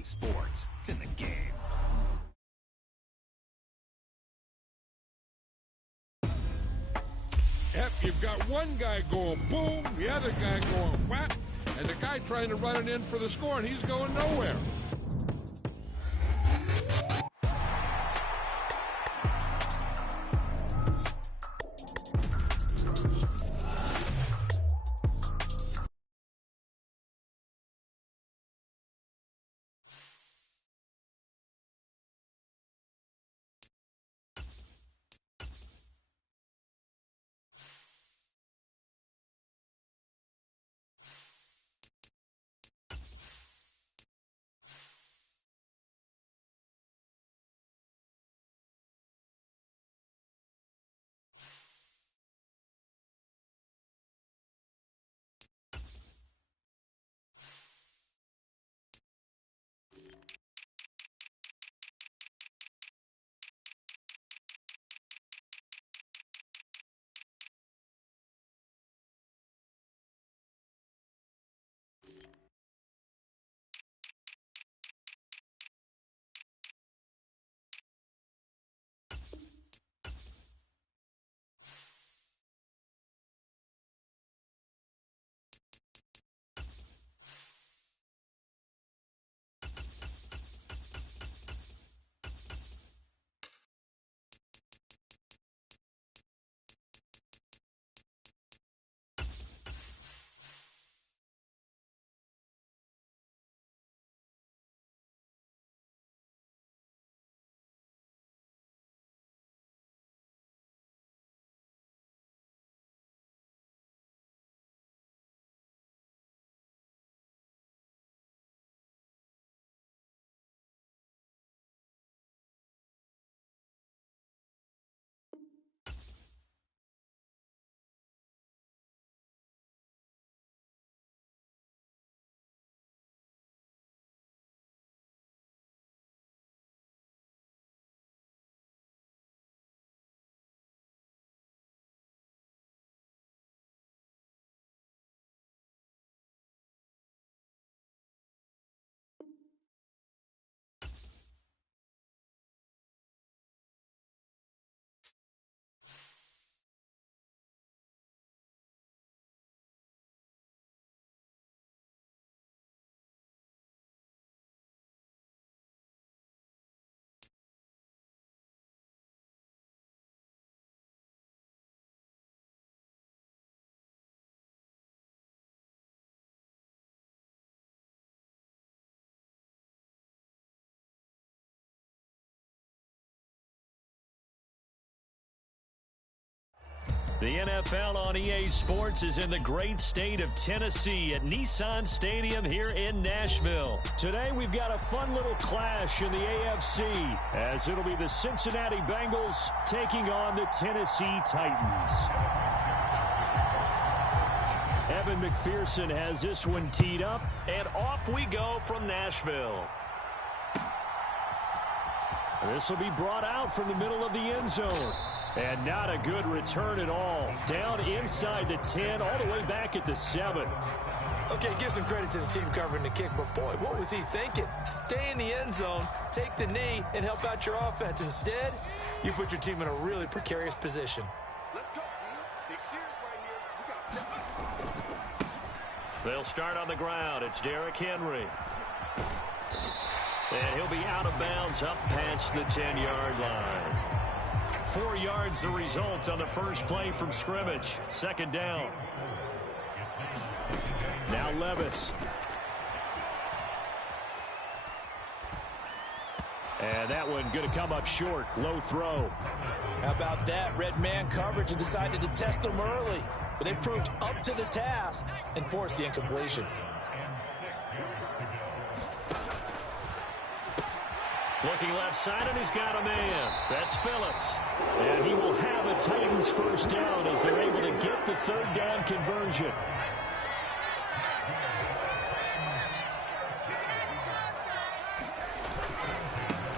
EA Sports. It's in the game. Yep, you've got one guy going boom, the other guy going whap, and the guy trying to run it in for the score, and he's going nowhere. The NFL on EA Sports is in the great state of Tennessee at Nissan Stadium here in Nashville. Today we've got a fun little clash in the AFC as it'll be the Cincinnati Bengals taking on the Tennessee Titans. Evan McPherson has this one teed up, and off we go from Nashville. This will be brought out from the middle of the end zone. And not a good return at all. Down inside the 10, all the way back at the 7. Okay, give some credit to the team covering the kick, but boy, what was he thinking? Stay in the end zone, take the knee, and help out your offense. Instead, you put your team in a really precarious position. Let's go, team. Big series right here. We got They'll start on the ground. It's Derrick Henry. And he'll be out of bounds up past the 10-yard line. 4 yards the result on the first play from scrimmage. Second down. Now Levis. And that one going to come up short. Low throw. How about that? Red man coverage and decided to test them early. But they proved up to the task and forced the incompletion. Looking left side, and he's got a man. That's Phillips. And he will have a Titans first down as they're able to get the third down conversion.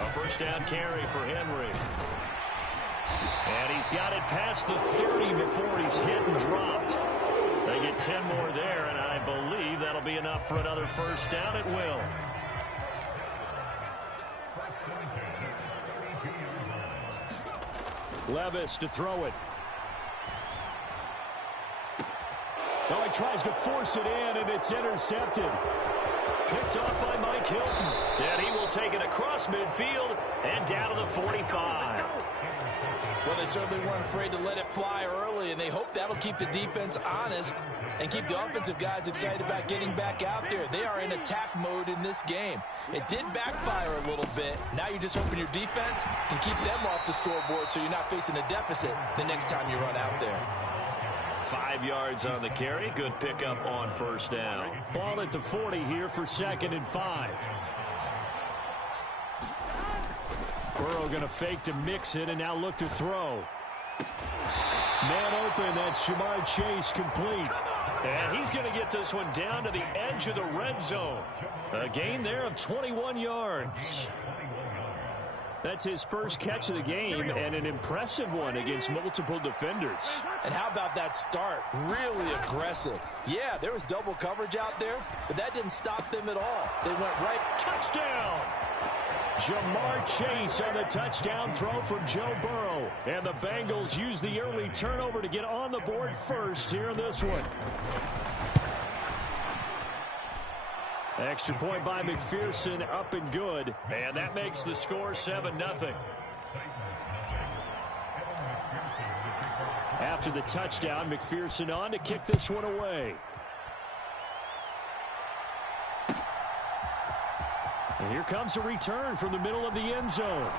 A first down carry for Henry. And he's got it past the 30 before he's hit and dropped. They get 10 more there, and I believe that'll be enough for another first down. It will. Levis to throw it. Oh, he tries to force it in, and it's intercepted. Picked off by Mike Hilton. And he will take it across midfield and down to the 45. Well, they certainly weren't afraid to let it fly early, and they hope that'll keep the defense honest and keep the offensive guys excited about getting back out there. They are in attack mode in this game. It did backfire a little bit. Now you're just hoping your defense can keep them off the scoreboard so you're not facing a deficit the next time you run out there. 5 yards on the carry. Good pickup on first down. Ball at the 40 here for 2nd and 5. Burrow going to fake to mix it and now look to throw. Man open. That's Jamar Chase complete. And he's going to get this one down to the edge of the red zone. A gain there of 21 yards. That's his first catch of the game, and an impressive one against multiple defenders. And how about that start? Really aggressive. Yeah, there was double coverage out there, but that didn't stop them at all. They went right. Touchdown! Jamar Chase on the touchdown throw from Joe Burrow. And the Bengals use the early turnover to get on the board first here in this one. Extra point by McPherson, up and good. And that makes the score 7-0. After the touchdown, McPherson on to kick this one away. And here comes a return from the middle of the end zone.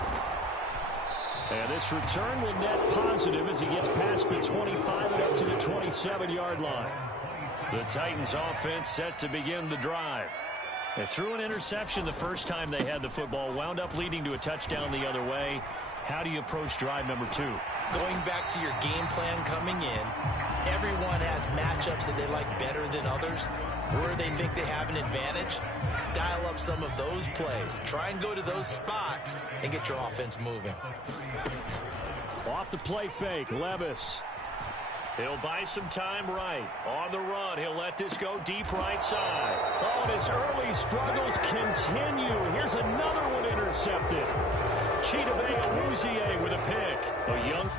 And this return will net positive as he gets past the 25 and up to the 27-yard line. The Titans offense set to begin the drive. They threw an interception the first time they had the football, wound up leading to a touchdown the other way. How do you approach drive number 2? Going back to your game plan coming in, everyone has matchups that they like better than others. Where they think they have an advantage, dial up some of those plays. Try and go to those spots and get your offense moving. Off the play fake, Levis. He'll buy some time right. On the run, he'll let this go deep right side. Oh, and his early struggles continue. Here's another one intercepted. Chidobe Awuzie with a pick. A young...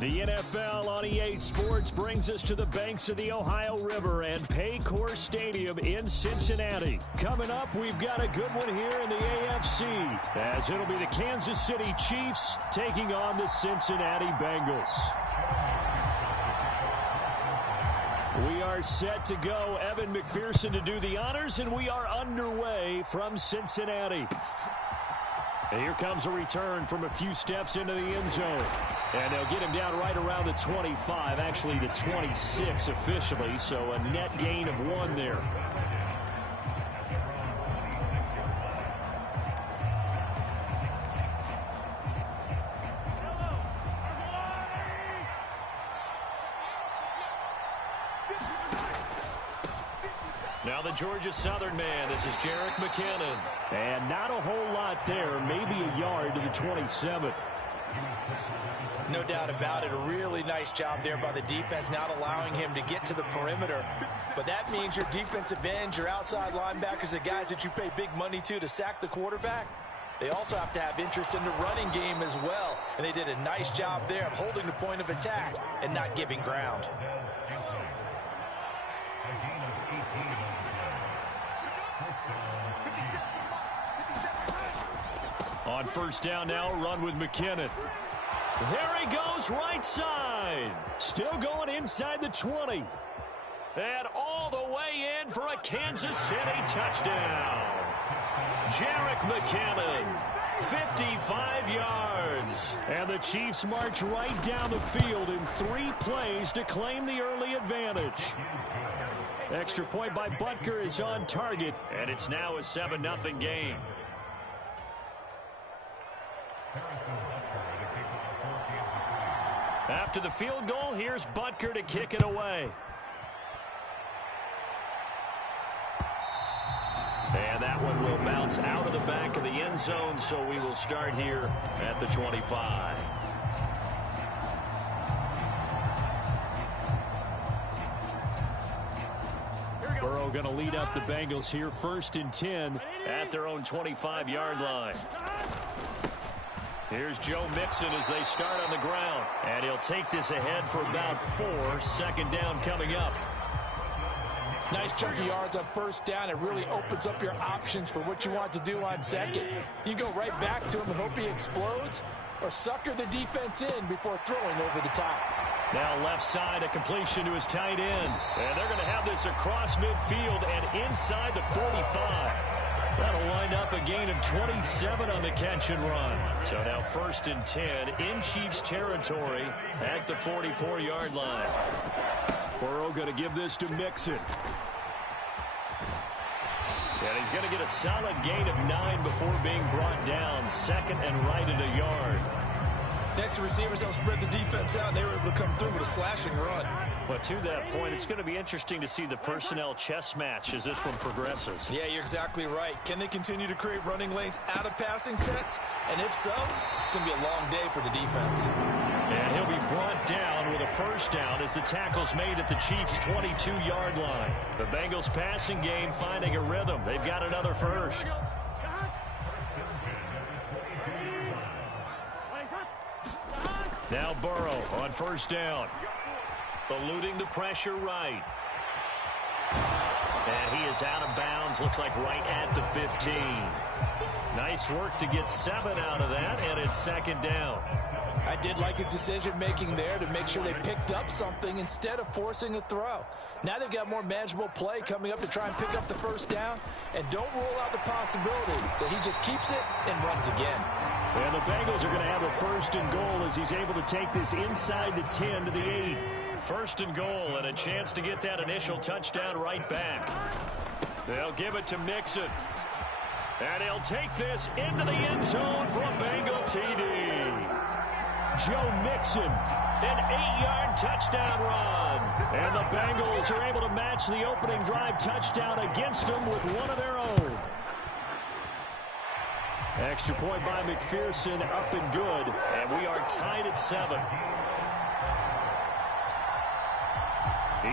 The NFL on EA Sports brings us to the banks of the Ohio River and Paycor Stadium in Cincinnati. Coming up, we've got a good one here in the AFC, as it'll be the Kansas City Chiefs taking on the Cincinnati Bengals. We are set to go. Evan McPherson to do the honors, and we are underway from Cincinnati. And here comes a return from a few steps into the end zone. And they'll get him down right around the 25, actually the 26 officially, so a net gain of 1 there. Now the Georgia Southern man, this is Jerick McKinnon. And not a whole lot there, maybe a yard to the 27. No doubt about it. A really nice job there by the defense, not allowing him to get to the perimeter. But that means your defensive ends, your outside linebackers, the guys that you pay big money to sack the quarterback, they also have to have interest in the running game as well. And they did a nice job there of holding the point of attack and not giving ground. On first down now, run with McKinnon. There he goes, right side. Still going inside the 20. And all the way in for a Kansas City touchdown. Jerick McKinnon, 55 yards. And the Chiefs march right down the field in 3 plays to claim the early advantage. Extra point by Butker is on target, and it's now a 7-0 game. After the field goal, here's Butker to kick it away. And that one will bounce out of the back of the end zone, so we will start here at the 25. Burrow going to lead up the Bengals here, 1st and 10 at their own 25-yard line. Here's Joe Mixon as they start on the ground. And he'll take this ahead for about 4. 2nd down coming up. Nice chunky yards on first down. It really opens up your options for what you want to do on second. You go right back to him and hope he explodes, or sucker the defense in before throwing over the top. Now left side, a completion to his tight end. And they're going to have this across midfield and inside the 45. That'll wind up a gain of 27 on the catch and run. So now 1st and 10 in Chiefs territory at the 44-yard line. Burrow going to give this to Mixon. And he's going to get a solid gain of 9 before being brought down. 2nd and right at a yard. Next to receivers, they'll spread the defense out, and they were able to come through with a slashing run. But to that point, it's going to be interesting to see the personnel chess match as this one progresses. Yeah, you're exactly right. Can they continue to create running lanes out of passing sets? And if so, it's going to be a long day for the defense. And he'll be brought down with a 1st down as the tackle's made at the Chiefs' 22-yard line. The Bengals passing game finding a rhythm. They've got another 1st. Now Burrow on 1st down. Eluding the pressure right. And he is out of bounds. Looks like right at the 15. Nice work to get 7 out of that, and it's 2nd down. I did like his decision-making there to make sure they picked up something instead of forcing a throw. Now they've got more manageable play coming up to try and pick up the 1st down. And don't rule out the possibility that he just keeps it and runs again. And the Bengals are going to have a 1st and goal as he's able to take this inside the 10 to the 8. 1st and goal and a chance to get that initial touchdown right back. They'll give it to Mixon. And he'll take this into the end zone for a Bengal TD. Joe Mixon, an 8-yard touchdown run. And the Bengals are able to match the opening drive touchdown against them with one of their own. Extra point by McPherson, up and good. And we are tied at 7.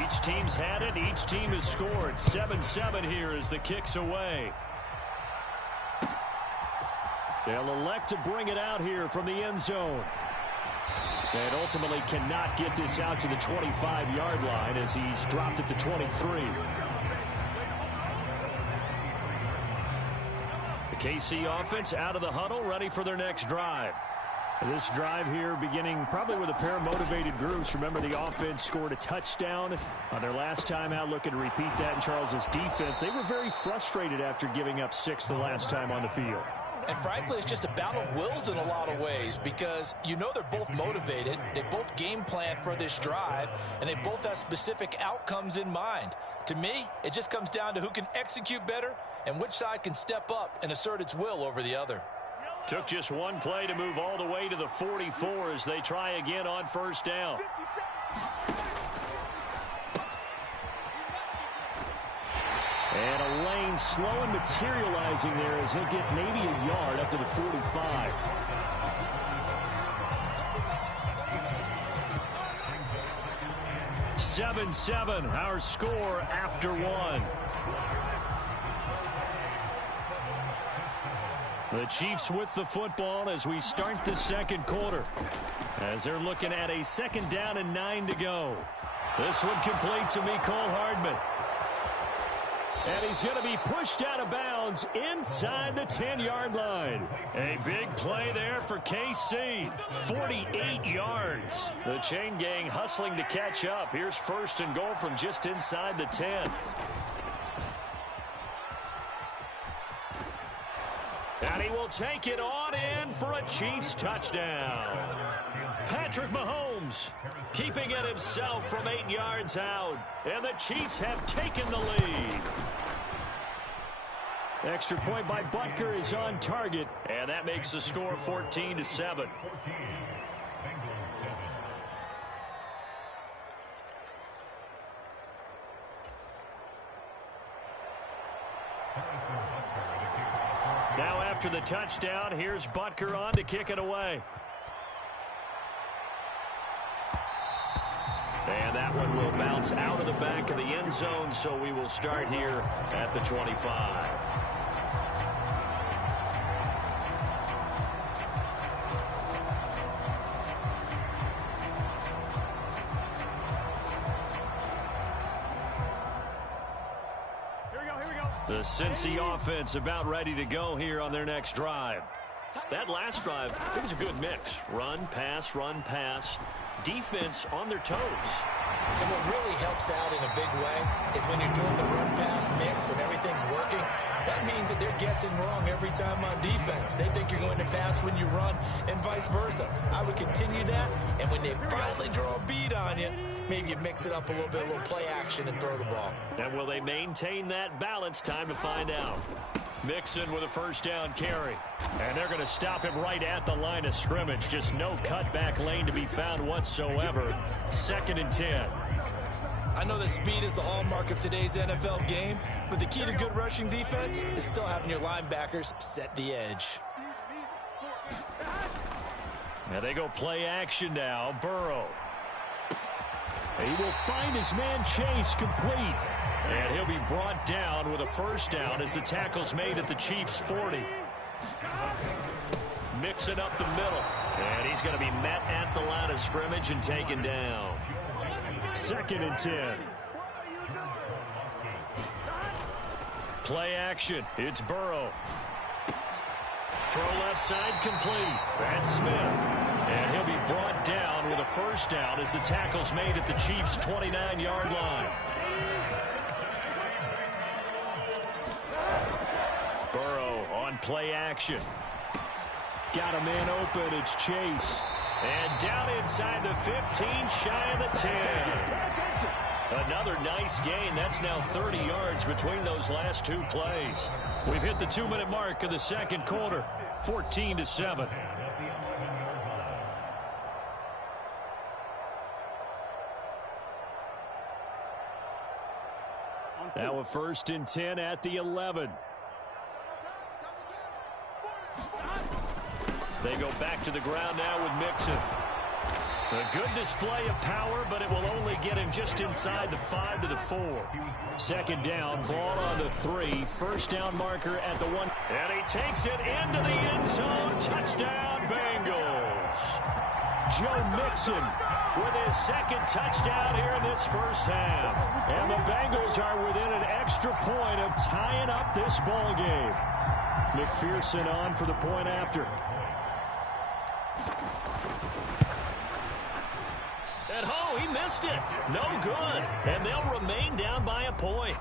Each team's had it. Each team has scored. 7-7 here as the kick's away. They'll elect to bring it out here from the end zone. And ultimately cannot get this out to the 25-yard line as he's dropped at the 23. The KC offense out of the huddle, ready for their next drive. This drive here beginning probably with a pair of motivated groups. Remember, the offense scored a touchdown on their last time out, looking to repeat that in Charles's defense. They were very frustrated after giving up 6 the last time on the field. And frankly, it's just a battle of wills in a lot of ways because you know they're both motivated. They both game plan for this drive, and they both have specific outcomes in mind. To me, it just comes down to who can execute better and which side can step up and assert its will over the other. Took just one play to move all the way to the 44 as they try again on 1st down. And a lane slow and materializing there as he'll get maybe a yard up to the 45. 7-7, our score after one. The Chiefs with the football as we start the second quarter. As they're looking at a 2nd down and 9 to go. This one complete to Mecole Hardman. And he's going to be pushed out of bounds inside the 10-yard line. A big play there for KC. 48 yards. The chain gang hustling to catch up. Here's 1st and goal from just inside the 10. And he will take it on in for a Chiefs touchdown. Patrick Mahomes keeping it himself from 8 yards out. And the Chiefs have taken the lead. Extra point by Butker is on target. And that makes the score 14-7. Now after the touchdown, here's Butker on to kick it away. And that one will bounce out of the back of the end zone, so we will start here at the 25. The Cincy offense about ready to go here on their next drive. That last drive, it was a good mix. Run, pass, defense on their toes. And what really helps out in a big way is when you're doing the run-pass mix and everything's working, that means that they're guessing wrong every time on defense. They think you're going to pass when you run and vice versa. I would continue that, and when they finally draw a beat on you, maybe you mix it up a little bit, a little play action and throw the ball. And will they maintain that balance? Time to find out. Mixon with a 1st down carry. And they're going to stop him right at the line of scrimmage. Just no cutback lane to be found whatsoever. 2nd and 10. I know that speed is the hallmark of today's NFL game, but the key to good rushing defense is still having your linebackers set the edge. Now they go play action now. Burrow. He will find his man Chase complete. And he'll be brought down with a 1st down as the tackle's made at the Chiefs' 40. Mixing up the middle. And he's going to be met at the line of scrimmage and taken down. 2nd and 10. Play action. It's Burrow. Throw left side complete. That's Smith. And he'll be brought down with a 1st down as the tackle's made at the Chiefs' 29-yard line. Burrow on play action. Got a man open. It's Chase. And down inside the 15, shy of the 10. Another nice gain. That's now 30 yards between those last 2 plays. We've hit the 2-minute mark of the second quarter. 14-7. Now a 1st and 10 at the 11. They go back to the ground now with Mixon. A good display of power, but it will only get him just inside the 5 to the 4. 2nd down, ball on the 3. 1st down marker at the 1. And he takes it into the end zone. Touchdown, Bengals. Joe Mixon with his 2nd touchdown here in this 1st half. And the Bengals are within an extra point of tying up this ball game. McPherson on for the point after. At home, he missed it. No good. And they'll remain down by a point.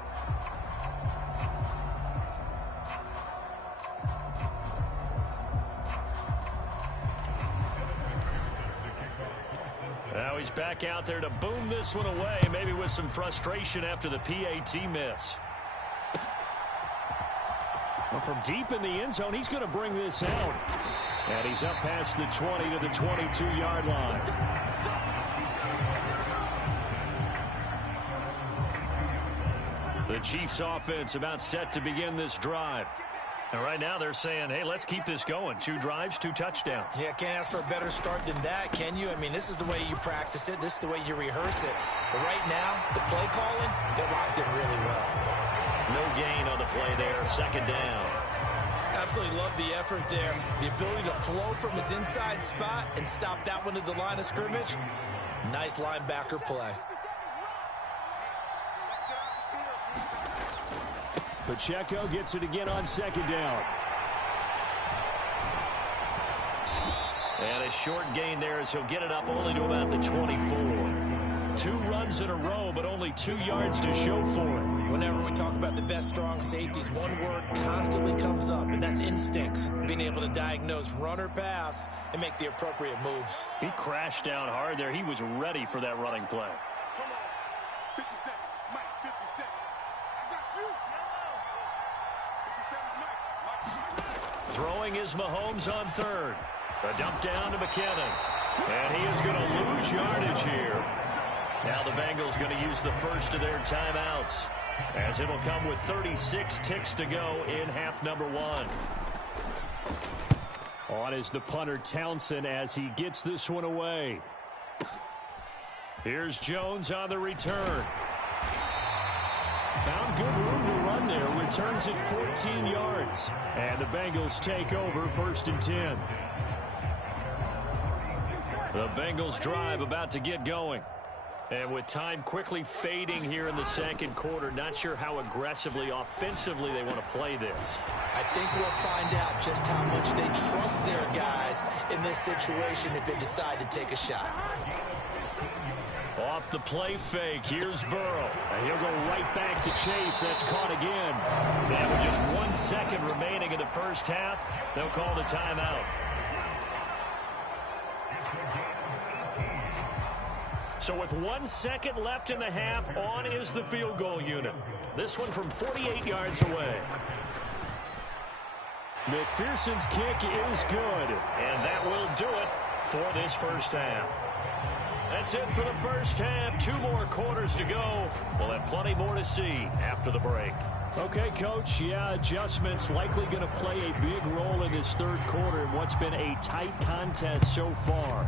Now he's back out there to boom this one away, maybe with some frustration after the PAT miss. Well, from deep in the end zone, he's going to bring this out. And he's up past the 20 to the 22-yard line. The Chiefs offense about set to begin this drive. And right now they're saying, hey, let's keep this going. 2 drives, 2 touchdowns. Yeah, can't ask for a better start than that, can you? I mean, this is the way you practice it. This is the way you rehearse it. But right now, the play calling, they're locked in really well. No gain on the play there. 2nd down. Absolutely love the effort there. The ability to flow from his inside spot and stop that one at the line of scrimmage. Nice linebacker play. Pacheco gets it again on 2nd down. And a short gain there as he'll get it up only to about the 24. 2 runs in a row, but only 2 yards to show for it. Whenever we talk about the best strong safeties, one word constantly comes up, and that's instincts. Being able to diagnose run or pass and make the appropriate moves. He crashed down hard there. He was ready for that running play. Come on. 50 seconds. Mike, 50 seconds. I got you. 50 seconds, Mike. Throwing is Mahomes on 3rd. A dump down to McKinnon. And he is going to lose yardage here. Now the Bengals going to use the first of their timeouts, as it'll come with 36 ticks to go in half number 1. On is the punter Townsend as he gets this one away. Here's Jones on the return. Found good room to run there. Returns it 14 yards. And the Bengals take over 1st and 10. The Bengals drive about to get going. And with time quickly fading here in the 2nd quarter, not sure how aggressively, offensively they want to play this. I think we'll find out just how much they trust their guys in this situation if they decide to take a shot. Off the play fake, here's Burrow. And he'll go right back to Chase. That's caught again. And with just 1 second remaining in the first half, they'll call the timeout. So with 1 second left in the half, on is the field goal unit. This one from 48 yards away. McPherson's kick is good. And that will do it for this first half. That's it for the first half. 2 more quarters to go. We'll have plenty more to see after the break. Okay, Coach, yeah, adjustments likely going to play a big role in this 3rd quarter in what's been a tight contest so far.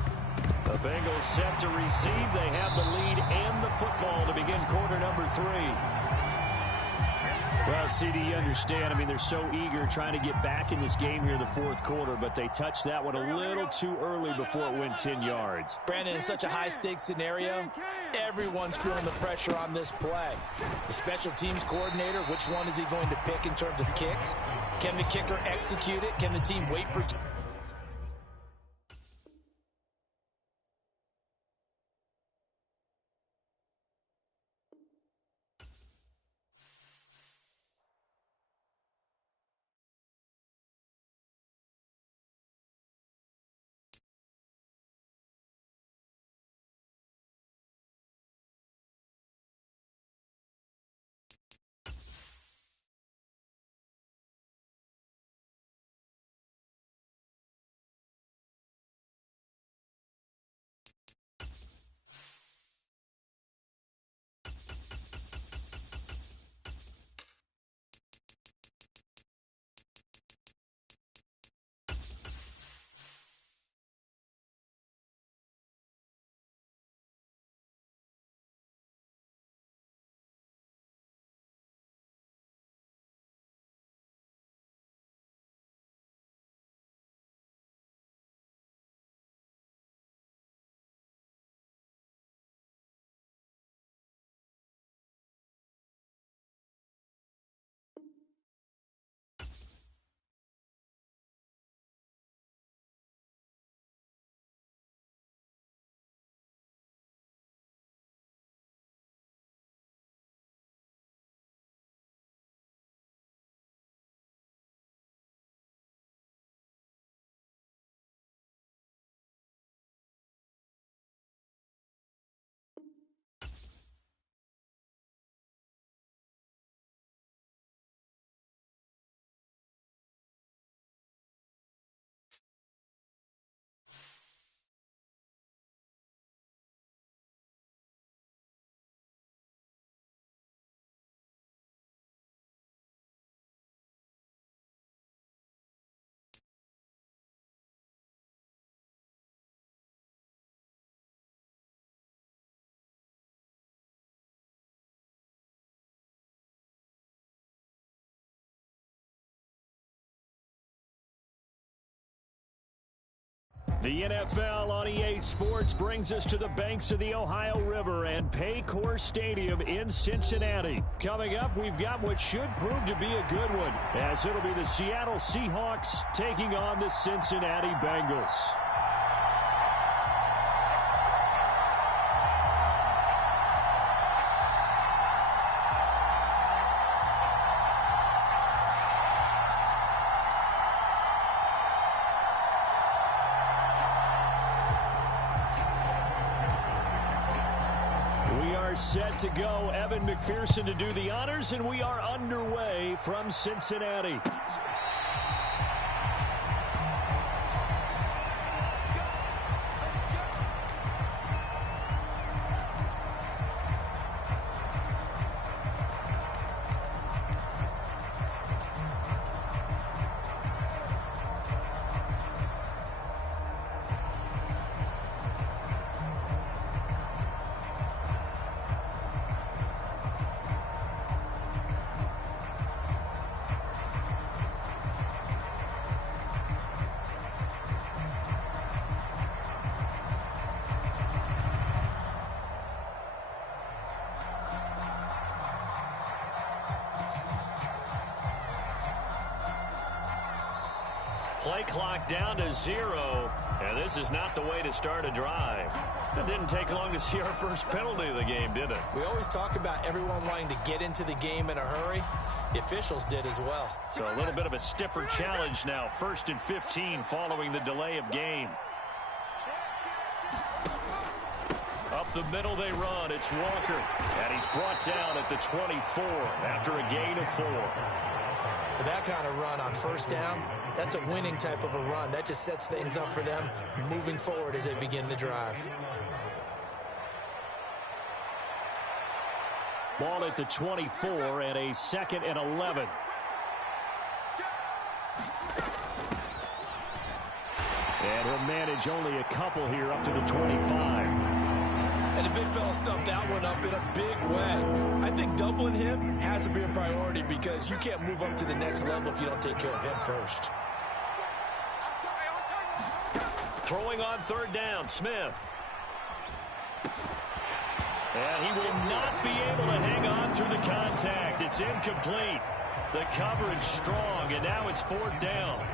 The Bengals set to receive. They have the lead and the football to begin quarter number 3. Well, CD, you understand. I mean, they're so eager trying to get back in this game here in the 4th quarter, but they touched that one a little too early before it went 10 yards. Brandon, in such a high-stakes scenario, everyone's feeling the pressure on this play. The special teams coordinator, which one is he going to pick in terms of kicks? Can the kicker execute it? Can the team wait for The NFL on EA Sports brings us to the banks of the Ohio River and Paycor Stadium in Cincinnati. Coming up, we've got what should prove to be a good one, as it'll be the Seattle Seahawks taking on the Cincinnati Bengals. Set to go. Evan McPherson to do the honors, and we are underway from Cincinnati. Play clock down to 0, and this is not the way to start a drive. It didn't take long to see our first penalty of the game, did it? We always talk about everyone wanting to get into the game in a hurry. The officials did as well. So a little bit of a stiffer challenge now. 1st and 15 following the delay of game. Up the middle they run. It's Walker, and he's brought down at the 24 after a gain of 4. With that kind of run on first down, that's a winning type of a run. That just sets things up for them moving forward as they begin the drive. Ball at the 24 and a 2nd and 11. And he'll manage only a couple here up to the 25. And the big fella stuffed that one up in a big way. I think doubling him has to be a priority because you can't move up to the next level if you don't take care of him first. Throwing on 3rd down, Smith. And he will not be able to hang on through the contact. It's incomplete. The coverage strong, and now it's 4th down.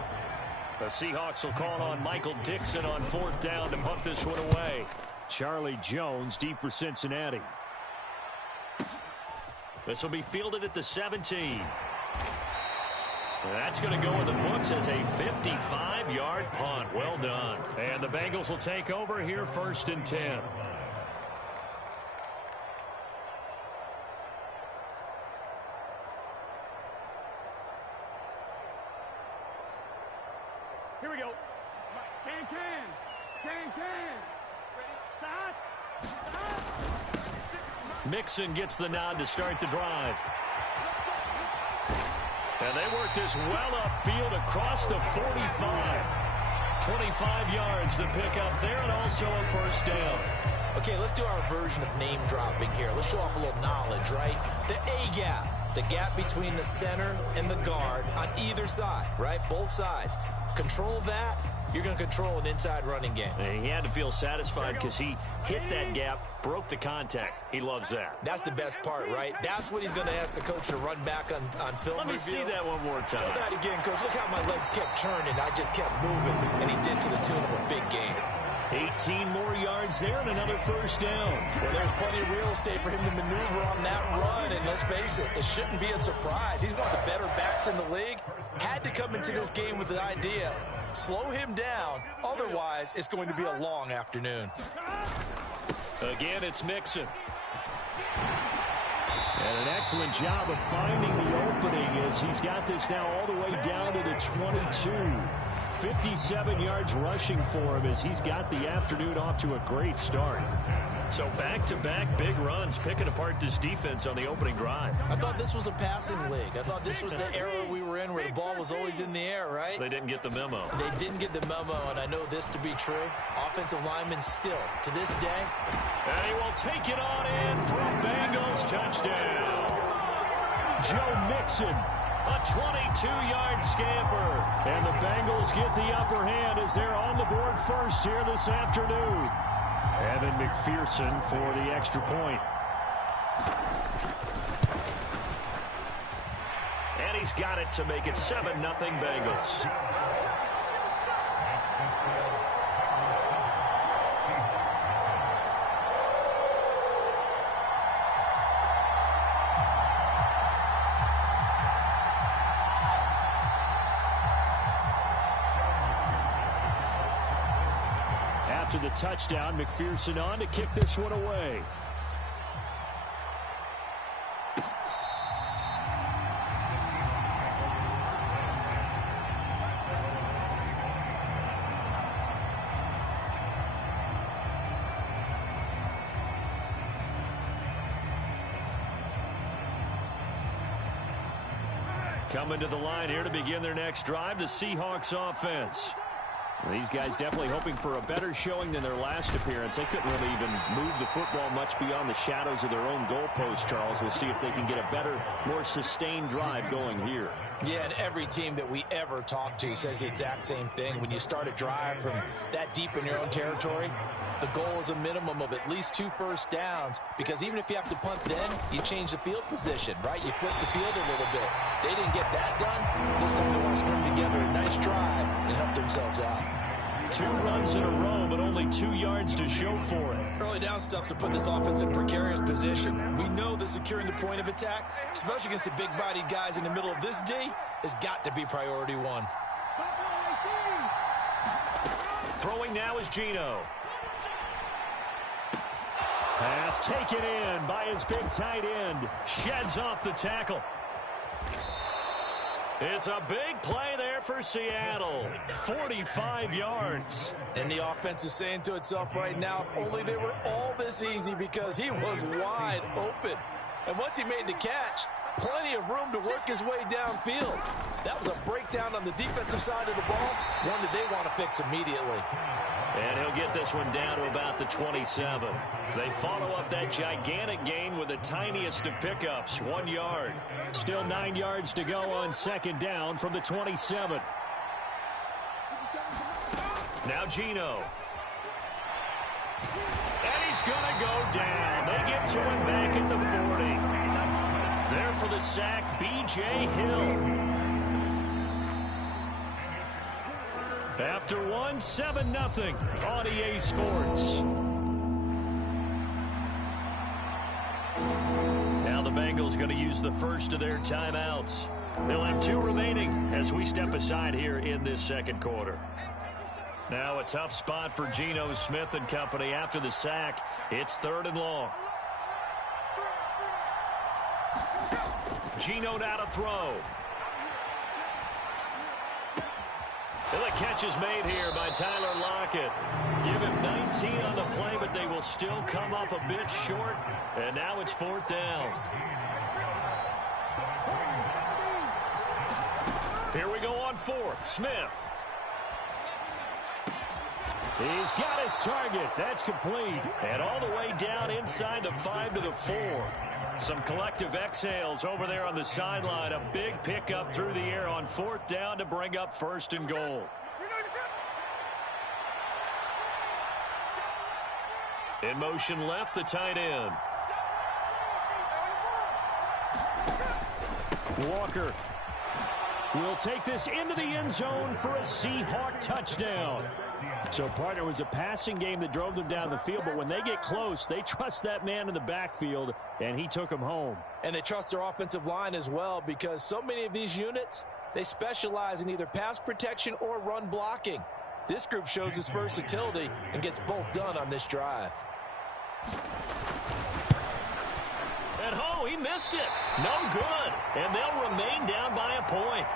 The Seahawks will call on Michael Dixon on 4th down to punt this one away. Charlie Jones deep for Cincinnati. This will be fielded at the 17. That's going to go in the books as a 55-yard punt. Well done. And the Bengals will take over here 1st and 10. Here we go. Can. Mixon gets the nod to start the drive. And they work this well upfield across the 45. 25 yards to pick up there, and also a 1st down. Okay, let's do our version of name dropping here. Let's show off a little knowledge, right? The A-gap, the gap between the center and the guard on either side, right? Both sides. Control that. You're going to control an inside running game. And he had to feel satisfied because he hit that gap, broke the contact. He loves that. That's the best part, right? That's what he's going to ask the coach to run back on film Let me review. see that one more time. Show that again, coach. Look how my legs kept churning. I just kept moving, and he did to the tune of a big game. 18 more yards there and another 1st down. Well, there's plenty of real estate for him to maneuver on that run, and let's face it, it shouldn't be a surprise. He's one of the better backs in the league. Had to come into this game with the idea, slow him down, otherwise it's going to be a long afternoon. Again, it's Mixon. And an excellent job of finding the opening as he's got this now all the way down to the 22. 57 yards rushing for him as he's got the afternoon off to a great start. So back-to-back big runs picking apart this defense on the opening drive. I thought this was a passing league. I thought this was the era we were in where the ball was always in the air, right? They didn't get the memo. They didn't get the memo, and I know this to be true. Offensive linemen still, to this day. And he will take it on in for a Bengals touchdown. Joe Mixon A 22-yard scamper. And the Bengals get the upper hand as they're on the board first here this afternoon. Evan McPherson for the extra point. And he's got it to make it 7-0 Bengals. After the touchdown, McPherson on to kick this one away. Coming to the line here to begin their next drive, the Seahawks offense. These guys definitely hoping for a better showing than their last appearance. They couldn't really even move the football much beyond the shadows of their own goalpost, Charles. We'll see if they can get a better, more sustained drive going here. Yeah, and every team that we ever talk to says the exact same thing. When you start a drive from that deep in your own territory, the goal is a minimum of at least 2 first downs, because even if you have to punt then, you change the field position, right? You flip the field a little bit. They didn't get that done. This time they want to string together a nice drive and help themselves out. 2 runs in a row, but only 2 yards to show for it. Early down stuff's to put this offense in a precarious position. We know that securing the point of attack, especially against the big-bodied guys in the middle of this D, has got to be priority 1. Throwing now is Geno. Pass taken in by his big tight end. Sheds off the tackle. It's a big play there for Seattle. 45 yards. And the offense is saying to itself right now, only they were all this easy because he was wide open. And once he made the catch, plenty of room to work his way downfield. That was a breakdown on the defensive side of the ball, one that they want to fix immediately. And he'll get this one down to about the 27. They follow up that gigantic gain with the tiniest of pickups, 1 yard. Still 9 yards to go on second down from the 27. Now Geno. And he's going to go down. They get to him back at the 40. There for the sack, B.J. Hill. After 7-0 on EA Sports. Now the Bengals going to use the first of their timeouts. They'll have 2 remaining as we step aside here in this second quarter. Now a tough spot for Geno Smith and company after the sack. It's 3rd and long. Geno now to throw. And the catch is made here by Tyler Lockett. Give him 19 on the play, but they will still come up a bit short. And now it's 4th down. Here we go on 4th. Smith. He's got his target. That's complete. And all the way down inside the 5 to the 4. Some collective exhales over there on the sideline. A big pickup through the air on 4th down to bring up 1st and goal. In motion left, the tight end. Walker will take this into the end zone for a Seahawk touchdown. So, partner, it was a passing game that drove them down the field, but when they get close, they trust that man in the backfield, and he took him home. And they trust their offensive line as well, because so many of these units, they specialize in either pass protection or run blocking. This group shows its versatility and gets both done on this drive. And oh, he missed it. No good. And they'll remain down by a point.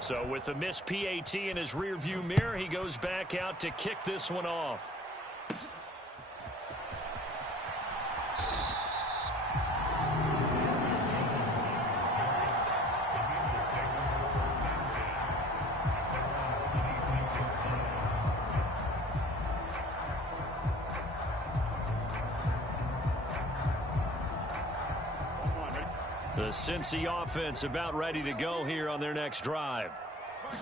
So with the missed PAT in his rearview mirror, he goes back out to kick this one off. The Cincy offense about ready to go here on their next drive.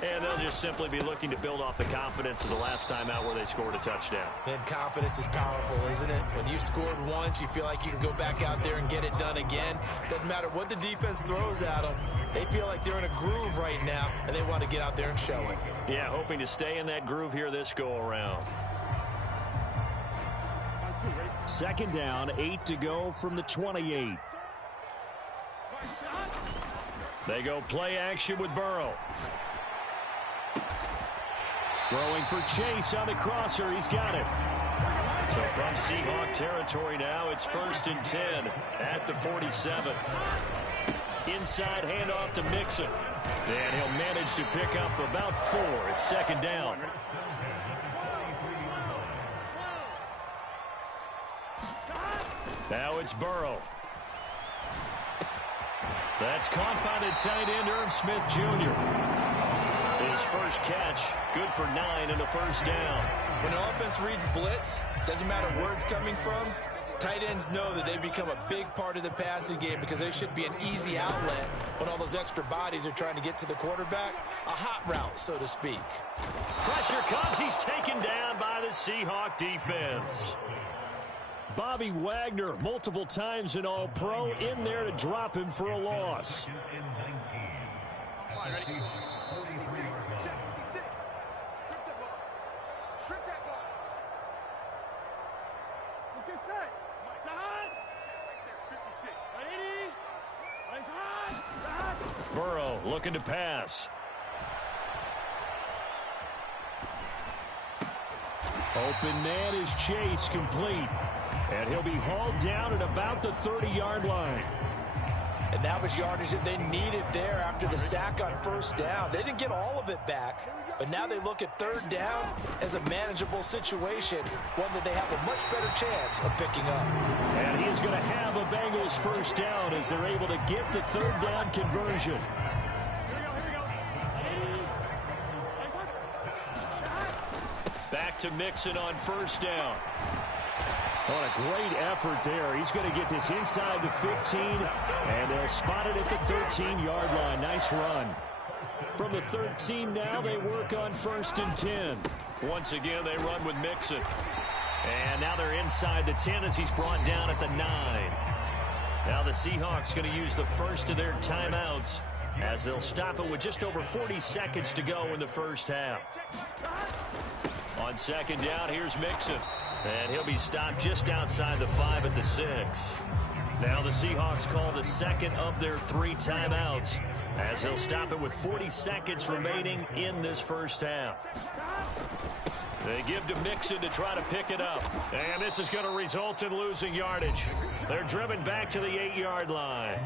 And they'll just simply be looking to build off the confidence of the last time out where they scored a touchdown. And confidence is powerful, isn't it? When you've scored once, you feel like you can go back out there and get it done again. Doesn't matter what the defense throws at them. They feel like they're in a groove right now, and they want to get out there and show it. Yeah, hoping to stay in that groove here this go-around. Second down, 8 to go from the 28. They go play action with Burrow. Throwing for Chase on the crosser. He's got it. So from Seahawk territory now, it's 1st and 10 at the 47. Inside handoff to Mixon. And he'll manage to pick up about 4. It's 2nd down. Now it's Burrow. That's caught by the tight end, Irv Smith Jr. His first catch, good for 9 and a 1st down. When the offense reads blitz, doesn't matter where it's coming from, tight ends know that they become a big part of the passing game because they should be an easy outlet when all those extra bodies are trying to get to the quarterback. A hot route, so to speak. Pressure comes. He's taken down by the Seahawk defense. Bobby Wagner, multiple times an All-Pro, in there to drop him for a loss. All right, ready? Check 56. Strip that ball. Strip that ball. Let's get set. Right there, 56. Burrow looking to pass. Open man is Chase, complete. And he'll be hauled down at about the 30-yard line. And that was yardage that they needed there after the sack on 1st down. They didn't get all of it back, but now they look at 3rd down as a manageable situation, one that they have a much better chance of picking up. And he is going to have a Bengals 1st down as they're able to get the 3rd down conversion. Back to Mixon on 1st down. What a great effort there. He's going to get this inside the 15, and they'll spot it at the 13-yard line. Nice run. From the 13 now, they work on 1st and 10. Once again, they run with Mixon. And now they're inside the 10 as he's brought down at the 9. Now the Seahawks going to use the first of their timeouts as they'll stop it with just over 40 seconds to go in the 1st half. On 2nd down, here's Mixon. And he'll be stopped just outside the 5 at the 6. Now the Seahawks call the 2nd of their 3 timeouts as they'll stop it with 40 seconds remaining in this 1st half. They give to Mixon to try to pick it up. And this is going to result in losing yardage. They're driven back to the 8-yard line.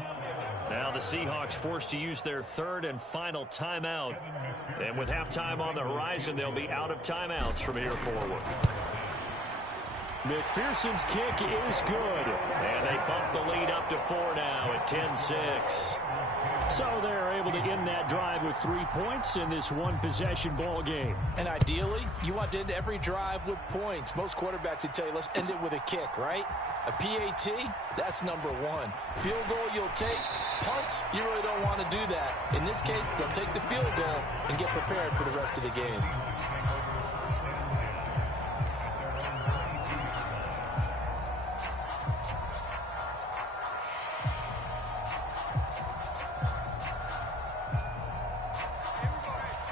Now the Seahawks forced to use their 3rd and final timeout. And with halftime on the horizon, they'll be out of timeouts from here forward. McPherson's kick is good. And they bump the lead up to 4 now at 10-6. So they're able to end that drive with 3 points in this one-possession ball game. And ideally, you want to end every drive with points. Most quarterbacks would tell you, let's end it with a kick, right? A PAT, that's #1. Field goal you'll take. Punts, you really don't want to do that. In this case, they'll take the field goal and get prepared for the rest of the game.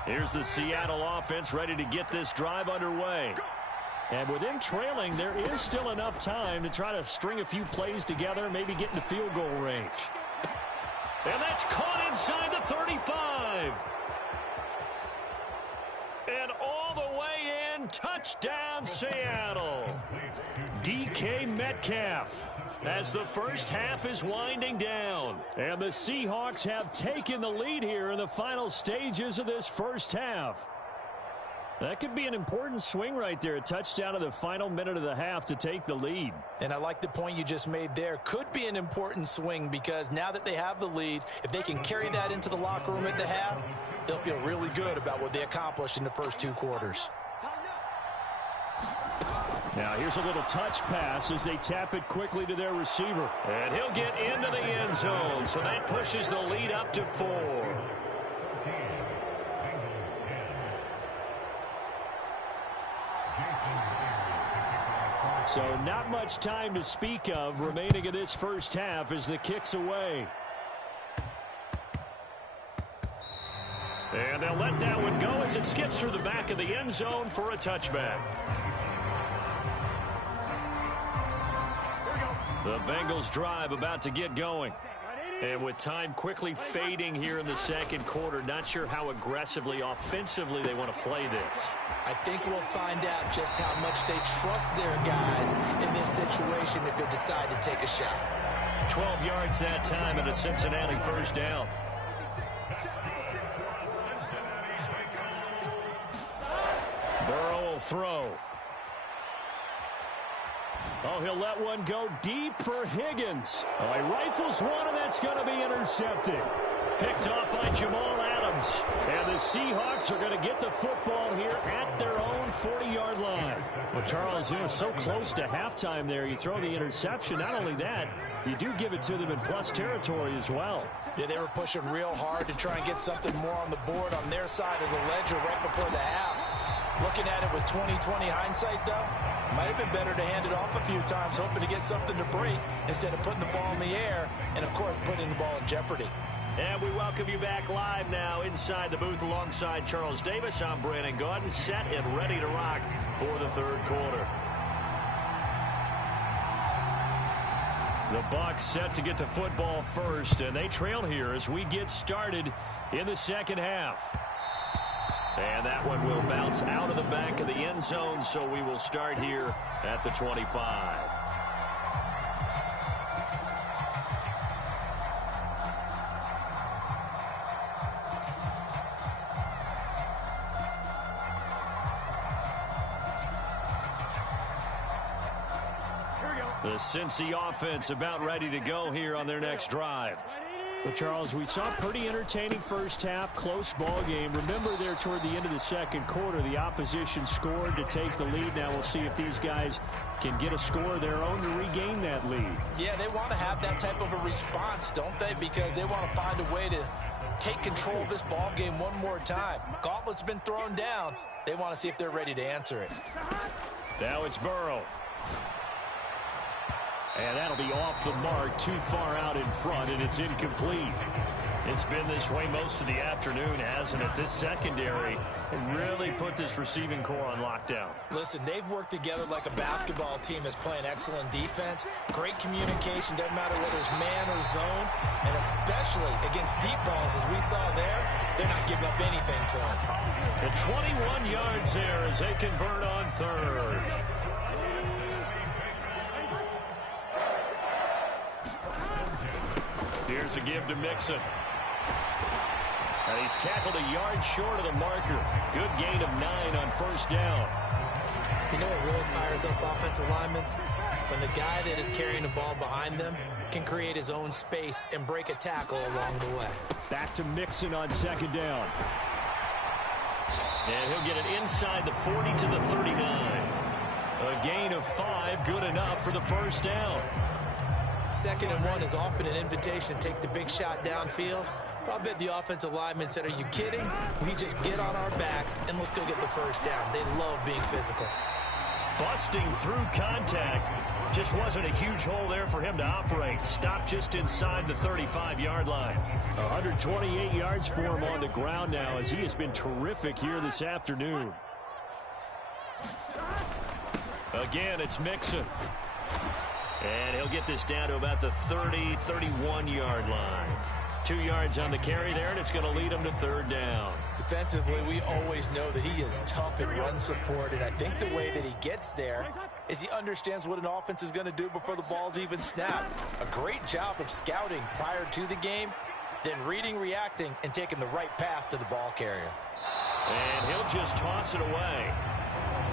Here's the Seattle offense ready to get this drive underway. And with them trailing, there is still enough time to try to string a few plays together, maybe get into field goal range. And that's caught inside the 35. And all the way in, touchdown Seattle. DK Metcalf. As the 1st half is winding down. And the Seahawks have taken the lead here in the final stages of this 1st half. That could be an important swing right there. A touchdown in the final minute of the half to take the lead. And I like the point you just made there. Could be an important swing because now that they have the lead, if they can carry that into the locker room at the half, they'll feel really good about what they accomplished in the first 2 quarters. Now here's a little touch pass as they tap it quickly to their receiver. And he'll get into the end zone, so that pushes the lead up to 4. So not much time to speak of remaining in this first half as the kick's away. And they'll let that one go as it skips through the back of the end zone for a touchback. The Bengals drive about to get going. And with time quickly fading here in the second quarter, not sure how aggressively, offensively they want to play this. I think we'll find out just how much they trust their guys in this situation if they decide to take a shot. 12 yards that time and a Cincinnati first down. Burrow will throw. Oh, he'll let one go deep for Higgins. Oh, he rifles one, and that's going to be intercepted. Picked off by Jamal Adams. And the Seahawks are going to get the football here at their own 40-yard line. Well, Charles, so close to halftime there. You throw the interception. Not only that, you do give it to them in plus territory as well. Yeah, they were pushing real hard to try and get something more on the board on their side of the ledger right before the half. Looking at it with 20/20 hindsight, though, might have been better to hand it off a few times, hoping to get something to break instead of putting the ball in the air and, of course, putting the ball in jeopardy. And we welcome you back live now inside the booth alongside Charles Davis. I'm Brandon Gaudin, set and ready to rock for the third quarter. The Bucs set to get the football first, and they trail here as we get started in the second half. And that one will bounce out of the back of the end zone, so we will start here at the 25. The Cincy offense about ready to go here on their next drive. Well, Charles, we saw a pretty entertaining first half, close ball game. Remember there toward the end of the second quarter, the opposition scored to take the lead. Now we'll see if these guys can get a score of their own to regain that lead. Yeah, they want to have that type of a response, don't they? Because they want to find a way to take control of this ball game one more time. Gauntlet's been thrown down. They want to see if they're ready to answer it. Now it's Burrow. And that'll be off the mark, too far out in front, and it's incomplete. It's been this way most of the afternoon, hasn't it? This secondary really put this receiving core on lockdown. Listen, they've worked together like a basketball team that's playing excellent defense. Great communication, doesn't matter whether it's man or zone. And especially against deep balls, as we saw there, they're not giving up anything to them. And 21 yards there as they convert on third. Here's a give to Mixon. And he's tackled a yard short of the marker. Good gain of 9 on first down. You know what really fires up offensive linemen? When the guy that is carrying the ball behind them can create his own space and break a tackle along the way. Back to Mixon on second down. And he'll get it inside the 40 to the 39. A gain of 5, good enough for the first down. 2nd and 1 is often an invitation to take the big shot downfield. I bet the offensive linemen said, are you kidding? We just get on our backs and let's go get the first down. They love being physical. Busting through contact. Just wasn't a huge hole there for him to operate. Stopped just inside the 35-yard line. 128 yards for him on the ground now as he has been terrific here this afternoon. Again, it's Mixon. And he'll get this down to about the 31-yard line. 2 yards on the carry there, and it's going to lead him to third down. Defensively, we always know that he is tough in run support, and I think the way that he gets there is he understands what an offense is going to do before the ball's even snapped. A great job of scouting prior to the game, then reading, reacting, and taking the right path to the ball carrier. And he'll just toss it away.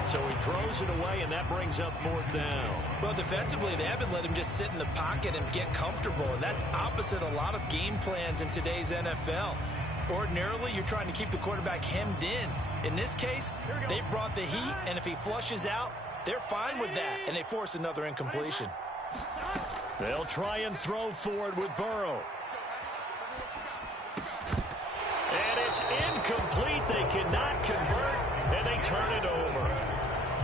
So he throws it away, and that brings up fourth down. Well, defensively, they haven't let him just sit in the pocket and get comfortable, and that's opposite a lot of game plans in today's NFL. Ordinarily, you're trying to keep the quarterback hemmed in. In this case, they brought the heat, and if he flushes out, they're fine with that, and they force another incompletion. They'll try and throw for it with Burrow. And it's incomplete. They cannot convert, and they turn it over.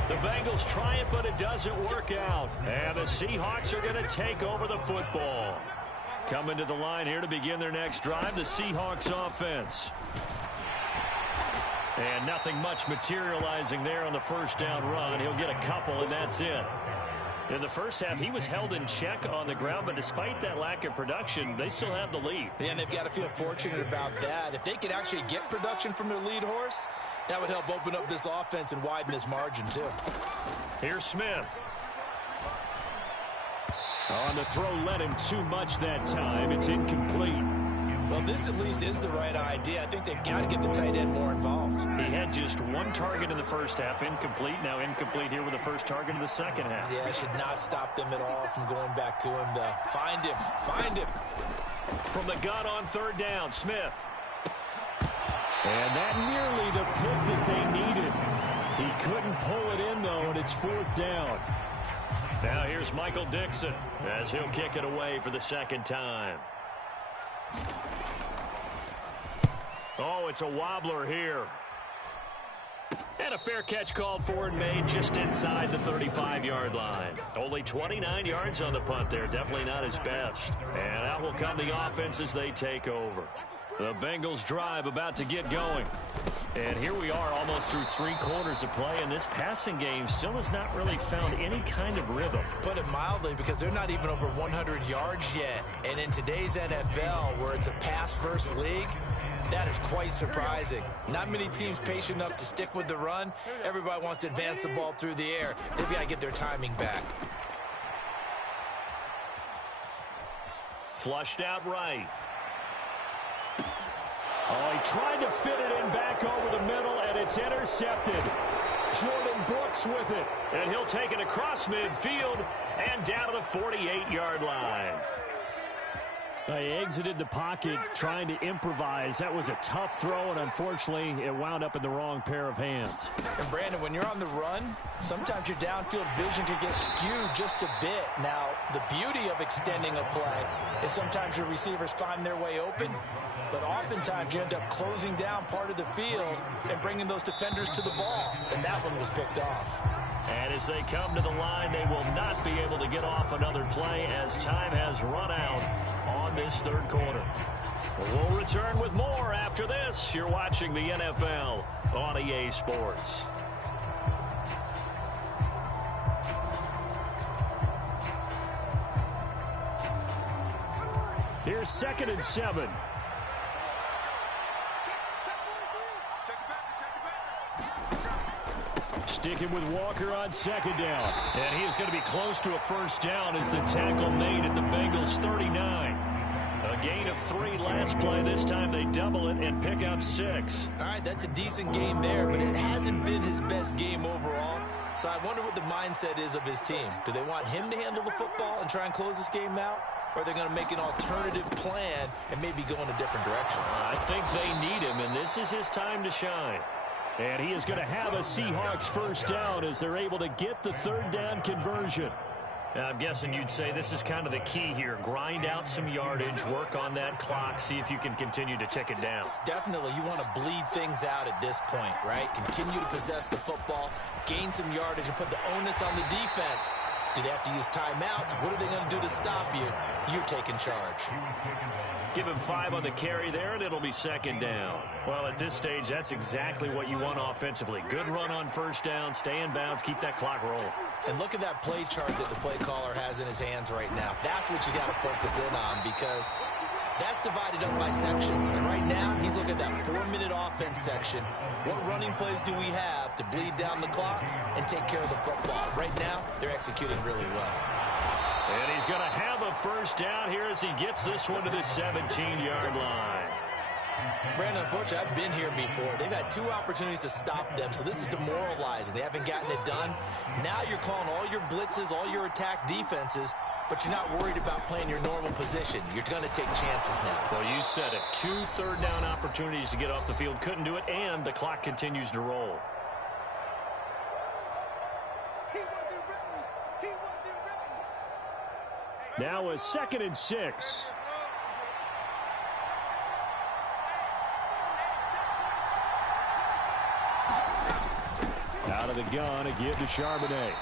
The Bengals try it, but it doesn't work out. And the Seahawks are going to take over the football. Coming to the line here to begin their next drive, the Seahawks offense. And nothing much materializing there on the first down run. He'll get a couple, and that's it. In the first half, he was held in check on the ground, but despite that lack of production, they still have the lead. Yeah, and they've got to feel fortunate about that. If they could actually get production from their lead horse, that would help open up this offense and widen this margin, too. Here's Smith. On the throw, led him too much that time. It's incomplete. Well, this at least is the right idea. I think they've got to get the tight end more involved. He had just one target in the first half, incomplete. Now incomplete here with the first target in the second half. Yeah, it should not stop them at all from going back to him, though. Find him. Find him. From the gun on third down, Smith. And that nearly the pick that they needed. He couldn't pull it in, though, and it's fourth down. Now here's Michael Dixon as he'll kick it away for the second time. Oh, it's a wobbler here. And a fair catch called for and made just inside the 35-yard line. Only 29 yards on the punt there. Definitely not his best. And out will come the offense as they take over. The Bengals drive about to get going. And here we are almost through 3 quarters of play, and this passing game still has not really found any kind of rhythm. Put it mildly, because they're not even over 100 yards yet. And in today's NFL, where it's a pass-first league, that is quite surprising. Not many teams patient enough to stick with the run. Everybody wants to advance the ball through the air. They've got to get their timing back. Flushed out right. Oh, he tried to fit it in back over the middle, and it's intercepted. Jordan Brooks with it, and he'll take it across midfield and down to the 48-yard line. He exited the pocket trying to improvise. That was a tough throw, and unfortunately, it wound up in the wrong pair of hands. And Brandon, when you're on the run, sometimes your downfield vision can get skewed just a bit. Now, the beauty of extending a play is sometimes your receivers find their way open, but oftentimes you end up closing down part of the field and bringing those defenders to the ball, and that one was picked off. And as they come to the line, they will not be able to get off another play as time has run out on this third quarter. We'll return with more after this. You're watching the NFL on EA Sports. Here's 2nd and 7. Sticking with Walker on 2nd down. And he is going to be close to a first down as the tackle made at the Bengals 39. A gain of 3 last play. This time they double it and pick up 6. All right, that's a decent game there, but it hasn't been his best game overall. So I wonder what the mindset is of his team. Do they want him to handle the football and try and close this game out? Or are they going to make an alternative plan and maybe go in a different direction? I think they need him, and this is his time to shine. And he is going to have a Seahawks first down as they're able to get the 3rd down conversion. I'm guessing you'd say this is kind of the key here. Grind out some yardage, work on that clock, see if you can continue to tick it down. Definitely. You want to bleed things out at this point, right? Continue to possess the football, gain some yardage, and put the onus on the defense. Do they have to use timeouts? What are they going to do to stop you? You're taking charge. Give him 5 on the carry there, and it'll be 2nd down. Well, at this stage, that's exactly what you want offensively. Good run on first down, stay in bounds, keep that clock rolling. And look at that play chart that the play caller has in his hands right now. That's what you got to focus in on, because that's divided up by sections. And right now, he's looking at that 4-minute offense section. What running plays do we have to bleed down the clock and take care of the football? Right now, they're executing really well. And he's going to have a first down here as he gets this one to the 17-yard line. Brandon, unfortunately, I've been here before. They've had 2 opportunities to stop them, so this is demoralizing. They haven't gotten it done. Now you're calling all your blitzes, all your attack defenses, but you're not worried about playing your normal position. You're going to take chances now. Well, you said it. 2 third-down opportunities to get off the field. Couldn't do it, and the clock continues to roll. Now a 2nd and 6. Out of the gun, a give to Charbonnet.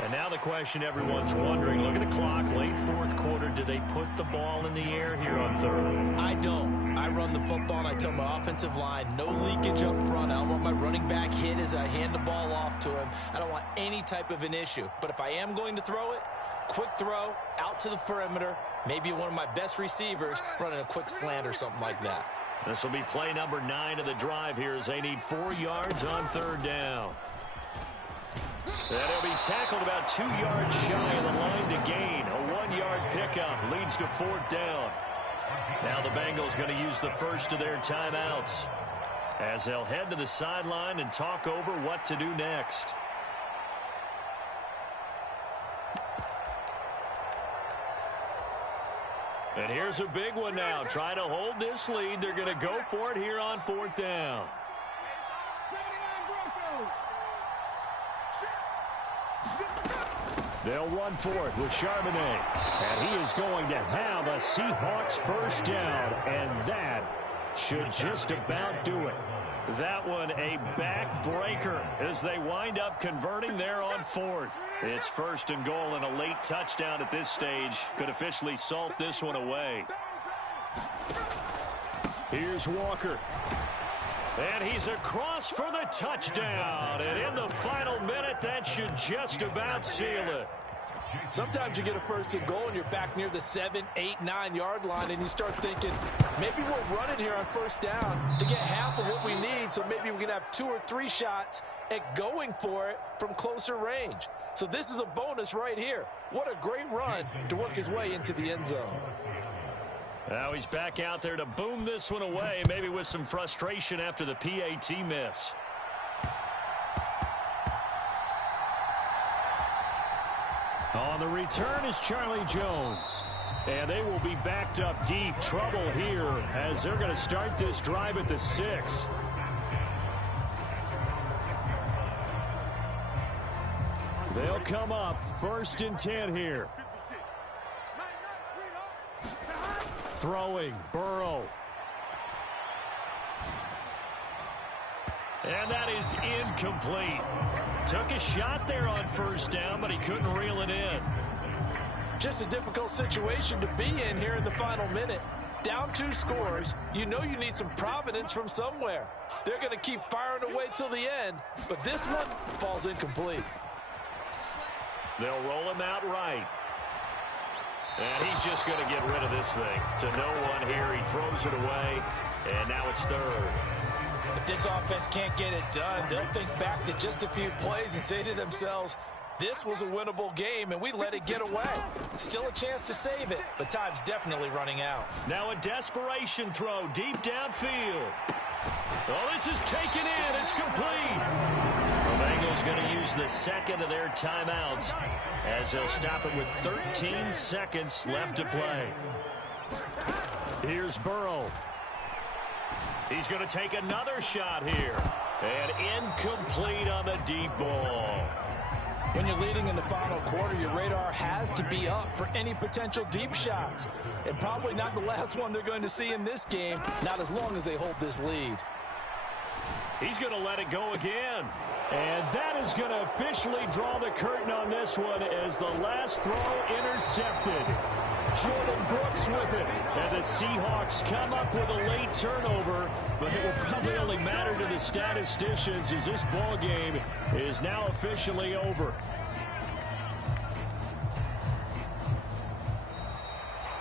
And now the question everyone's wondering, look at the clock, late 4th quarter. Do they put the ball in the air here on 3rd? I don't. I run the football, and I tell my offensive line, no leakage up front. I don't want my running back hit as I hand the ball off to him. I don't want any type of an issue. But if I am going to throw it, quick throw, out to the perimeter, maybe one of my best receivers running a quick slant or something like that. This will be play number 9 of the drive here as they need 4 yards on 3rd down. And he'll be tackled about 2 yards shy of the line to gain. A 1-yard pickup leads to 4th down. Now the Bengals going to use the first of their timeouts as they'll head to the sideline and talk over what to do next. And here's a big one now. Trying to hold this lead. They're going to go for it here on 4th down. They'll run for it with Charbonnet. And he is going to have a Seahawks first down. And that should just about do it. That one a backbreaker as they wind up converting there on 4th. It's 1st and goal, and a late touchdown at this stage could officially salt this one away. Here's Walker. And he's across for the touchdown. And in the final minute, that should just about seal it. Sometimes you get a 1st and goal and you're back near the 7, 8, 9-yard line, and you start thinking, maybe we're running here on 1st down to get half of what we need, so maybe we can have 2 or 3 shots at going for it from closer range. So this is a bonus right here. What a great run to work his way into the end zone. Now he's back out there to boom this one away, maybe with some frustration after the PAT miss. On the return is Charlie Jones. And they will be backed up deep. Trouble here as they're going to start this drive at the 6. They'll come up 1st and 10 here. Throwing, Burrow. And that is incomplete. Took a shot there on 1st down, but he couldn't reel it in. Just a difficult situation to be in here in the final minute. Down 2 scores, you know you need some providence from somewhere. They're going to keep firing away till the end, but this one falls incomplete. They'll roll him out right. And he's just going to get rid of this thing. To no one here, he throws it away, and now it's 3rd. If this offense can't get it done, they'll think back to just a few plays and say to themselves, this was a winnable game, and we let it get away. Still a chance to save it, but time's definitely running out. Now a desperation throw deep downfield. Oh, this is taken in. It's complete. The Bengals going to use the 2nd of their timeouts as they'll stop it with 13 seconds left to play. Here's Burrow. He's going to take another shot here. And incomplete on the deep ball. When you're leading in the final quarter, your radar has to be up for any potential deep shots. And probably not the last one they're going to see in this game, not as long as they hold this lead. He's going to let it go again. And that is going to officially draw the curtain on this one as the last throw intercepted. Jordan Brooks with it. And the Seahawks come up with a late turnover, but it will probably only matter to the statisticians as this ball game is now officially over.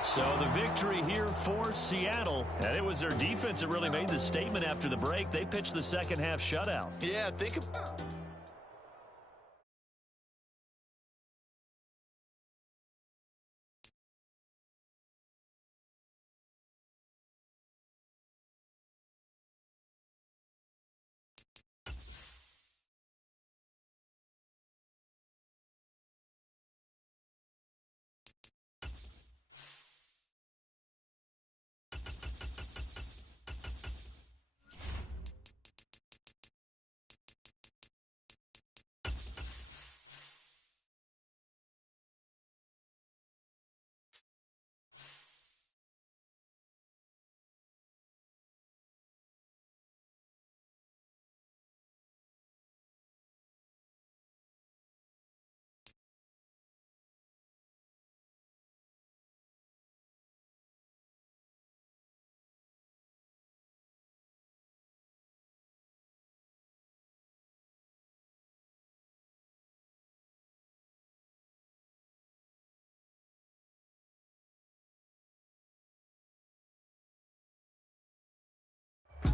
So the victory here for Seattle, and it was their defense that really made the statement after the break. They pitched the second half shutout. Yeah, think of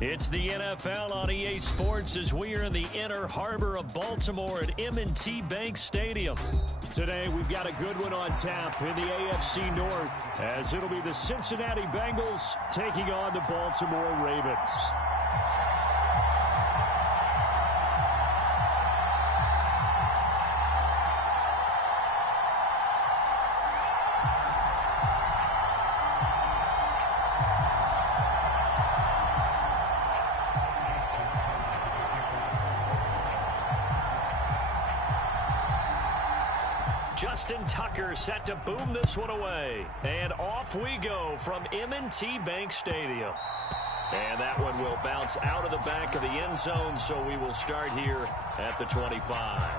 It's the NFL on EA Sports as we are in the Inner Harbor of Baltimore at M&T Bank Stadium. Today, we've got a good one on tap in the AFC North, as it'll be the Cincinnati Bengals taking on the Baltimore Ravens. Justin Tucker set to boom this one away. And off we go from M&T Bank Stadium. And that one will bounce out of the back of the end zone, so we will start here at the 25.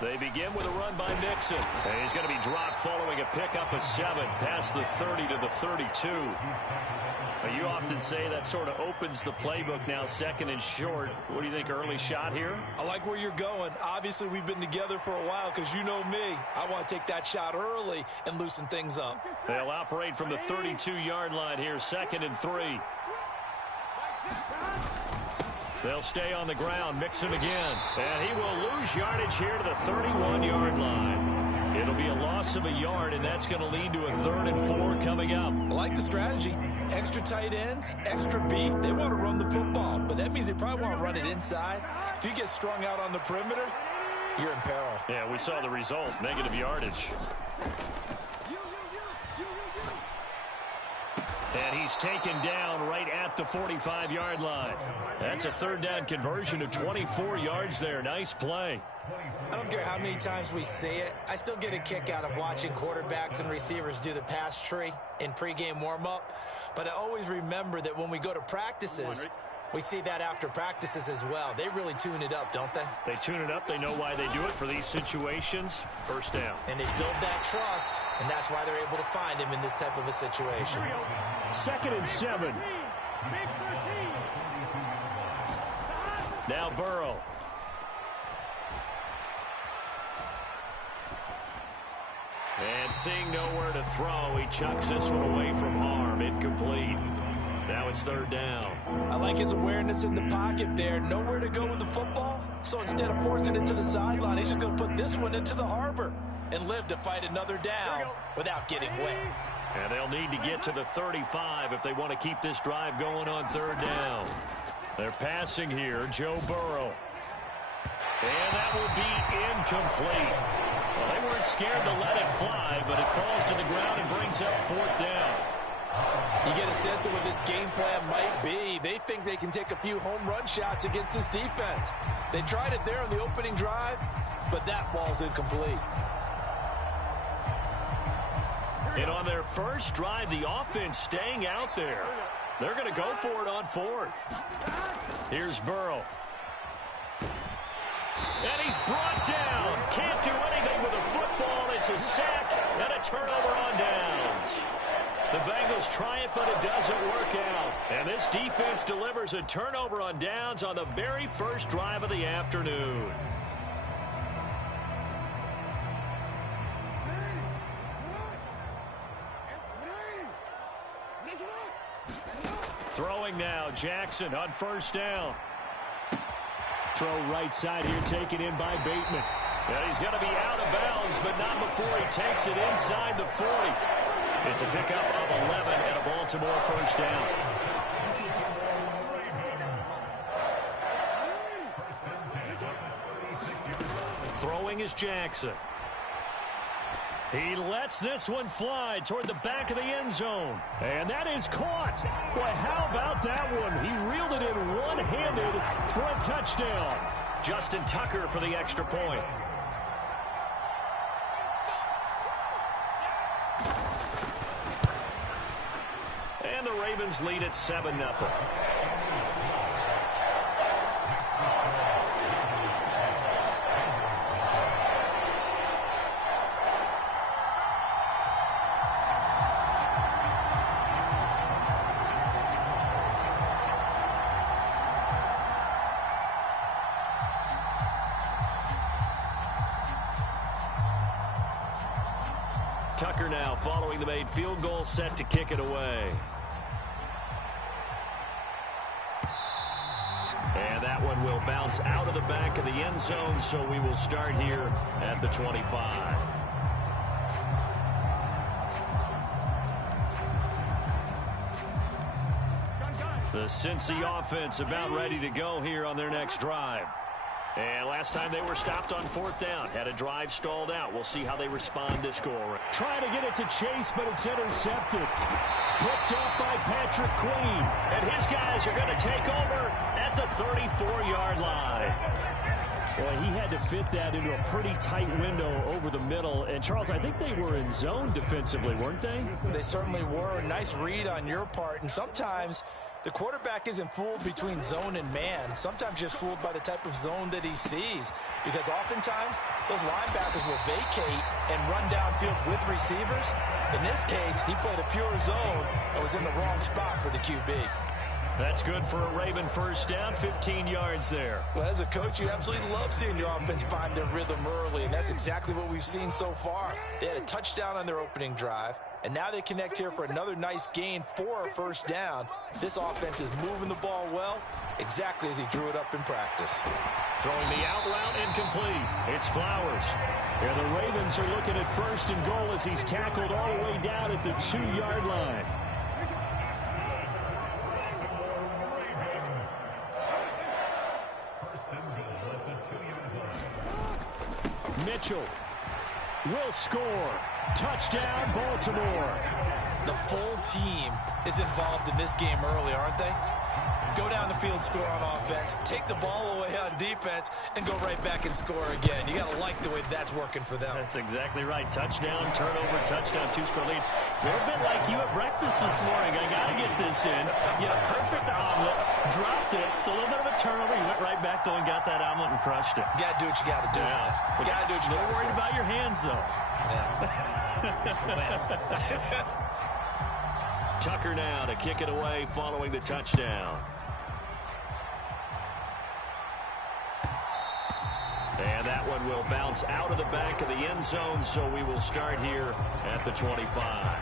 They begin with a run by Nixon. And he's going to be dropped following a pickup of 7 past the 30 to the 32. You often say that sort of opens the playbook now, second and short. What do you think, early shot here? I like where you're going. Obviously, we've been together for a while because you know me. I want to take that shot early and loosen things up. They'll operate from the 32-yard line here, 2nd and 3. They'll stay on the ground, mix him again. And he will lose yardage here to the 31-yard line. It'll be a loss of a yard, and that's going to lead to a 3rd and 4 coming up. I like the strategy. Extra tight ends, extra beef. They want to run the football, but that means they probably want to run it inside. If you get strung out on the perimeter, you're in peril. Yeah, we saw the result, negative yardage. And he's taken down right at the 45-yard line. That's a 3rd down conversion of 24 yards there. Nice play. I don't care how many times we see it. I still get a kick out of watching quarterbacks and receivers do the pass tree in pregame warm-up. But I always remember that when we go to practices, we see that after practices as well. They really tune it up, don't they? They tune it up. They know why they do it for these situations. 1st down. And they build that trust, and that's why they're able to find him in this type of a situation. 2nd and 7. Now Burrow. And seeing nowhere to throw, he chucks this one away from harm. Incomplete. Now it's 3rd down. I like his awareness in the pocket there. Nowhere to go with the football. So instead of forcing it to the sideline, he's just going to put this one into the harbor and live to fight another down without getting wet. And they'll need to get to the 35 if they want to keep this drive going on 3rd down. They're passing here, Joe Burrow. And that will be incomplete. Well, they weren't scared to let it fly, but it falls to the ground and brings up 4th down. You get a sense of what this game plan might be. They think they can take a few home run shots against this defense. They tried it there on the opening drive, but that falls incomplete. And on their first drive, the offense staying out there. They're going to go for it on 4th. Here's Burrow. And he's brought down. Can't do anything with a football. It's a sack and a turnover on downs. The Bengals try it, but it doesn't work out. And this defense delivers a turnover on downs on the very first drive of the afternoon. Throwing now, Jackson on 1st down. Throw right side here, taken in by Bateman. And he's going to be out of bounds, but not before he takes it inside the 40. It's a pickup of 11 and a Baltimore 1st down. Throwing is Jackson. He lets this one fly toward the back of the end zone. And that is caught. Boy, how about that one? He reeled it in one-handed for a touchdown. Justin Tucker for the extra point. And the Ravens lead at 7-0. Tucker now following the made field goal, set to kick it away. And that one will bounce out of the back of the end zone, so we will start here at the 25. The Cincy offense about ready to go here on their next drive. And last time they were stopped on 4th down. Had a drive stalled out. We'll see how they respond this go-around. Trying to get it to Chase, but it's intercepted. Picked up by Patrick Queen. And his guys are going to take over at the 34-yard line. Well, he had to fit that into a pretty tight window over the middle. And, Charles, I think they were in zone defensively, weren't they? They certainly were. Nice read on your part. And sometimes the quarterback isn't fooled between zone and man. Sometimes just fooled by the type of zone that he sees. Because oftentimes, those linebackers will vacate and run downfield with receivers. In this case, he played a pure zone and was in the wrong spot for the QB. That's good for a Raven first down, 15 yards there. Well, as a coach, you absolutely love seeing your offense find their rhythm early, and that's exactly what we've seen so far. They had a touchdown on their opening drive, and now they connect here for another nice gain for a first down. This offense is moving the ball well, exactly as he drew it up in practice. Throwing the out route incomplete. It's Flowers. Yeah, the Ravens are looking at 1st and goal as he's tackled all the way down at the 2-yard line. Mitchell will score. Touchdown, Baltimore. The full team is involved in this game early, aren't they? Go down the field, score on offense, take the ball away on defense, and go right back and score again. You got to like the way that's working for them. That's exactly right. Touchdown, turnover, touchdown, 2-score lead. A little bit like you at breakfast this morning. I got to get this in. You had a perfect omelet, dropped it. It's a little bit of a turnover. You went right back though and got that omelet and crushed it. You got to do what you got to do. Yeah. You got to do what you got to do. Don't worry about your hands, though. Yeah. Tucker now to kick it away following the touchdown. And that one will bounce out of the back of the end zone, so we will start here at the 25.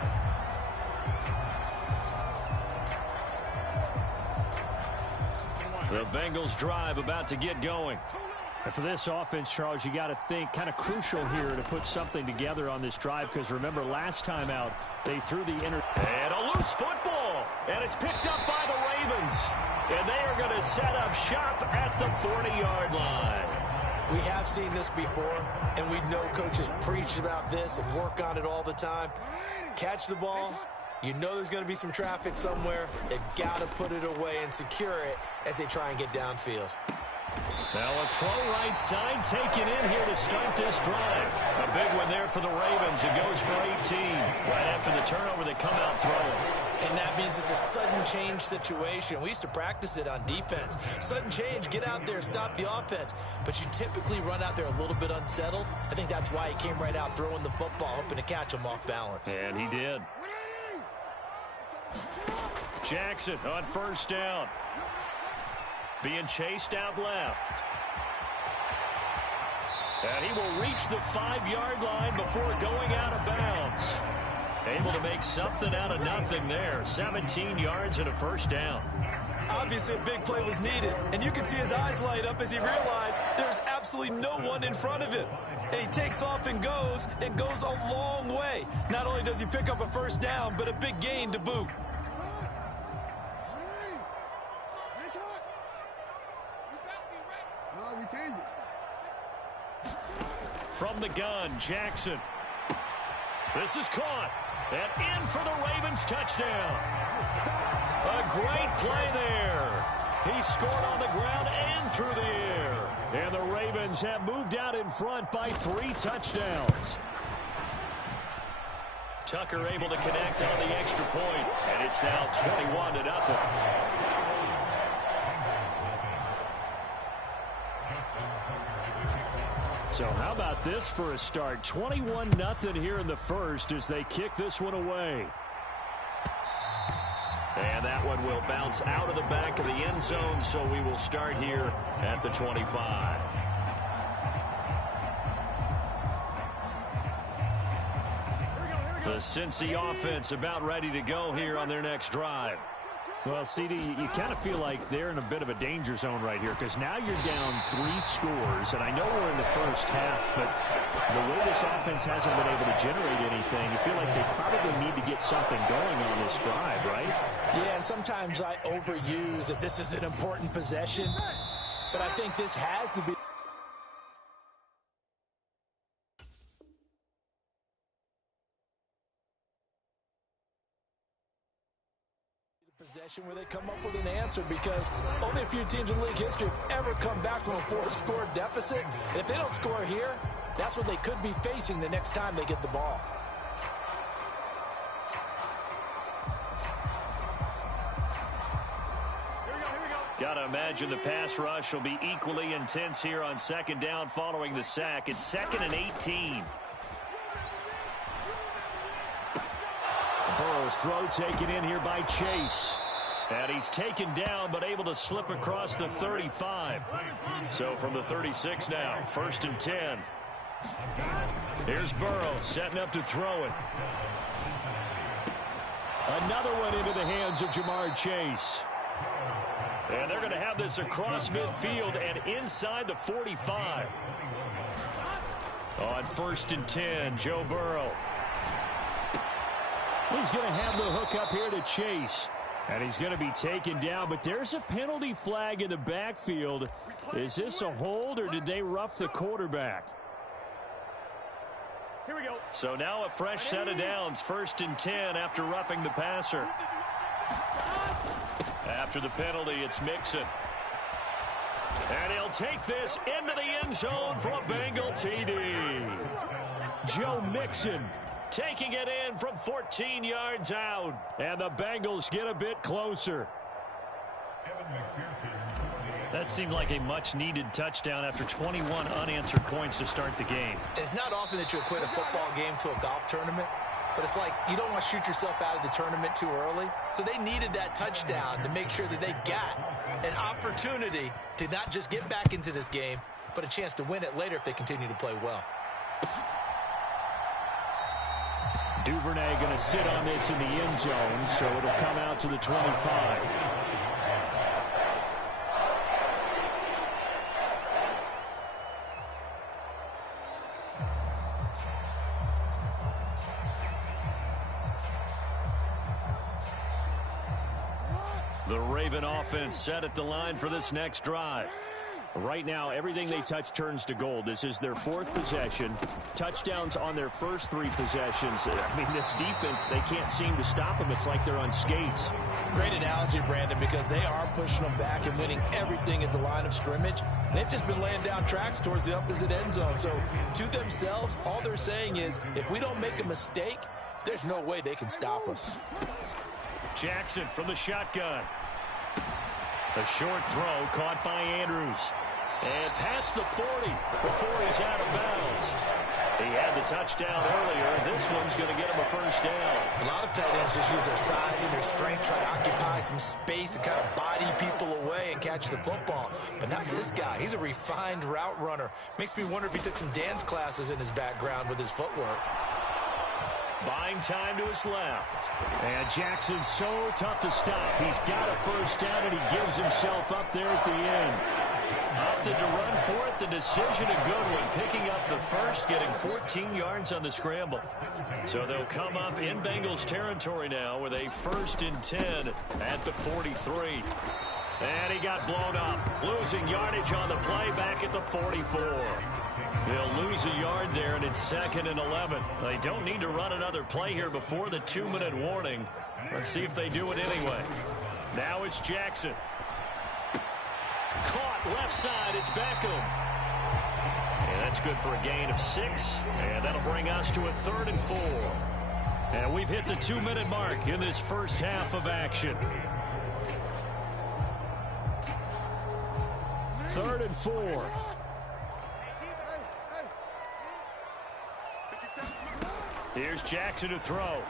The Bengals drive about to get going. And for this offense, Charles, you got to think kind of crucial here to put something together on this drive, because remember last time out they threw the And a loose football, and it's picked up by the Ravens, and they are going to set up shop at the 40-yard line. We have seen this before, and we know coaches preach about this and work on it all the time. Catch the ball. You know there's going to be some traffic somewhere. They've got to put it away and secure it as they try and get downfield. Now a throw right side taken in here to start this drive. A big one there for the Ravens. It goes for 18. Right after the turnover, they come out throwing. And that means it's a sudden change situation. We used to practice it on defense. Sudden change, get out there, stop the offense. But you typically run out there a little bit unsettled. I think that's why he came right out throwing the football, hoping to catch him off balance. And he did. Jackson on 1st down. Being chased out left. And he will reach the 5-yard line before going out of bounds. Able to make something out of nothing there. 17 yards and a first down. Obviously a big play was needed, and you can see his eyes light up as he realized there's absolutely no one in front of him. And he takes off and goes a long way. Not only does he pick up a first down, but a big gain to boot. From the gun, Jackson. This is caught. And in for the Ravens touchdown. A great play there. He scored on the ground and through the air. And the Ravens have moved out in front by 3 touchdowns. Tucker able to connect on the extra point, and it's now 21-0. So how about this for a start? 21-0 here in the first as they kick this one away. And that one will bounce out of the back of the end zone, so we will start here at the 25. Here we go. The Cincy offense about ready to go here on their next drive. Well, CD, you kind of feel like they're in a bit of a danger zone right here because now you're down 3 scores, and I know we're in the first half, but the way this offense hasn't been able to generate anything, you feel like they probably need to get something going on this drive, right? Yeah, and sometimes I overuse that this is an important possession, but I think this has to be possession where they come up with an answer, because only a few teams in league history have ever come back from a 4-score deficit. And if they don't score here, that's what they could be facing the next time they get the ball. Got to imagine the pass rush will be equally intense here on second down following the sack. It's 2nd and 18. Burrow's throw taken in here by Chase. And he's taken down but able to slip across the 35. So from the 36 now, 1st and 10. Here's Burrow setting up to throw it. Another one into the hands of Jamar Chase. And they're going to have this across midfield and inside the 45. On 1st and 10, Joe Burrow. He's going to have the hook up here to Chase. And he's going to be taken down, but there's a penalty flag in the backfield. Is this a hold, or did they rough the quarterback? Here we go. So now a fresh set of downs, 1st and 10 after roughing the passer. After the penalty, it's Mixon. And he'll take this into the end zone for a Bengal TD. Joe Mixon taking it in from 14 yards out. And the Bengals get a bit closer. That seemed like a much-needed touchdown after 21 unanswered points to start the game. It's not often that you equate a football game to a golf tournament, but it's like you don't want to shoot yourself out of the tournament too early. So they needed that touchdown to make sure that they got an opportunity to not just get back into this game, but a chance to win it later if they continue to play well. Duvernay going to sit on this in the end zone, so it'll come out to the 25. The Raven offense set at the line for this next drive. Right now, everything they touch turns to gold. This is their 4th possession. Touchdowns on their first 3 possessions. I mean, this defense, they can't seem to stop them. It's like they're on skates. Great analogy, Brandon, because they are pushing them back and winning everything at the line of scrimmage. They've just been laying down tracks towards the opposite end zone. So to themselves, all they're saying is, if we don't make a mistake, there's no way they can stop us. Jackson from the shotgun. A short throw caught by Andrews. And past the 40 before he's out of bounds. He had the touchdown earlier. This one's going to get him a first down. A lot of tight ends just use their size and their strength, try to occupy some space and kind of body people away and catch the football. But not this guy. He's a refined route runner. Makes me wonder if he took some dance classes in his background with his footwork. Buying time to his left. And Jackson's so tough to stop. He's got a first down, and he gives himself up there at the end. Opted to run for it. The decision a good one. Picking up the first, getting 14 yards on the scramble. So they'll come up in Bengals territory now with a 1st and 10 at the 43. And he got blown up. Losing yardage on the play back at the 44. They'll lose a yard there, and it's 2nd and 11. They don't need to run another play here before the 2-minute warning. Let's see if they do it anyway. Now it's Jackson. Caught left side. It's Beckham. And that's good for a gain of 6. And that'll bring us to a 3rd and 4. And we've hit the 2-minute mark in this first half of action. 3rd and 4. Here's Jackson to throw.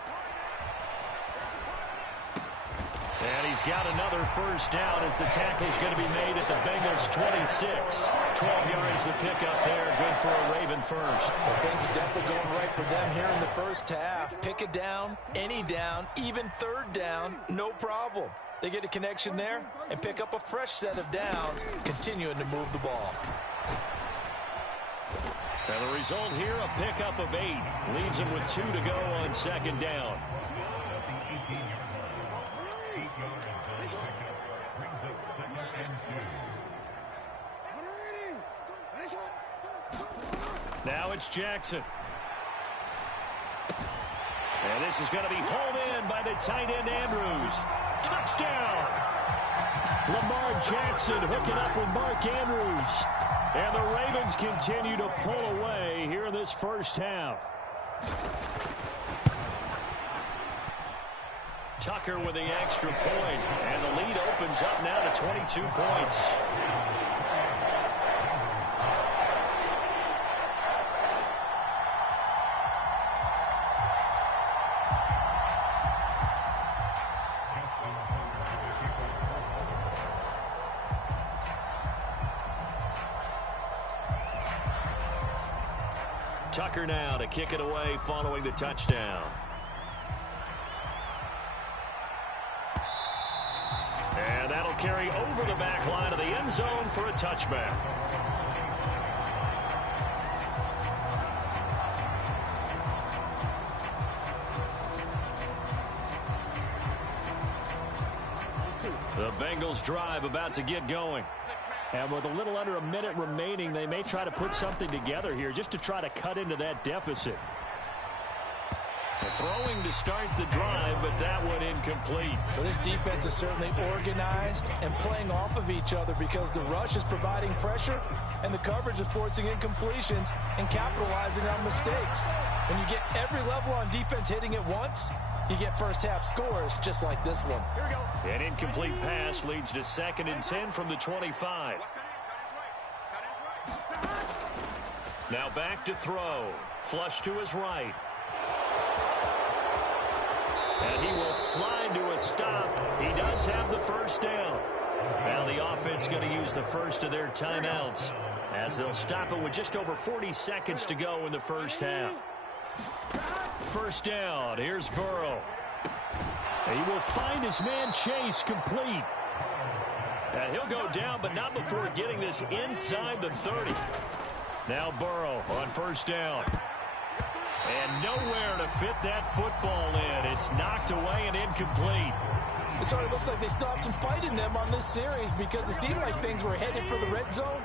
And he's got another first down as the tackle's going to be made at the Bengals 26. 12 yards to pick up there. Good for a Raven first. Well, things are definitely going right for them here in the first half. Pick a down, any down, even third down, no problem. They get a connection there and pick up a fresh set of downs, continuing to move the ball. And the result here, a pickup of 8. Leaves them with 2 to go on second down. Now it's Jackson. And this is going to be hauled in by the tight end Andrews. Touchdown! Lamar Jackson hooking up with Mark Andrews. And the Ravens continue to pull away here in this first half. Tucker with the extra point. And the lead opens up now to 22 points. Tucker now to kick it away following the touchdown. And that'll carry over the back line of the end zone for a touchback. The Bengals drive about to get going. And with a little under a minute remaining, they may try to put something together here just to try to cut into that deficit. Throwing to start the drive, but that one incomplete. Well, this defense is certainly organized and playing off of each other because the rush is providing pressure and the coverage is forcing incompletions and capitalizing on mistakes. When you get every level on defense hitting at once, you get first half scores just like this one. Here we go. An incomplete pass leads to 2nd and 10 from the 25. Now back to throw. Flush to his right. And he will slide to a stop. He does have the first down. Now the offense going to use the first of their timeouts as they'll stop it with just over 40 seconds to go in the first half. First down. Here's Burrow. He will find his man Chase complete. And he'll go down, but not before getting this inside the 30. Now Burrow on first down. And nowhere to fit that football in. It's knocked away and incomplete. It sort of looks like they still have some fight in them on this series because it seemed like things were headed for the red zone.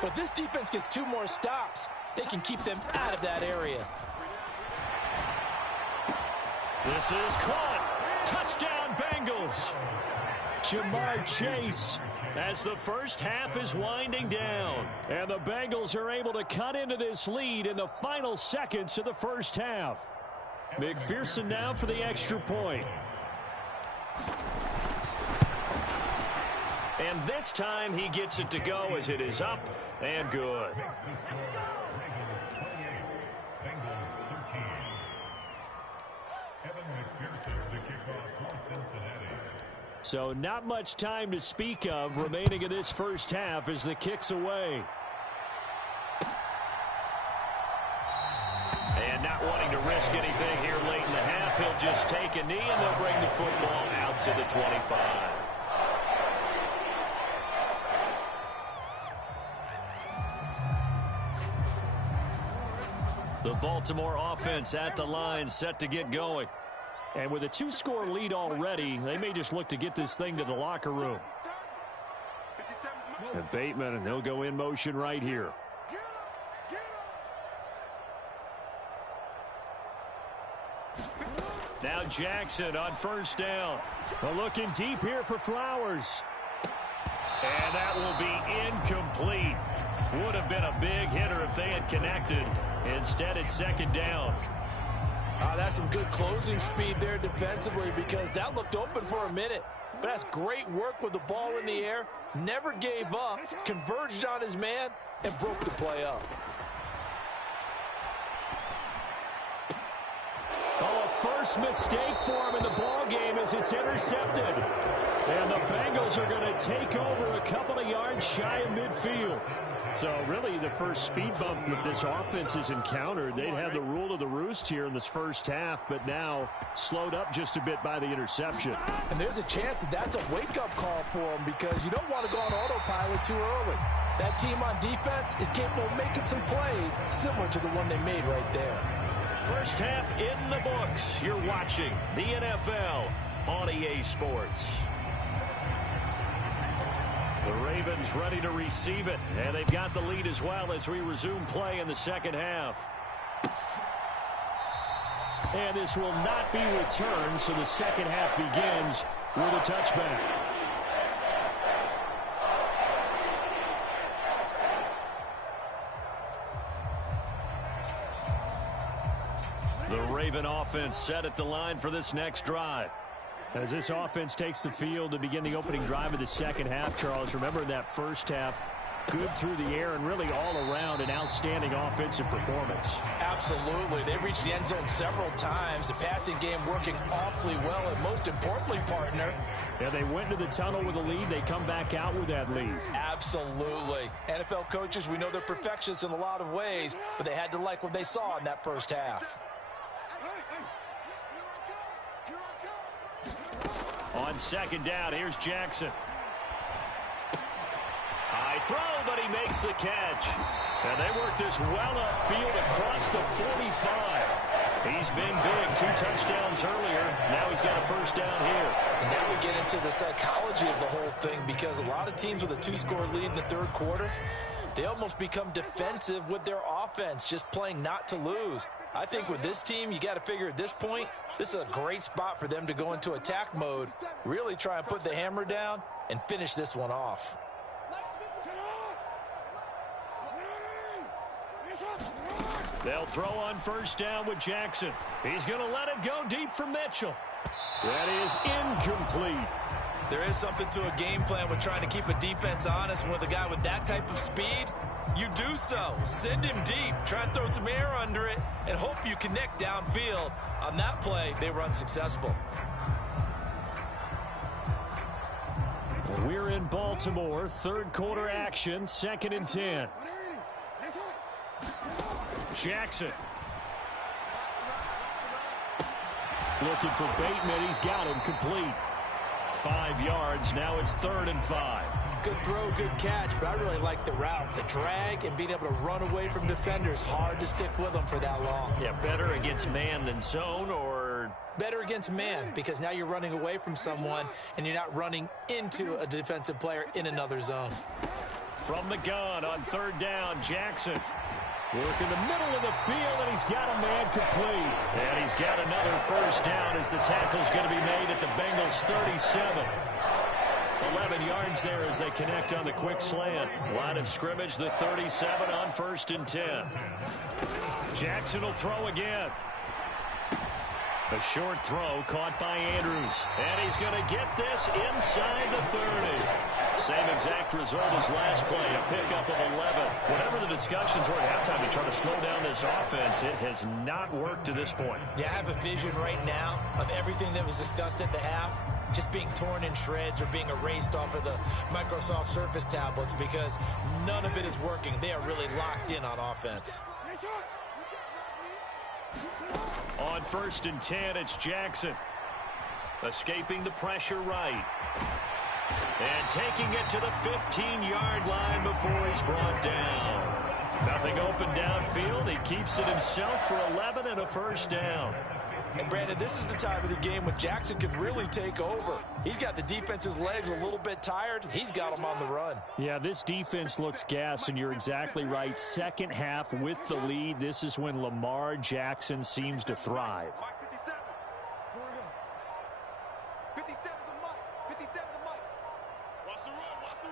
But if this defense gets 2 more stops, they can keep them out of that area. This is caught. Touchdown, Bengals. Jamar Chase as the first half is winding down. And the Bengals are able to cut into this lead in the final seconds of the first half. McPherson now for the extra point. And this time he gets it to go as it is up and good. So not much time to speak of remaining in this first half as the kick's away. And not wanting to risk anything here late in the half, he'll just take a knee and they'll bring the football out to the 25. The Baltimore offense at the line set to get going. And with a 2-score lead already, they may just look to get this thing to the locker room. And Bateman, and he'll go in motion right here. Now Jackson on first down. But looking deep here for Flowers. And that will be incomplete. Would have been a big hitter if they had connected. Instead, it's second down. That's some good closing speed there defensively because that looked open for a minute. But that's great work with the ball in the air. Never gave up, converged on his man, and broke the play up. Oh, a first mistake for him in the ball game as it's intercepted. And the Bengals are going to take over a couple of yards shy of midfield. So really the first speed bump that this offense has encountered, they'd had the rule of the roost here in this first half, but now slowed up just a bit by the interception. And there's a chance that that's a wake-up call for them because you don't want to go on autopilot too early. That team on defense is capable of making some plays similar to the one they made right there. First half in the books. You're watching the NFL on EA Sports. The Ravens ready to receive it, and they've got the lead as well as we resume play in the second half. And this will not be returned, so the second half begins with a touchback. The Raven offense set at the line for this next drive. As this offense takes the field to begin the opening drive of the second half, Charles, remember that first half, good through the air and really all around an outstanding offensive performance. Absolutely. They reached the end zone several times. The passing game working awfully well, and most importantly, partner. Yeah, they went into the tunnel with a lead. They come back out with that lead. Absolutely. NFL coaches, we know they're perfectionists in a lot of ways, but they had to like what they saw in that first half. On second down, here's Jackson. High throw, but he makes the catch. And they work this well upfield across the 45. He's been big, 2 touchdowns earlier. Now he's got a first down here. And now we get into the psychology of the whole thing because a lot of teams with a 2-score lead in the third quarter, they almost become defensive with their offense, just playing not to lose. I think with this team, you got to figure at this point, this is a great spot for them to go into attack mode, really try and put the hammer down and finish this one off. They'll throw on first down with Jackson. He's going to let it go deep for Mitchell. That is incomplete. There is something to a game plan with trying to keep a defense honest. With a guy with that type of speed, you do so. Send him deep. Try and throw some air under it and hope you connect downfield. On that play, they were unsuccessful. We're in Baltimore. Third quarter action. 2nd and 10. Jackson. Looking for Bateman. He's got him complete. 5 yards. Now it's 3rd and 5. Good throw, good catch, but I really like the route. The drag and being able to run away from defenders. Hard to stick with them for that long. Yeah, better against man than zone, or better against man because now you're running away from someone and you're not running into a defensive player in another zone. From the gun on 3rd down, Jackson. Work in the middle of the field, and he's got a man complete. And he's got another first down as the tackle's going to be made at the Bengals' 37. 11 yards there as they connect on the quick slant. Line of scrimmage, the 37 on 1st and 10. Jackson will throw again. A short throw caught by Andrews. And he's going to get this inside the 30. Same exact result as last play, a pickup of 11. Whatever the discussions were at halftime to try to slow down this offense, it has not worked to this point. Yeah, I have a vision right now of everything that was discussed at the half just being torn in shreds or being erased off of the Microsoft Surface tablets because none of it is working. They are really locked in on offense. On 1st and 10, it's Jackson. Escaping the pressure right. And taking it to the 15-yard line before he's brought down. Nothing open downfield. He keeps it himself for 11 and a first down. And Brandon, this is the time of the game when Jackson can really take over. He's got the defense's legs a little bit tired. He's got them on the run. Yeah, this defense looks gassed, and you're exactly right. Second half with the lead, this is when Lamar Jackson seems to thrive. 57 the mic. 57 the mic. Watch the run. Watch the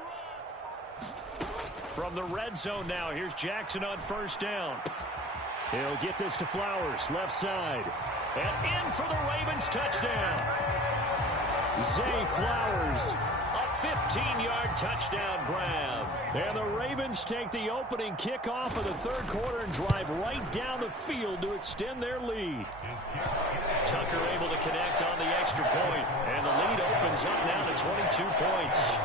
run. From the red zone now, here's Jackson on first down. He'll get this to Flowers, left side. And in for the Ravens touchdown. Zay Flowers. A 15-yard touchdown grab. And the Ravens take the opening kickoff of the third quarter and drive right down the field to extend their lead. Tucker able to connect on the extra point, and the lead opens up now to 22 points.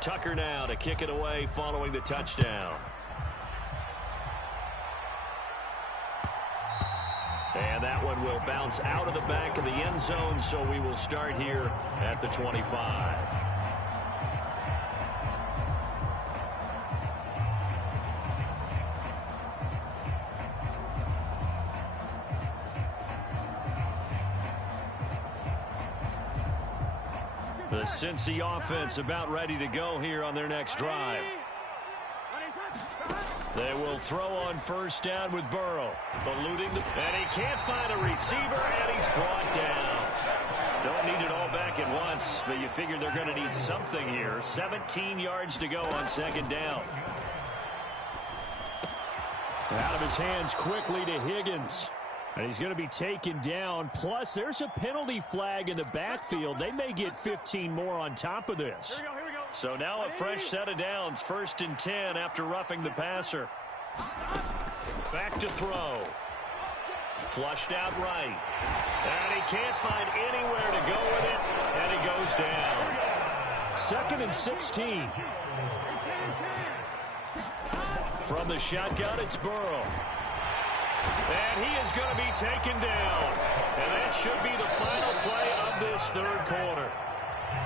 Tucker now to kick it away following the touchdown. And that one will bounce out of the back of the end zone, so we will start here at the 25. The Cincy offense about ready to go here on their next drive. They will throw on first down with Burrow. Eluding and he can't find a receiver, and he's brought down. Don't need it all back at once, but you figure they're going to need something here. 17 yards to go on second down. Out of his hands quickly to Higgins. And he's going to be taken down. Plus, there's a penalty flag in the backfield. They may get 15 more on top of this. Here we go. So now a fresh set of downs. 1st and 10 after roughing the passer. Back to throw. Flushed out right. And he can't find anywhere to go with it. And he goes down. 2nd and 16. From the shotgun, it's Burrow. And he is going to be taken down. And that should be the final play of this third quarter.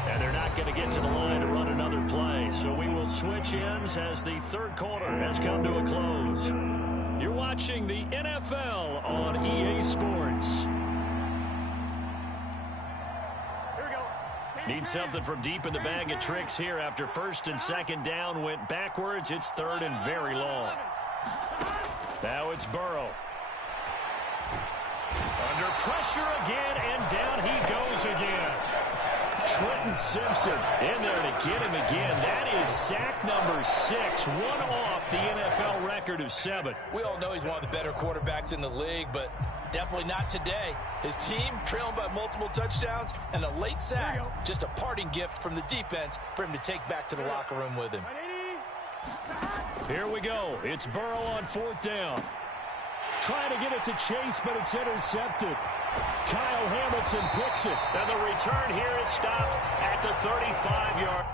And they're not going to get to the line to run another play. So we will switch ends as the third quarter has come to a close. You're watching the NFL on EA Sports. Need something from deep in the bag of tricks here after 1st and 2nd down went backwards. It's 3rd and very long. Now it's Burrow. Under pressure again, and down he goes again. Trenton Simpson in there to get him again. That is sack number 6, one off the NFL record of 7. We all know he's one of the better quarterbacks in the league, but definitely not today. His team trailing by multiple touchdowns, and a late sack, just a parting gift from the defense for him to take back to the locker room with him. Here we go. It's Burrow on 4th down. Trying to get it to Chase, but it's intercepted. Kyle Hamilton picks it. And the return here is stopped at the 35-yard.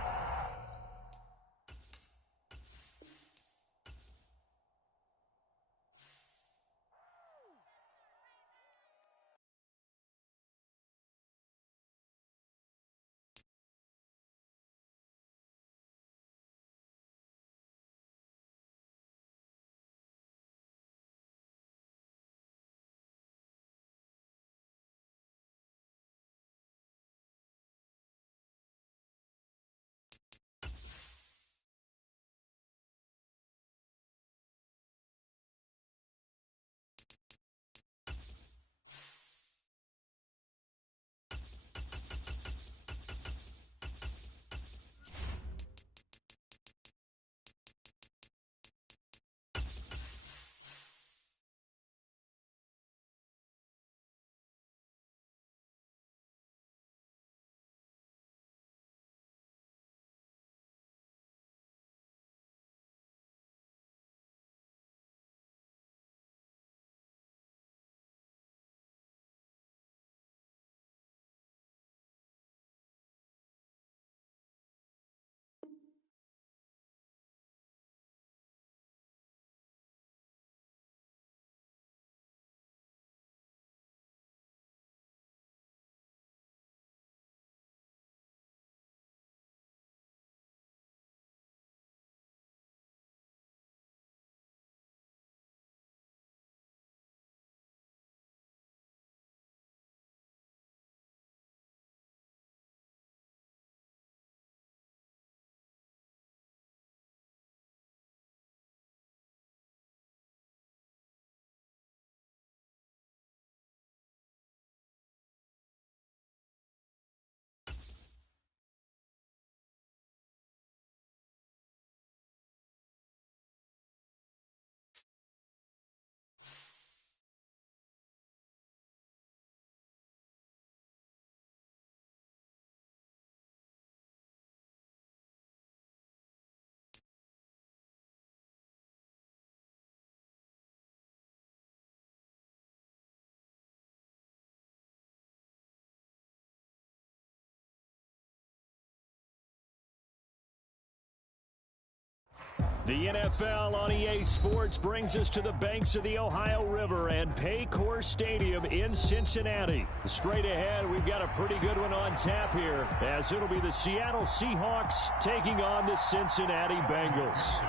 The NFL on EA Sports brings us to the banks of the Ohio River and ps4 Stadium in Cincinnati. Straight ahead, we've got a pretty good one on tap here, as it'll be the Seattle Seahawks taking on the Cincinnati Bengals.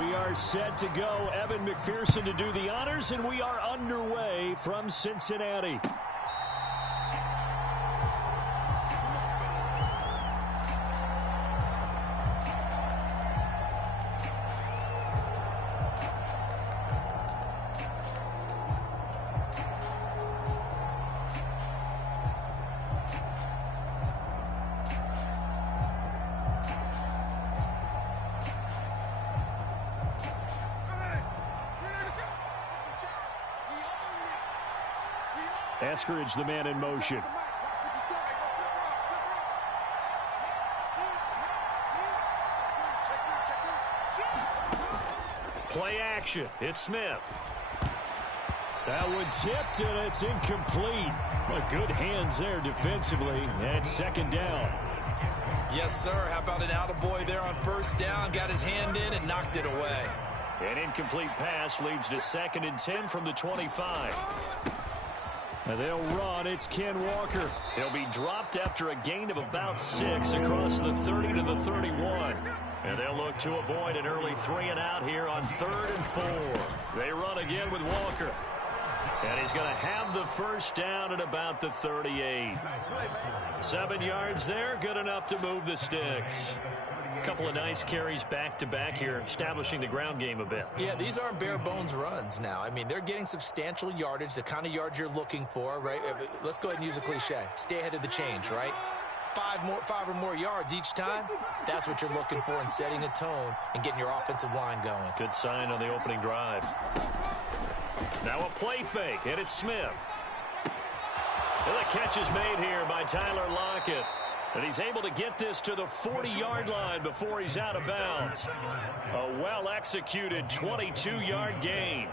We are set to go. Evan McPherson to do the honors, and we are underway from Cincinnati. Eskridge, the man in motion. Play action. It's Smith. That one tipped, and it's incomplete. But good hands there defensively, and second down. Yes, sir. How about an attaboy there on first down? Got his hand in and knocked it away. An incomplete pass leads to 2nd and 10 from the 25. And they'll run. It's Ken Walker. He'll be dropped after a gain of about 6 across the 30 to the 31. And they'll look to avoid an early 3-and-out here on 3rd and 4. They run again with Walker. And he's going to have the first down at about the 38. 7 yards there, good enough to move the sticks. A couple of nice carries back-to-back here, establishing the ground game a bit. Yeah, these aren't bare-bones runs now. I mean, they're getting substantial yardage, the kind of yards you're looking for, right? Let's go ahead and use a cliche. Stay ahead of the change, right? 5 or more yards each time, that's what you're looking for in setting a tone and getting your offensive line going. Good sign on the opening drive. Now a play fake, and it's Smith. And the catch is made here by Tyler Lockett. And he's able to get this to the 40-yard line before he's out of bounds. A well-executed 22-yard gain.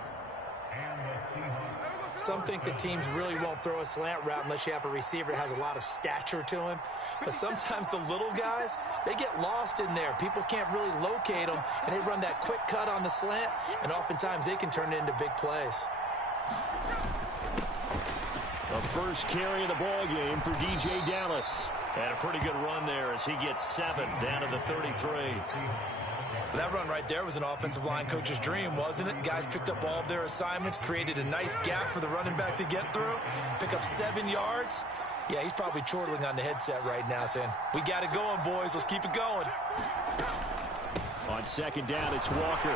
Some think the teams really won't throw a slant route unless you have a receiver that has a lot of stature to him. But sometimes the little guys, they get lost in there. People can't really locate them, and they run that quick cut on the slant, and oftentimes they can turn it into big plays. The first carry of the ball game for DJ Dallas. And a pretty good run there as he gets 7 down to the 33. That run right there was an offensive line coach's dream, wasn't it? Guys picked up all of their assignments, created a nice gap for the running back to get through, pick up 7 yards. Yeah, he's probably chortling on the headset right now saying, we got it going, boys. Let's keep it going. On second down, it's Walker.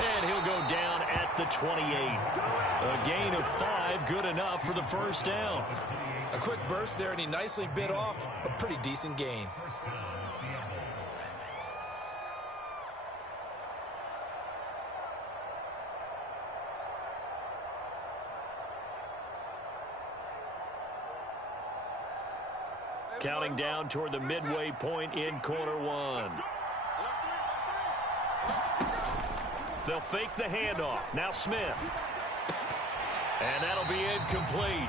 And he'll go down at the 28. A gain of 5, good enough for the first down. A quick burst there, and he nicely bit off a pretty decent gain. Counting down toward the midway point in quarter 1. They'll fake the handoff. Now Smith. And that'll be incomplete.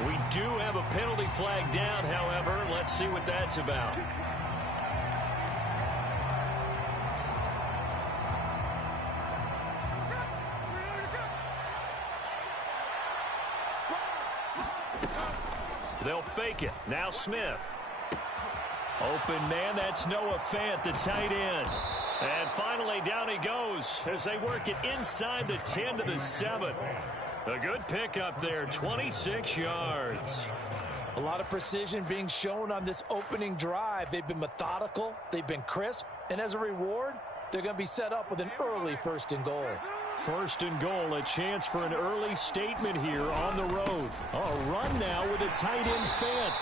We do have a penalty flag down, however. Let's see what that's about. They'll fake it. Now Smith. Open man, that's Noah Fant, the tight end. And finally, down he goes as they work it inside the 10 to the 7. A good pickup there, 26 yards. A lot of precision being shown on this opening drive. They've been methodical, they've been crisp, and as a reward, they're going to be set up with an early 1st and goal. 1st and goal, a chance for an early statement here on the road. A run now with a tight end Fant.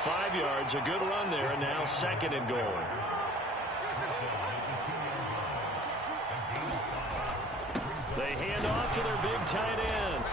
5 yards, a good run there, and now 2nd and goal. They hand off to their big tight end.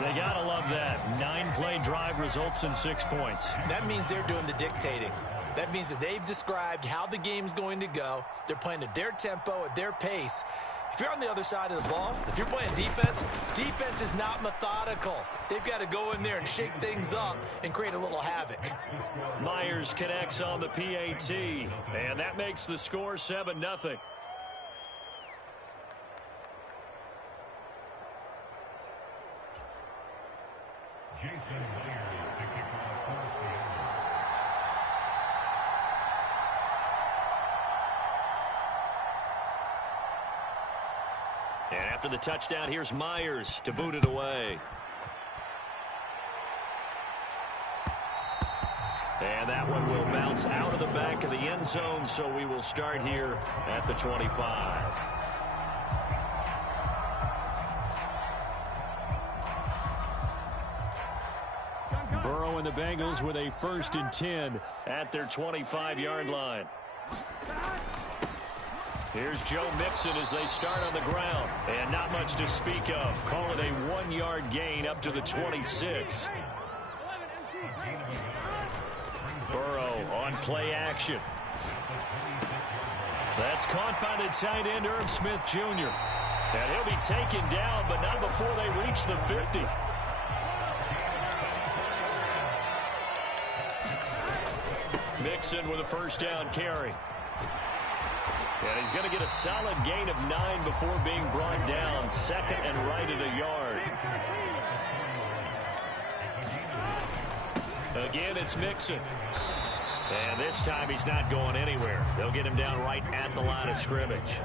They gotta love that. 9-play drive results in 6 points. That means they're doing the dictating. That means that they've described how the game's going to go. They're playing at their tempo, at their pace. If you're on the other side of the ball, if you're playing defense, defense is not methodical. They've got to go in there and shake things up and create a little havoc. Myers connects on the PAT, and that makes the score 7-0. And after the touchdown, here's Myers to boot it away. And that one will bounce out of the back of the end zone, so we will start here at the 25. Burrow and the Bengals with a 1st and 10 at their 25-yard line. Here's Joe Mixon as they start on the ground. And not much to speak of. Call it a 1-yard gain up to the 26. Burrow on play action. That's caught by the tight end, Irv Smith Jr. And he'll be taken down, but not before they reach the 50. Mixon with a 1st down carry. And he's going to get a solid gain of 9 before being brought down. 2nd and right at a yard. Again, it's Mixon. And this time he's not going anywhere. They'll get him down right at the line of scrimmage.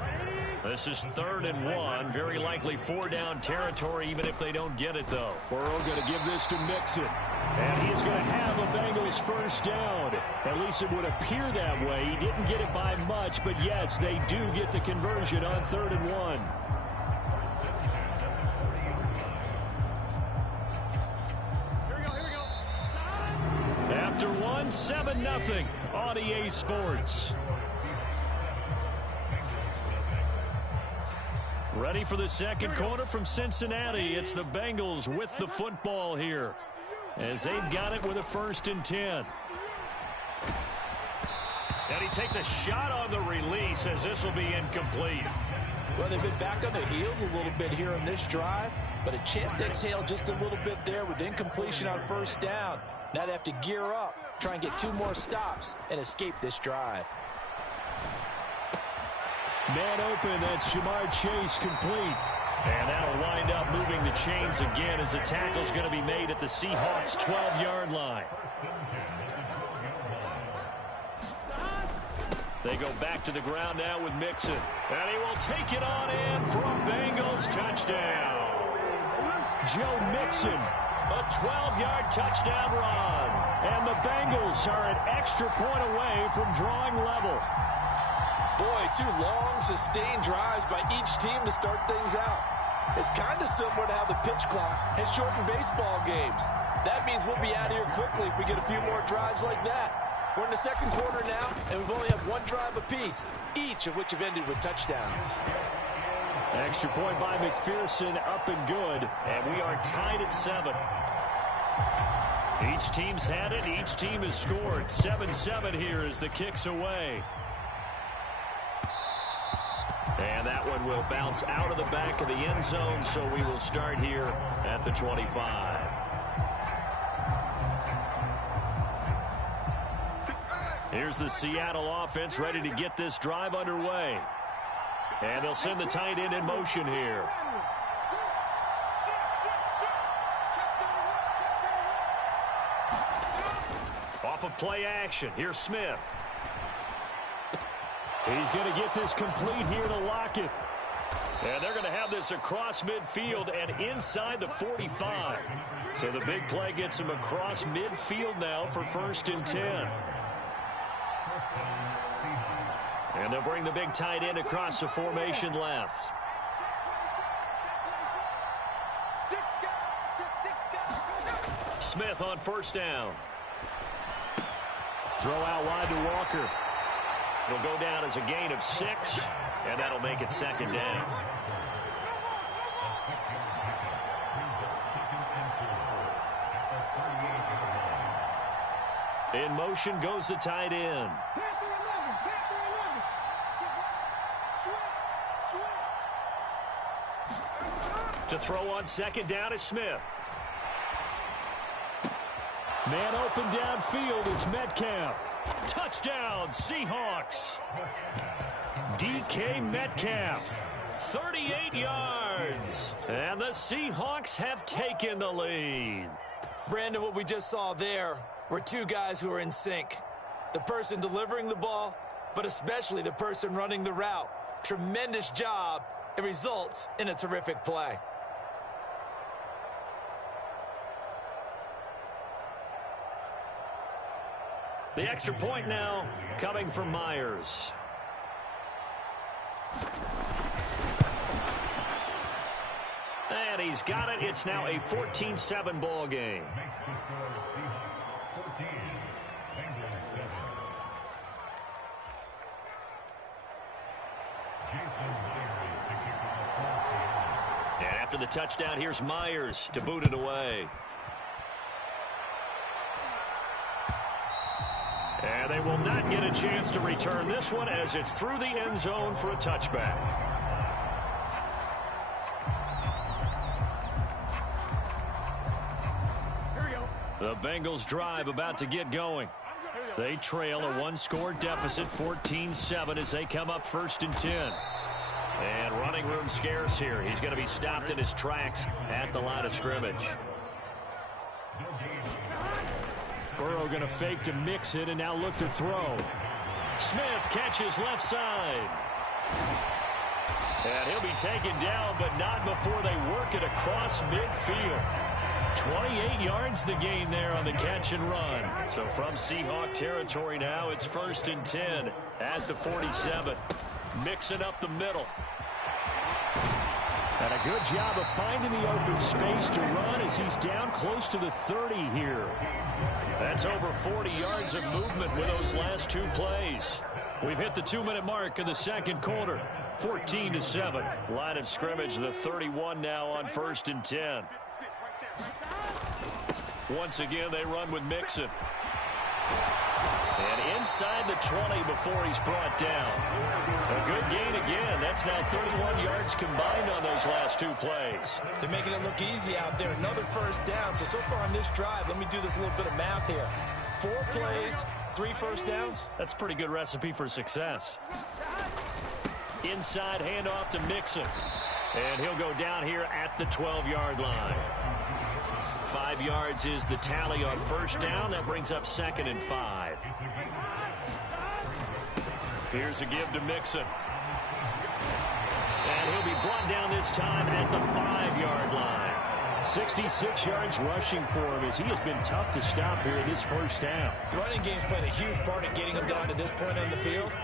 This is 3rd and 1. Very likely 4-down territory, even if they don't get it, though. Burrow going to give this to Mixon. And he is going to have a Bengals 1st down. At least it would appear that way. He didn't get it by much, but yes, they do get the conversion on 3rd and 1. Here we go. After 1, 7-0 on EA Sports. Ready for the second quarter from Cincinnati. It's the Bengals with the football here, as they've got it with a 1st and 10. And he takes a shot on the release, as this will be incomplete. Well, they've been back on their heels a little bit here on this drive, but a chance to exhale just a little bit there with incompletion on 1st down. Now they have to gear up, try and get 2 more stops, and escape this drive. Man open, that's Jamar Chase complete. And that'll wind up moving the chains again as the tackle's going to be made at the Seahawks' 12-yard line. They go back to the ground now with Mixon. And he will take it on in for a Bengals touchdown. Joe Mixon, a 12-yard touchdown run. And the Bengals are an extra point away from drawing level. Boy, 2 long, sustained drives by each team to start things out. It's kind of similar to how the pitch clock has shortened baseball games. That means we'll be out of here quickly if we get a few more drives like that. We're in the 2nd quarter now, and we've only had 1 drive apiece, each of which have ended with touchdowns. Extra point by McPherson, up and good, and we are tied at 7. Each team's had it, each team has scored. 7-7 here as the kick's away. And that one will bounce out of the back of the end zone, so we will start here at the 25. Here's the Seattle offense ready to get this drive underway. And they'll send the tight end in motion here. Off of play action, here's Smith. He's going to get this complete here to Lockett. And they're going to have this across midfield and inside the 45. So the big play gets him across midfield now for 1st and 10. And they'll bring the big tight end across the formation left. Smith on 1st down. Throw out wide to Walker. It'll go down as a gain of 6, and that'll make it 2nd down. In motion goes the tight end. To throw on second down is Smith. Man open downfield, it's Metcalf. Touchdown, Seahawks. DK Metcalf, 38 yards. And the Seahawks have taken the lead. Brandon, what we just saw there were two guys who are in sync. The person delivering the ball, but especially the person running the route. Tremendous job. It results in a terrific play. The extra point now coming from Myers. And he's got it. It's now a 14-7 ball game. And after the touchdown, here's Myers to boot it away. And they will not get a chance to return this one as it's through the end zone for a touchback. The Bengals drive about to get going. They trail a one-score deficit, 14-7, as they come up 1st and 10. And running room scarce here. He's going to be stopped in his tracks at the line of scrimmage. Burrow going to fake to mix it and now look to throw. Smith catches left side. And he'll be taken down, but not before they work it across midfield. 28 yards the gain there on the catch and run. So from Seahawk territory now, it's 1st and 10 at the 47. Mixing up the middle. And a good job of finding the open space to run as he's down close to the 30 here. That's over 40 yards of movement with those last two plays. We've hit the 2-minute mark in the second quarter. 14-7. Line of scrimmage, the 31 now on 1st and 10. Once again, they run with Mixon. And inside the 20 before he's brought down. A good gain again. That's now 31 yards combined on those last two plays. They're making it look easy out there. Another 1st down. So far on this drive, let me do this little bit of math here. 4 plays, 3 1st downs. That's a pretty good recipe for success. Inside handoff to Mixon. And he'll go down here at the 12-yard line. 5 yards is the tally on 1st down. That brings up 2nd and 5. Here's a give to Mixon. And he'll be brought down this time at the 5-yard line. 66 yards rushing for him as he has been tough to stop here this 1st half. The running game's played a huge part in getting him down to this point on the field.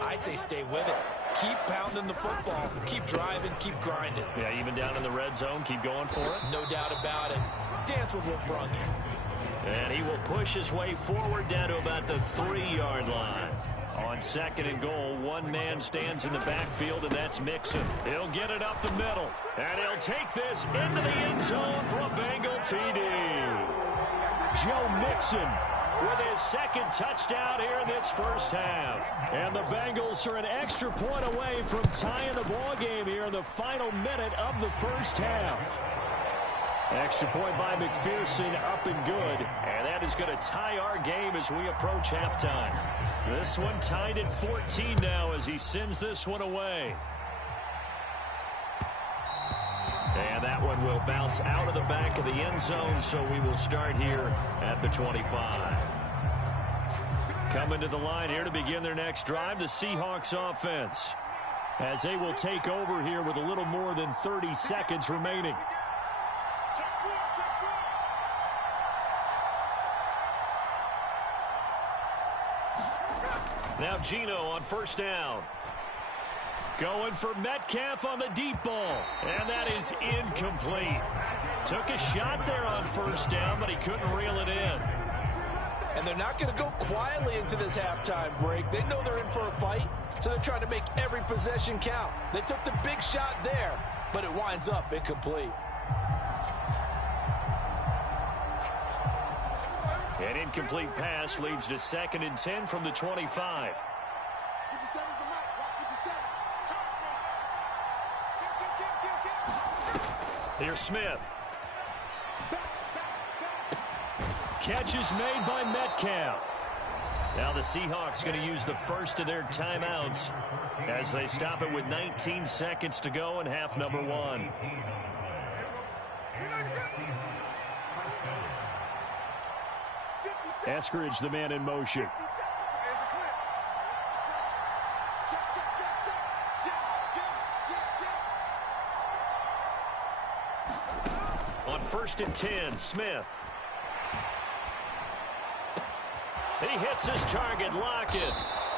I say stay with it. Keep pounding the football. Keep driving. Keep grinding. Yeah, even down in the red zone, keep going for it. No doubt about it. Dance with what brung you. And he will push his way forward down to about the 3-yard line. On 2nd and goal, one man stands in the backfield, and that's Mixon. He'll get it up the middle, and he'll take this into the end zone for a Bengal TD. Joe Mixon with his 2nd touchdown here in this 1st half. And the Bengals are an extra point away from tying the ball game here in the final minute of the 1st half. Extra point by McPherson, up and good. And that is going to tie our game as we approach halftime. This one tied at 14 now as he sends this one away. And that one will bounce out of the back of the end zone, so we will start here at the 25. Coming to the line here to begin their next drive, the Seahawks offense, as they will take over here with a little more than 30 seconds remaining. Now Gino on 1st down. Going for Metcalf on the deep ball. And that is incomplete. Took a shot there on 1st down, but he couldn't reel it in. And they're not going to go quietly into this halftime break. They know they're in for a fight, so they're trying to make every possession count. They took the big shot there, but it winds up incomplete. An incomplete pass leads to 2nd and 10 from the 25. Here's Smith. Catch is made by Metcalf. Now the Seahawks going to use the first of their timeouts as they stop it with 19 seconds to go in half number 1. Eskridge, the man in motion. On 1st and 10, Smith. He hits his target, Lockett.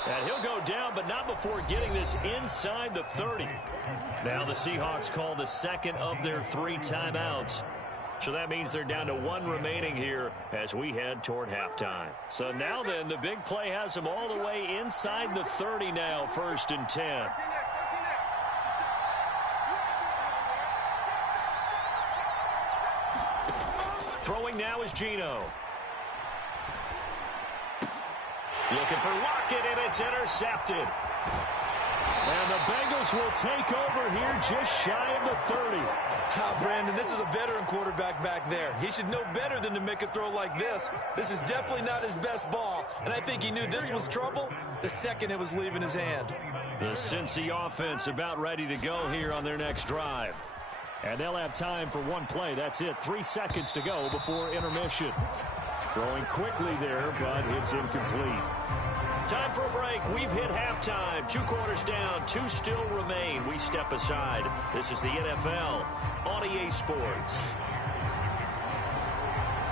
And he'll go down, but not before getting this inside the 30. Now the Seahawks call the second of their 3 timeouts. So that means they're down to 1 remaining here as we head toward halftime. So now then, the big play has them all the way inside the 30 now, 1st and 10. Throwing now is Geno. Looking for Lockett, and it's intercepted. And the Bengals will take over here just shy of the 30. Brandon, this is a veteran quarterback back there. He should know better than to make a throw like this. This is definitely not his best ball, and I think he knew this was trouble the second it was leaving his hand. The Cincy offense about ready to go here on their next drive. And they'll have time for 1 play. That's it. 3 seconds to go before intermission. Throwing quickly there, but it's incomplete. Time for a break. We've hit halftime. 2 quarters down. 2 still remain. We step aside. This is the NFL on EA Sports.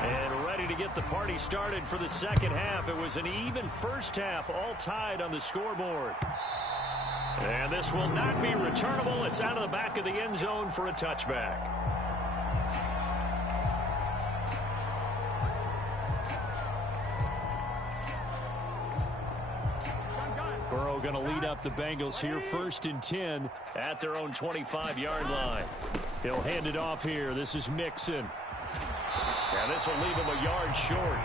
And ready to get the party started for the second half. It was an even first half, all tied on the scoreboard. And this will not be returnable. It's out of the back of the end zone for a touchback. Burrow going to lead up the Bengals here, 1st and 10 at their own 25-yard line. He'll hand it off here. This is Mixon. And this will leave him a yard short.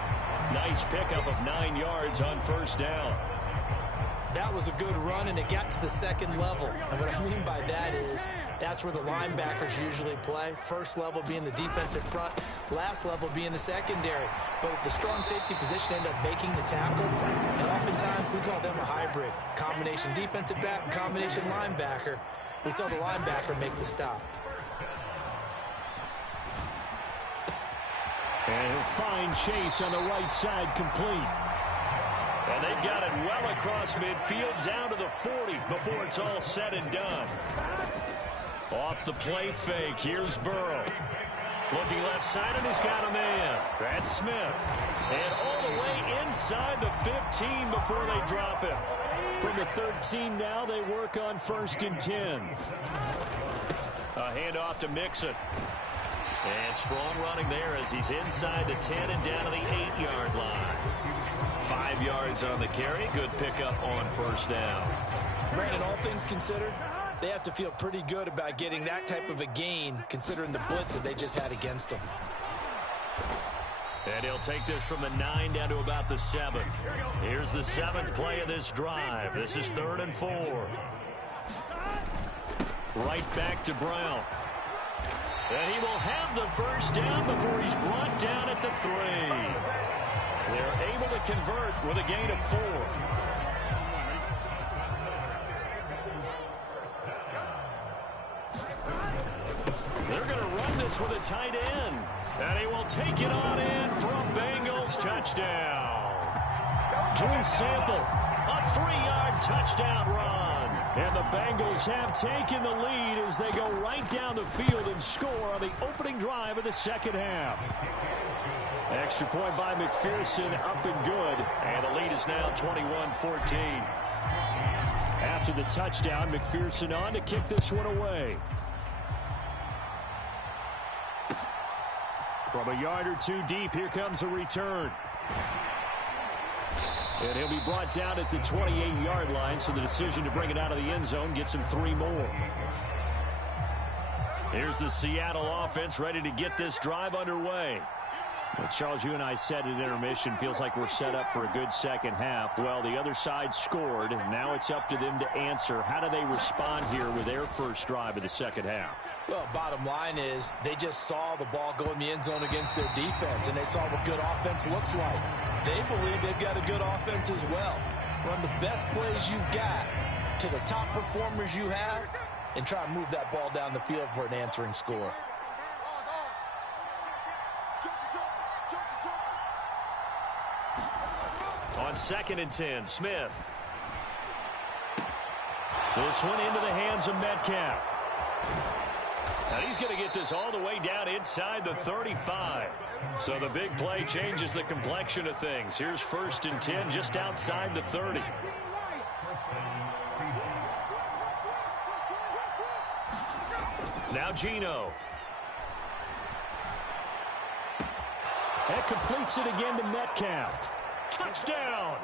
Nice pickup of 9 yards on 1st down. That was a good run, and it got to the second level. And what I mean by that is that's where the linebackers usually play. First level being the defensive front, last level being the secondary. But the strong safety position ended up making the tackle, and oftentimes we call them a hybrid. Combination defensive back, combination linebacker. We saw the linebacker make the stop. And he'll find Chase on the right side, complete. And they've got it well across midfield down to the 40 before it's all said and done. Off the play fake, here's Burrow. Looking left side, and he's got a man. That's Smith. And all the way inside the 15 before they drop it. From the 13 now, they work on 1st and 10. A handoff to Mixon. And strong running there as he's inside the 10 and down to the 8-yard line. 5 yards on the carry. Good pickup on 1st down. Brandon, all things considered, they have to feel pretty good about getting that type of a gain considering the blitz that they just had against them. And he'll take this from the 9 down to about the 7. Here's the 7th play of this drive. This is 3rd and 4. Right back to Brown. And he will have the 1st down before he's brought down at the 3. They're able to convert with a gain of 4. They're going to run this with a tight end. And he will take it on in for a Bengals touchdown. Drew Sample, a 3-yard touchdown run. And the Bengals have taken the lead as they go right down the field and score on the opening drive of the second half. Extra point by McPherson, up and good. And the lead is now 21-14. After the touchdown, McPherson on to kick this one away. From a yard or 2 deep, here comes a return. And he'll be brought down at the 28-yard line, so the decision to bring it out of the end zone gets him 3 more. Here's the Seattle offense ready to get this drive underway. Well, Charles, you and I said at intermission, feels like we're set up for a good second half. Well, the other side scored. Now it's up to them to answer. How do they respond here with their first drive of the second half? Well, bottom line is they just saw the ball go in the end zone against their defense, and they saw what good offense looks like. They believe they've got a good offense as well. Run the best plays you've got to the top performers you have, and try and move that ball down the field for an answering score. On 2nd and 10, Smith. This one into the hands of Metcalf. Now he's going to get this all the way down inside the 35. So the big play changes the complexion of things. Here's 1st and 10 just outside the 30. Now Geno. That completes it again to Metcalf. Touchdown!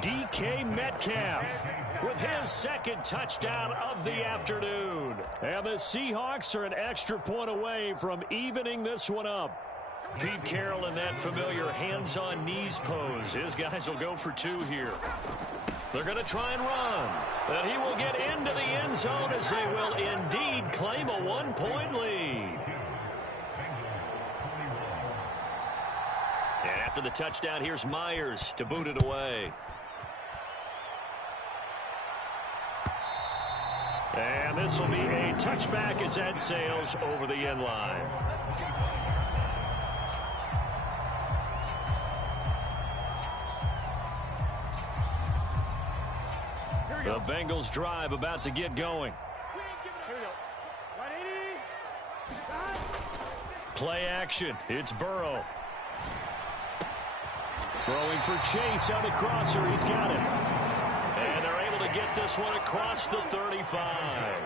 DK Metcalf with his 2nd touchdown of the afternoon. And the Seahawks are an extra point away from evening this one up. Pete Carroll in that familiar hands-on knees pose. His guys will go for 2 here. They're going to try and run. And he will get into the end zone as they will indeed claim a 1-point lead. And after the touchdown, here's Myers to boot it away. And this will be a touchback as that sails over the end line. The Bengals drive about to get going. Play action. It's Burrow. Throwing for Chase on the crosser. He's got it. And they're able to get this one across the 35.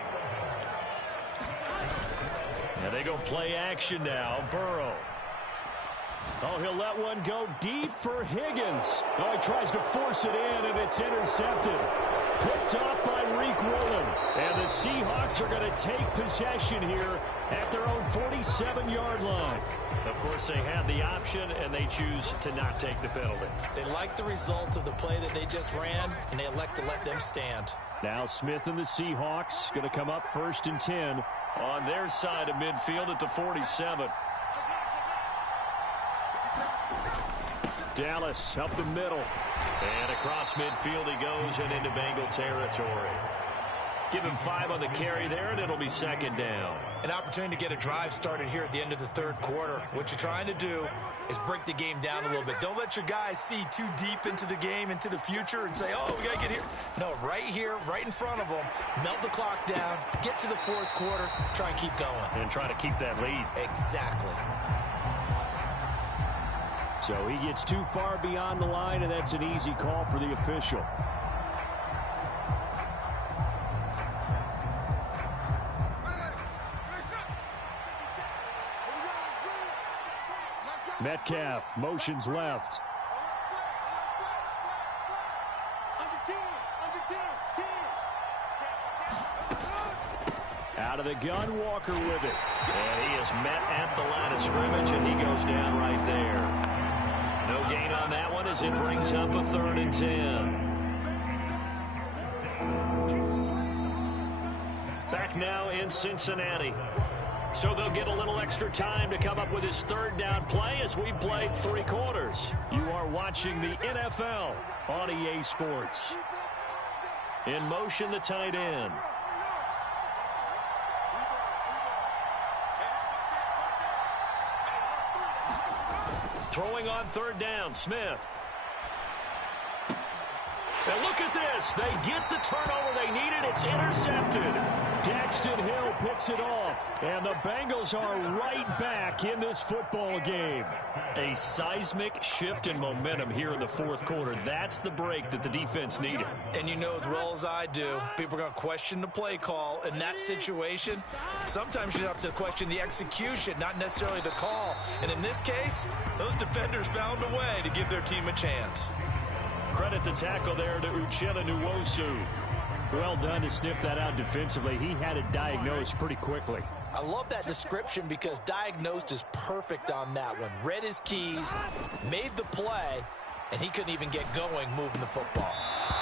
And they go play action now. Burrow. Oh, he'll let one go deep for Higgins. Oh, he tries to force it in, and it's intercepted. Picked off by Reek Woolen. And the Seahawks are going to take possession here at their own 47-yard line. Of course, they had the option, and they choose to not take the penalty. They like the results of the play that they just ran, and they elect to let them stand. Now Smith and the Seahawks going to come up 1st and 10. On their side of midfield at the 47. Dallas up the middle. And across midfield he goes and into Bengal territory. Give him 5 on the carry there, and it'll be 2nd down. An opportunity to get a drive started here at the end of the 3rd quarter. What you're trying to do is break the game down a little bit. Don't let your guys see too deep into the game, into the future, and say, oh, we got to get here. No, right here, right in front of them, melt the clock down, get to the 4th quarter, try and keep going. And try to keep that lead. Exactly. So he gets too far beyond the line, and that's an easy call for the official. Metcalf motions left. Out of the gun, Walker with it. And he is met at the line of scrimmage, and he goes down right there. No gain on that one as it brings up a 3rd and 10. Back now in Cincinnati. So they'll get a little extra time to come up with his 3rd down play as we've played 3 quarters. You are watching the NFL on EA Sports. In motion, the tight end. Throwing on 3rd down, Smith. And look at this. They get the turnover they needed. It's intercepted. Daxton Hill picks it off. And the Bengals are right back in this football game. A seismic shift in momentum here in the 4th quarter. That's the break that the defense needed. And you know as well as I do, people are going to question the play call. In that situation, sometimes you have to question the execution, not necessarily the call. And in this case, those defenders found a way to give their team a chance. Credit the tackle there to Uchenna Nwosu. Well done to sniff that out defensively. He had it diagnosed pretty quickly. I love that description because diagnosed is perfect on that one. Read his keys, made the play, and he couldn't even get going moving the football.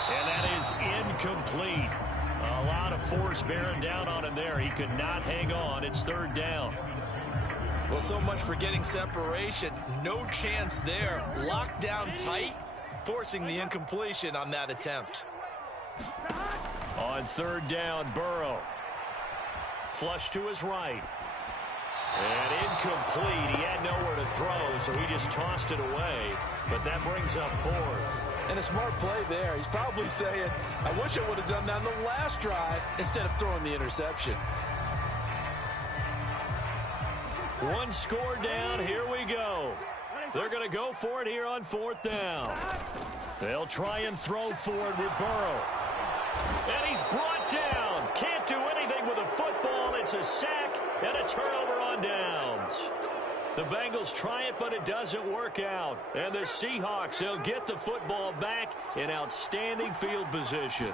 And that is incomplete. A lot of force bearing down on him there. He could not hang on. It's third down. Well, so much for getting separation. No chance there. Locked down tight, forcing the incompletion on that attempt. On third down, Burrow. Flush to his right. And incomplete. He had nowhere to throw, so he just tossed it away. But that brings up fourth. And a smart play there. He's probably saying, I wish I would have done that on the last drive instead of throwing the interception. One score down. Here we go. They're going to go for it here on fourth down. They'll try and throw forward with Burrow. And he's brought down. Can't do anything with a football. It's a sack and a turnover on downs. The Bengals try it, but it doesn't work out. And the Seahawks, they'll get the football back in outstanding field position.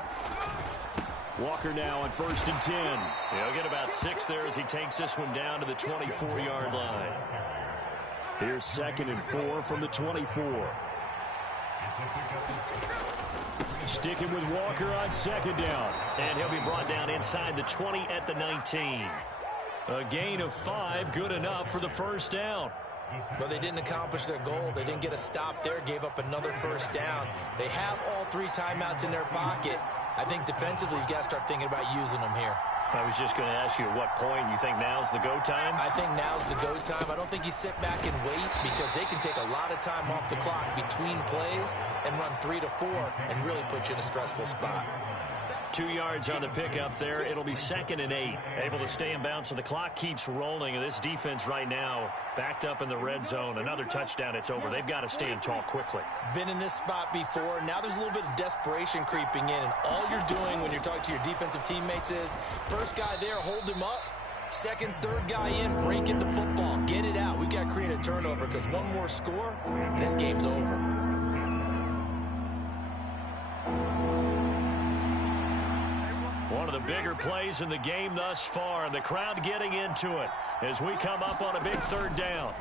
Walker now on 1st and 10. He'll get about 6 there as he takes this one down to the 24-yard line. Here's 2nd and 4 from the 24. Sticking with Walker on 2nd down. And he'll be brought down inside the 20 at the 19. A gain of 5, good enough for the first down. But they didn't accomplish their goal. They didn't get a stop there, gave up another first down. They have all 3 timeouts in their pocket. I think defensively you got to start thinking about using them here. I was just going to ask you at what point you think now's the go time? I think now's the go time. I don't think you sit back and wait because they can take a lot of time off the clock between plays and run 3 to 4 and really put you in a stressful spot. 2 yards on the pickup there. It'll be 2nd and 8. Able to stay in bounds, so the clock keeps rolling. And this defense right now backed up in the red zone. Another touchdown, it's over. They've got to stand tall quickly. Been in this spot before. Now there's a little bit of desperation creeping in. And all you're doing when you're talking to your defensive teammates is, first guy there, hold him up. Second, third guy in, break it the football. Get it out. We've got to create a turnover because one more score, and this game's over. One of the bigger plays in the game thus far, and the crowd getting into it as we come up on a big third down.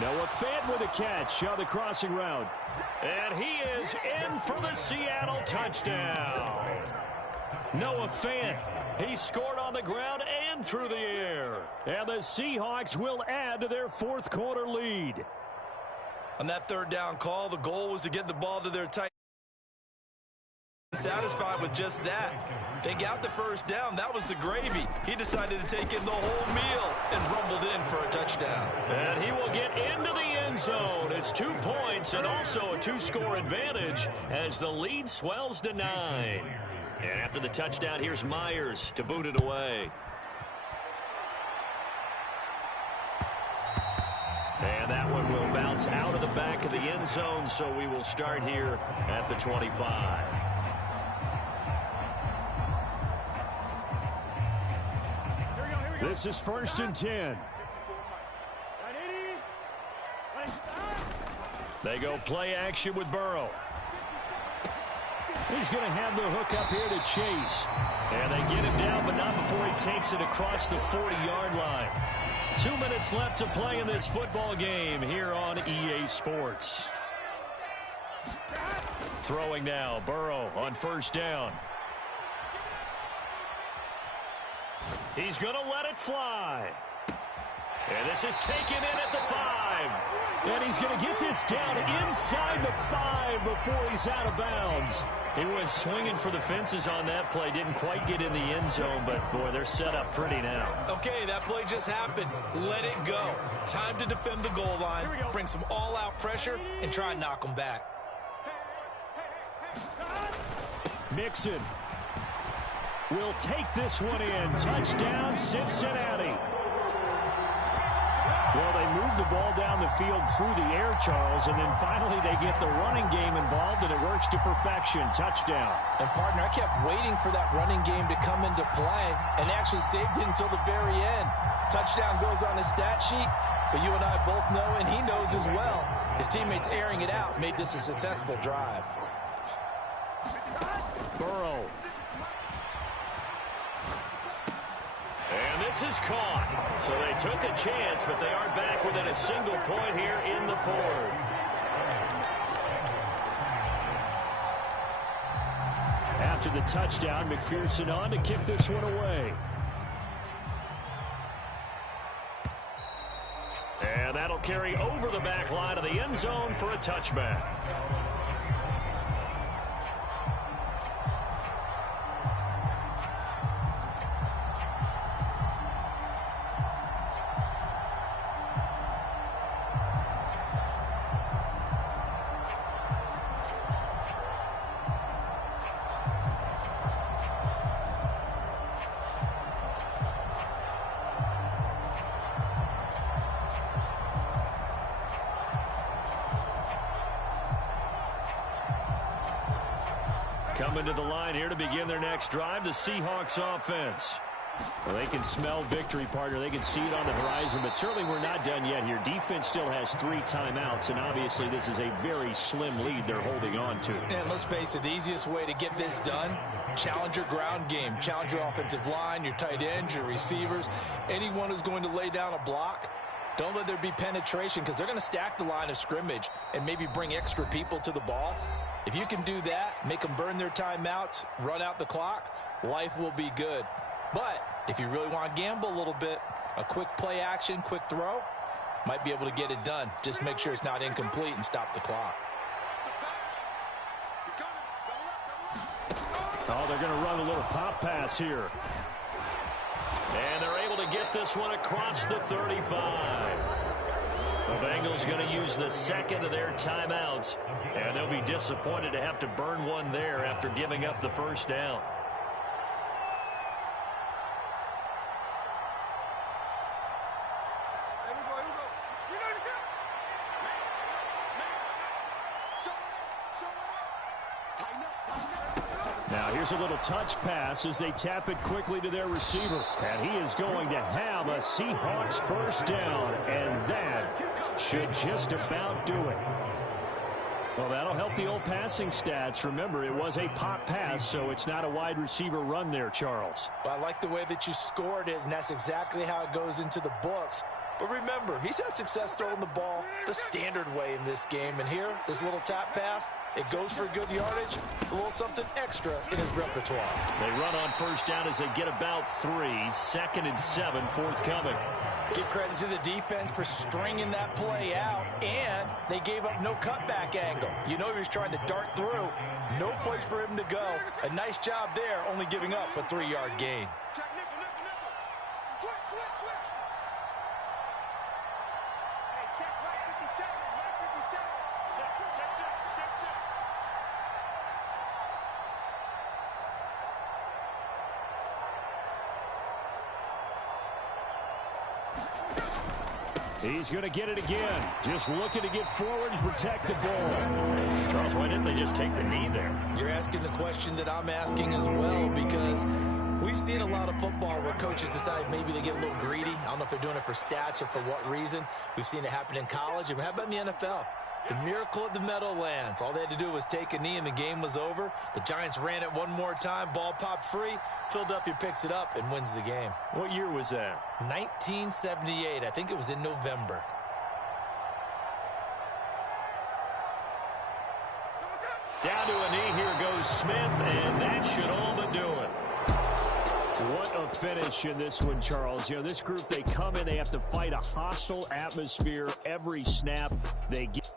Noah Fant with a catch on the crossing route. And he is in for the Seattle touchdown. Noah Fant, he scored on the ground and through the air. And the Seahawks will add to their fourth quarter lead. On that third down call, the goal was to get the ball to their tight. Satisfied with just that. They got the first down. That was the gravy. He decided to take in the whole meal and rumbled in for a touchdown. And he will get into the end zone. It's 2 points and also a 2-score advantage as the lead swells to 9. And after the touchdown, here's Myers to boot it away. And that one will bounce out of the back of the end zone, so we will start here at the 25. This is 1st and 10. They go play action with Burrow. He's going to have the hook up here to Chase. And they get him down, but not before he takes it across the 40-yard line. 2 minutes left to play in this football game here on EA Sports. Throwing now, Burrow on 1st down. He's going to let it fly. And this is taken in at the 5. And he's going to get this down inside the 5 before he's out of bounds. He went swinging for the fences on that play. Didn't quite get in the end zone, but, boy, they're set up pretty now. Okay, that play just happened. Let it go. Time to defend the goal line, bring some all-out pressure, and try and knock them back. Mixon will take this one in. Touchdown, Cincinnati. Well, they move the ball down the field through the air, Charles, and then finally they get the running game involved, and it works to perfection. Touchdown. And, partner, I kept waiting for that running game to come into play and actually saved it until the very end. Touchdown goes on his stat sheet, but you and I both know, and he knows as well, his teammates airing it out made this a successful drive. Burrow. And this is caught. So they took a chance, but they are back within a single point here in the fourth. after the touchdown. McPherson on to kick this one away. And that'll carry over the back line of the end zone for a touchback. Coming to the line here to begin their next drive, the Seahawks offense. Well, they can smell victory, partner. They can see it on the horizon, but certainly we're not done yet here. Defense still has 3 timeouts, and obviously this is a very slim lead they're holding on to. And let's face it, the easiest way to get this done, challenge your ground game. Challenge your offensive line, your tight ends, your receivers, anyone who's going to lay down a block. Don't let there be penetration because they're going to stack the line of scrimmage and maybe bring extra people to the ball. If you can do that, make them burn their timeouts, run out the clock, life will be good. But if you really want to gamble a little bit, a quick play action, quick throw, might be able to get it done. Just make sure it's not incomplete and stop the clock. Oh, they're going to run a little pop pass here. And they're able to get this one across the 35. The Bengals going to use the second of their timeouts, and they'll be disappointed to have to burn one there after giving up the first down. Now here's a little touch pass as they tap it quickly to their receiver. And he is going to have a Seahawks first down, and that should just about do it. Well, that'll help the old passing stats. Remember, it was a pop pass, so it's not a wide receiver run there, Charles. Well, I like the way that you scored it, and that's exactly how it goes into the books. But remember, he's had success throwing the ball the standard way in this game. And here, this little tap pass, it goes for good yardage, a little something extra in his repertoire. They run on first down as they get about 3. 2nd and 7 forthcoming. Give credit to the defense for stringing that play out, and they gave up no cutback angle. You know he was trying to dart through. No place for him to go. A nice job there, only giving up a 3-yard gain. Check nickel, nickel, nickel. Switch. Hey, check right 57, right 57. Check. He's going to get it again. Just looking to get forward and protect the ball. Charles, why didn't they just take the knee there? You're asking the question that I'm asking as well, because we've seen a lot of football where coaches decide maybe they get a little greedy. I don't know if they're doing it for stats or for what reason. We've seen it happen in college. And how about in the NFL? The miracle at the Meadowlands. All they had to do was take a knee and the game was over. The Giants ran it one more time. Ball popped free. Philadelphia picks it up and wins the game. What year was that? 1978. I think it was in November. Down to a knee. Here goes Smith, and that should all but do it. What a finish in this one, Charles. You know, this group, they come in, they have to fight a hostile atmosphere every snap they get.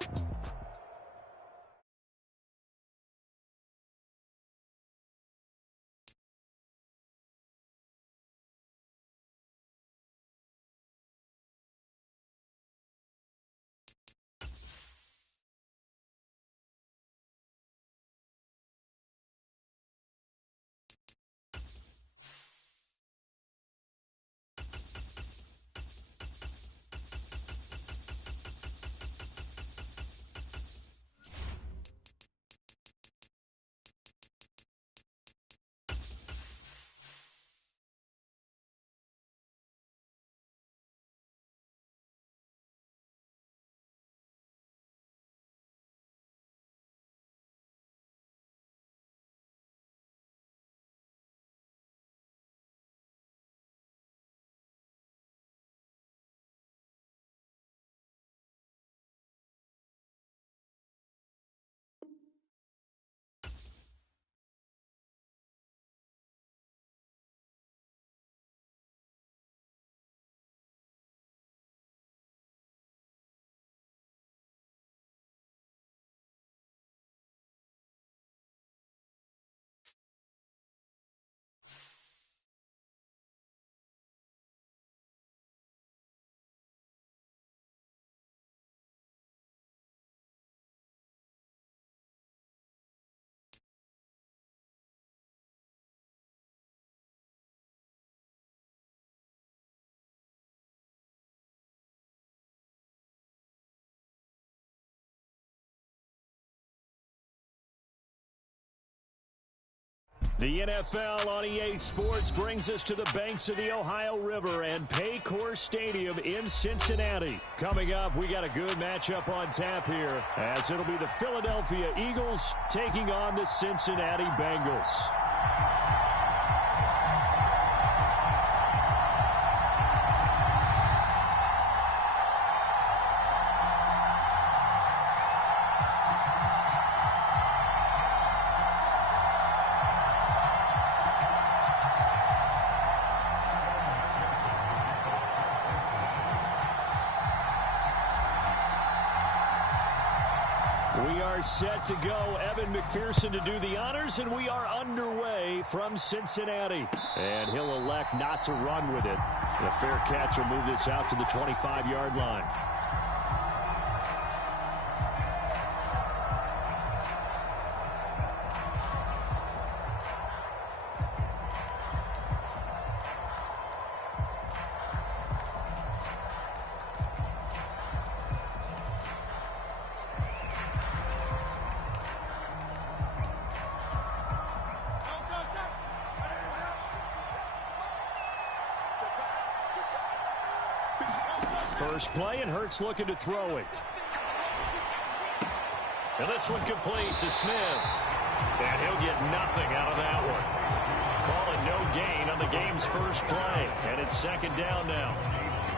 The NFL on EA Sports brings us to the banks of the Ohio River and Paycor Stadium in Cincinnati. Coming up, we got a good matchup on tap here, as it'll be the Philadelphia Eagles taking on the Cincinnati Bengals. We are set to go. Evan McPherson to do the honors, and we are underway from Cincinnati. And he'll elect not to run with it. The fair catch will move this out to the 25-yard line. First play, and Hurts looking to throw it. And this one complete to Smith. And he'll get nothing out of that one. Call it no gain on the game's first play. And it's second down now.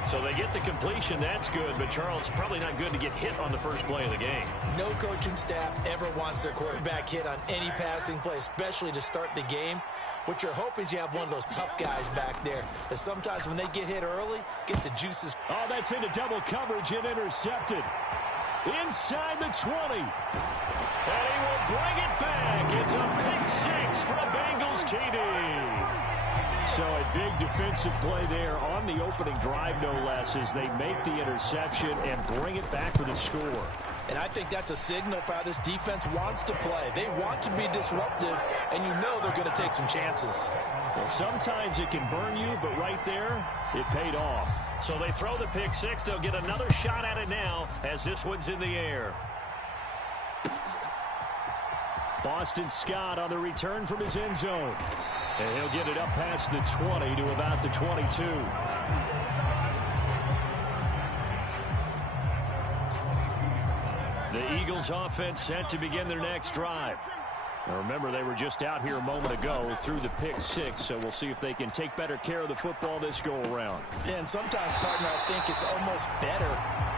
So they get the completion. That's good. But, Charles, probably not good to get hit on the first play of the game. No coaching staff ever wants their quarterback hit on any passing play, especially to start the game. What you're hoping is you have one of those tough guys back there that sometimes when they get hit early, gets the juices. Oh, that's into double coverage and intercepted. Inside the 20. And he will bring it back. It's a pick six for a Bengals TD. So a big defensive play there on the opening drive, no less, as they make the interception and bring it back for the score. And I think that's a signal for how this defense wants to play. They want to be disruptive, and you know they're going to take some chances. Well, sometimes it can burn you, but right there, it paid off. So they throw the pick six. They'll get another shot at it now as this one's in the air. Boston Scott on the return from his end zone. And he'll get it up past the 20 to about the 22. The Eagles offense set to begin their next drive. Now remember, they were just out here a moment ago through the pick six, so we'll see if they can take better care of the football this go-around. Yeah, and sometimes, partner, I think it's almost better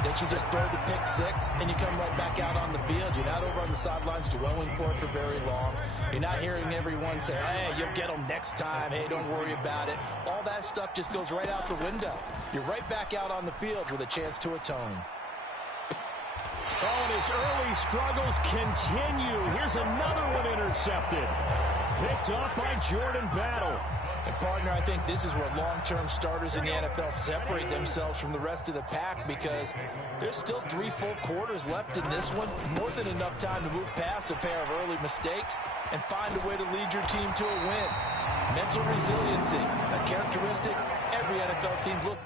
that you just throw the pick six and you come right back out on the field. You're not over on the sidelines dwelling for it for very long. You're not hearing everyone say, hey, you'll get them next time. Hey, don't worry about it. All that stuff just goes right out the window. You're right back out on the field with a chance to atone. Oh, and his early struggles continue. Here's another one intercepted. Picked off by Jordan Battle. And, partner, I think this is where long-term starters in the NFL separate themselves from the rest of the pack, because there's still 3 full quarters left in this one. More than enough time to move past a pair of early mistakes and find a way to lead your team to a win. Mental resiliency, a characteristic every NFL team's looking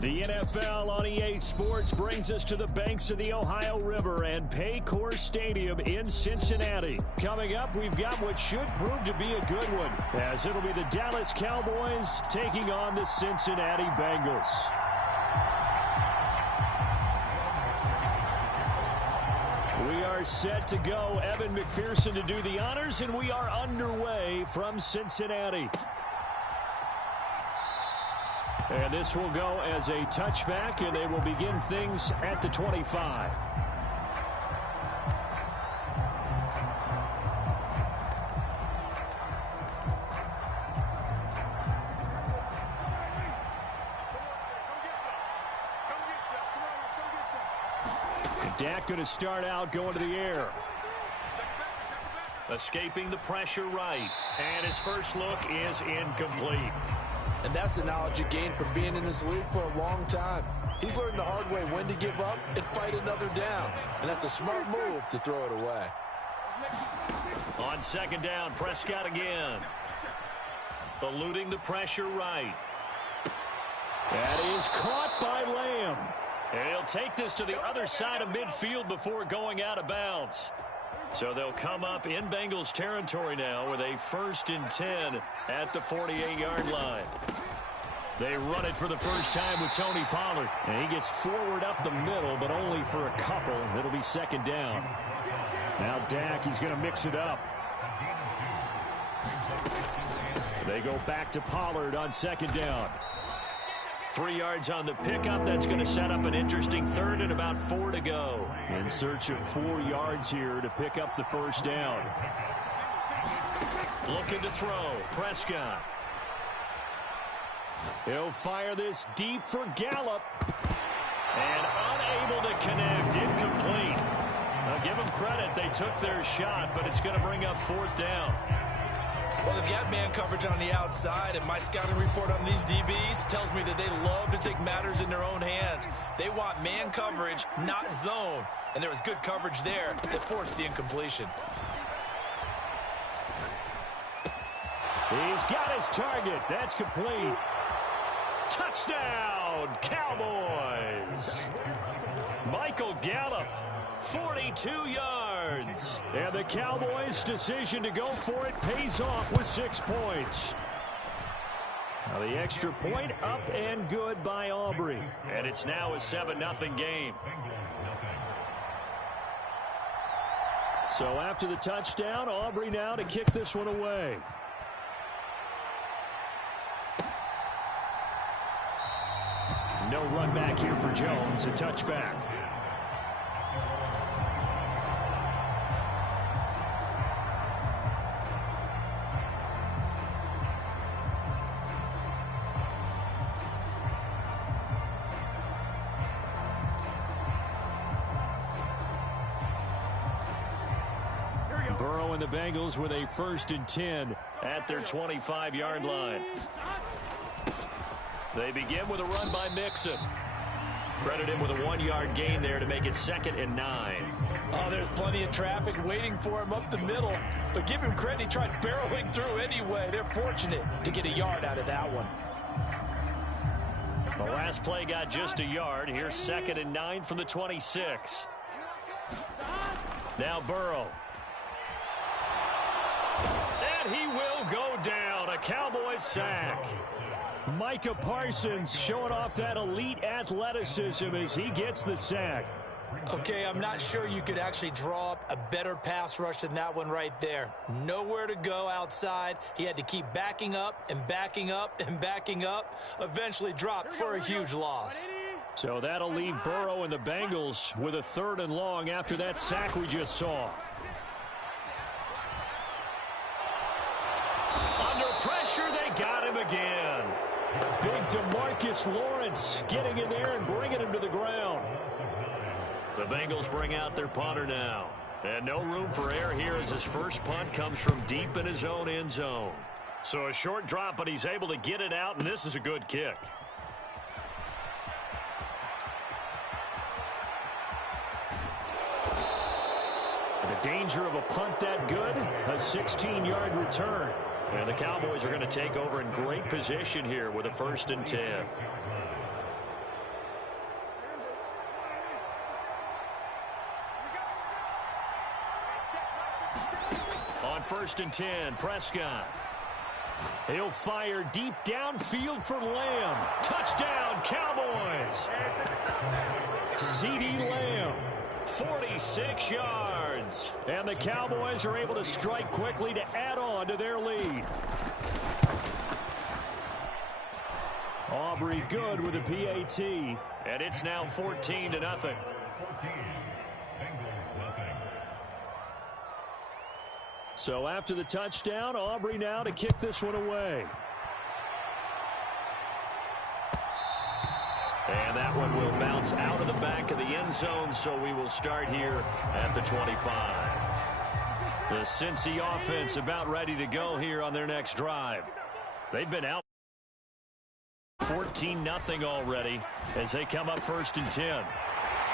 The NFL on EA Sports brings us to the banks of the Ohio River and ps4 Stadium in Cincinnati. Coming up, we've got what should prove to be a good one, as it'll be the Dallas Cowboys taking on the Cincinnati Bengals. We are set to go. Evan McPherson to do the honors, and we are underway from Cincinnati. And this will go as a touchback, and they will begin things at the 25. Dak going to start out going to the air. Escaping the pressure right. And his first look is incomplete. And that's the knowledge you gain from being in this league for a long time. He's learned the hard way when to give up and fight another down. And that's a smart move to throw it away. On second down, Prescott again. Eluding the pressure right. That is caught by Lamb. And he'll take this to the other side of midfield before going out of bounds. So they'll come up in Bengals territory now with a 1st and 10 at the 48-yard line. They run it for the first time with Tony Pollard. And he gets forward up the middle, but only for a couple. It'll be second down. Now Dak, he's going to mix it up. They go back to Pollard on second down. 3 yards on the pickup. That's going to set up an interesting third and about 4 to go. In search of 4 yards here to pick up the first down. Looking to throw. Prescott. He'll fire this deep for Gallup. And unable to connect. Incomplete. I'll give them credit. They took their shot, but it's going to bring up 4th down. Well, they've got man coverage on the outside, and my scouting report on these DBs tells me that they love to take matters in their own hands. They want man coverage, not zone. And there was good coverage there that forced the incompletion. He's got his target. That's complete. Touchdown, Cowboys. Michael Gallup, 42 yards. And the Cowboys' decision to go for it pays off with 6 points. Now the extra point up and good by Aubrey. And it's now a 7-0 game. So after the touchdown, Aubrey now to kick this one away. No run back here for Jones. A touchback. Burrow and the Bengals with a 1st and 10 at their 25-yard line. They begin with a run by Mixon. Credit him with a 1-yard gain there to make it 2nd and 9. Oh, there's plenty of traffic waiting for him up the middle. But give him credit, he tried barreling through anyway. They're fortunate to get a yard out of that one. The last play got just a yard. Here's 2nd and 9 from the 26. Now Burrow. And he will go down. A Cowboys sack. Micah Parsons showing off that elite athleticism as he gets the sack. Okay, I'm not sure you could actually draw up a better pass rush than that one right there. Nowhere to go outside. He had to keep backing up and backing up and backing up. Eventually dropped for a huge loss. So that'll leave Burrow and the Bengals with a 3rd and long after that sack we just saw. Under pressure, they got him again. Big DeMarcus Lawrence getting in there and bringing him to the ground. The Bengals bring out their punter now. And no room for error here as his first punt comes from deep in his own end zone. So a short drop, but he's able to get it out, and this is a good kick. The danger of a punt that good, a 16-yard return. And the Cowboys are going to take over in great position here with a 1st and 10. first and 10. Prescott. He'll fire deep downfield for Lamb. Touchdown, Cowboys. CeeDee Lamb, 46 yards. And the Cowboys are able to strike quickly to add on to their lead. Aubrey good with a PAT. And it's now 14-0. So after the touchdown, Aubrey now to kick this one away. And that one will bounce out of the back of the end zone, so we will start here at the 25. The Cincy offense about ready to go here on their next drive. They've been out 14-0 already as they come up first and 10.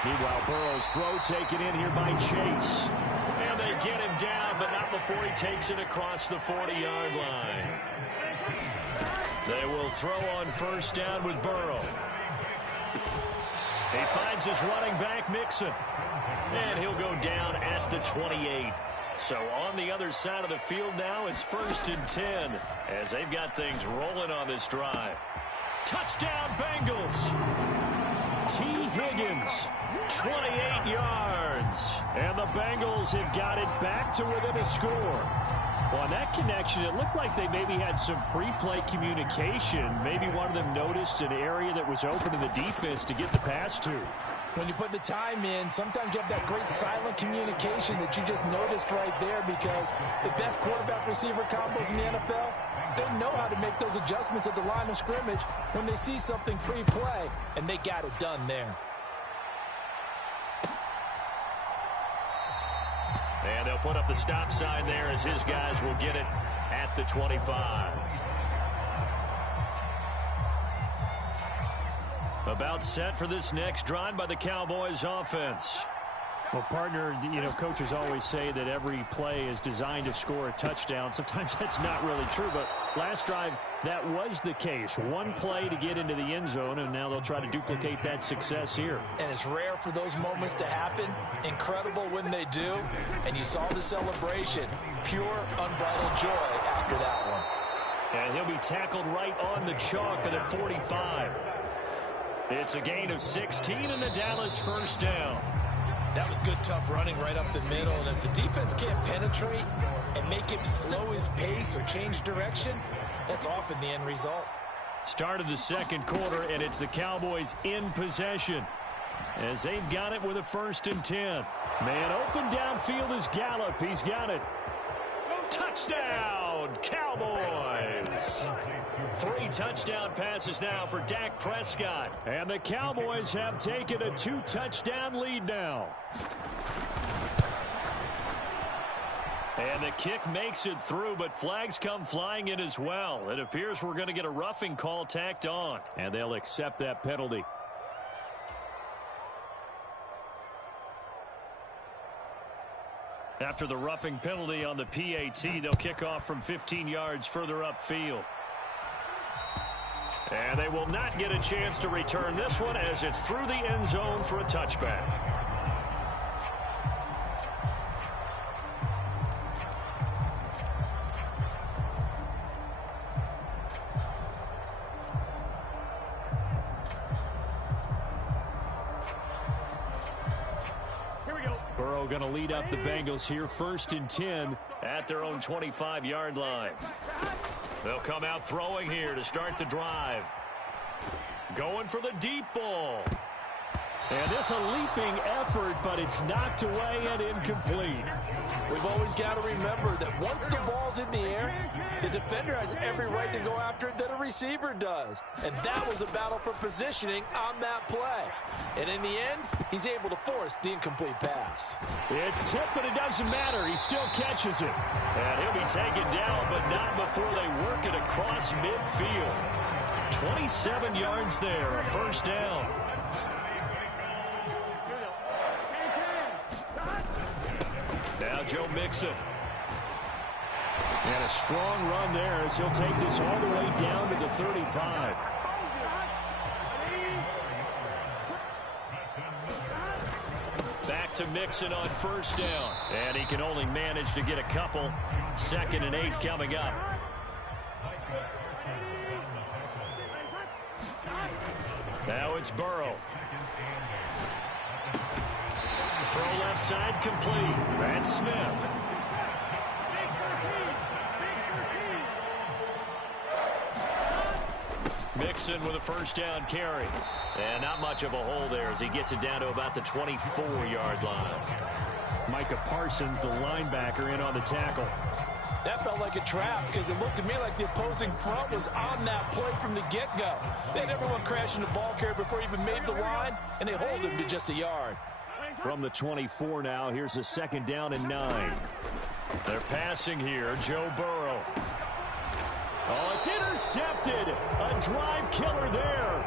Meanwhile, Burrow's throw taken in here by Chase. And they get him down, but not before he takes it across the 40-yard line. They will throw on first down with Burrow. He finds his running back, Mixon. And he'll go down at the 28. So on the other side of the field now, it's first and 10 as they've got things rolling on this drive. Touchdown, Bengals. T. Higgins, 28 yards. And the Bengals have got it back to within a score. Well, on that connection, it looked like they maybe had some pre-play communication. Maybe one of them noticed an area that was open to the defense to get the pass to. When you put the time in, sometimes you have that great silent communication that you just noticed right there, because the best quarterback-receiver combos in the NFL, they know how to make those adjustments at the line of scrimmage when they see something pre-play, and they got it done there. And they'll put up the stop sign there as his guys will get it at the 25. About set for this next drive by the Cowboys offense. Well, partner, you know, coaches always say that every play is designed to score a touchdown. Sometimes that's not really true, but last drive, that was the case. One play to get into the end zone, and now they'll try to duplicate that success here. And it's rare for those moments to happen. Incredible when they do. And you saw the celebration. Pure, unbridled joy after that one. And he'll be tackled right on the chalk of the 45. It's a gain of 16 and the Dallas first down. That was good, tough running right up the middle. And if the defense can't penetrate and make him slow his pace or change direction, that's often the end result. Start of the second quarter, and it's the Cowboys in possession as they've got it with a first and 10. Man open downfield is Gallup. He's got it. Touchdown, Cowboys. 3 touchdown passes now for Dak Prescott. And the Cowboys have taken a 2-touchdown lead now. And the kick makes it through, but flags come flying in as well. It appears we're going to get a roughing call tacked on. And they'll accept that penalty. After the roughing penalty on the PAT, they'll kick off from 15 yards further upfield. And they will not get a chance to return this one as it's through the end zone for a touchback. Burrow going to lead up the Bengals here, first and 10 at their own 25-yard line. They'll come out throwing here to start the drive. Going for the deep ball. And this a leaping effort, but it's knocked away and incomplete. We've always got to remember that once the ball's in the air, the defender has every right to go after it that a receiver does. And that was a battle for positioning on that play. And in the end, he's able to force the incomplete pass. It's tipped, but it doesn't matter. He still catches it. And he'll be taken down, but not before they work it across midfield. 27 yards there, a first down. Now Joe Mixon. And a strong run there as he'll take this all the way down to the 35. Back to Mixon on first down. And he can only manage to get a couple. 2nd and 8 coming up. Now it's Burrow. Throw left side complete. That's Smith. Mixon with a first down carry. And not much of a hole there as he gets it down to about the 24-yard line. Micah Parsons, the linebacker, in on the tackle. That felt like a trap because it looked to me like the opposing front was on that play from the get-go. They had everyone crashing the ball carrier before he even made the line, and they hold him to just a yard. From the 24 now, here's a 2nd down and 9. They're passing here. Joe Burrow. Oh, it's intercepted. A drive killer there.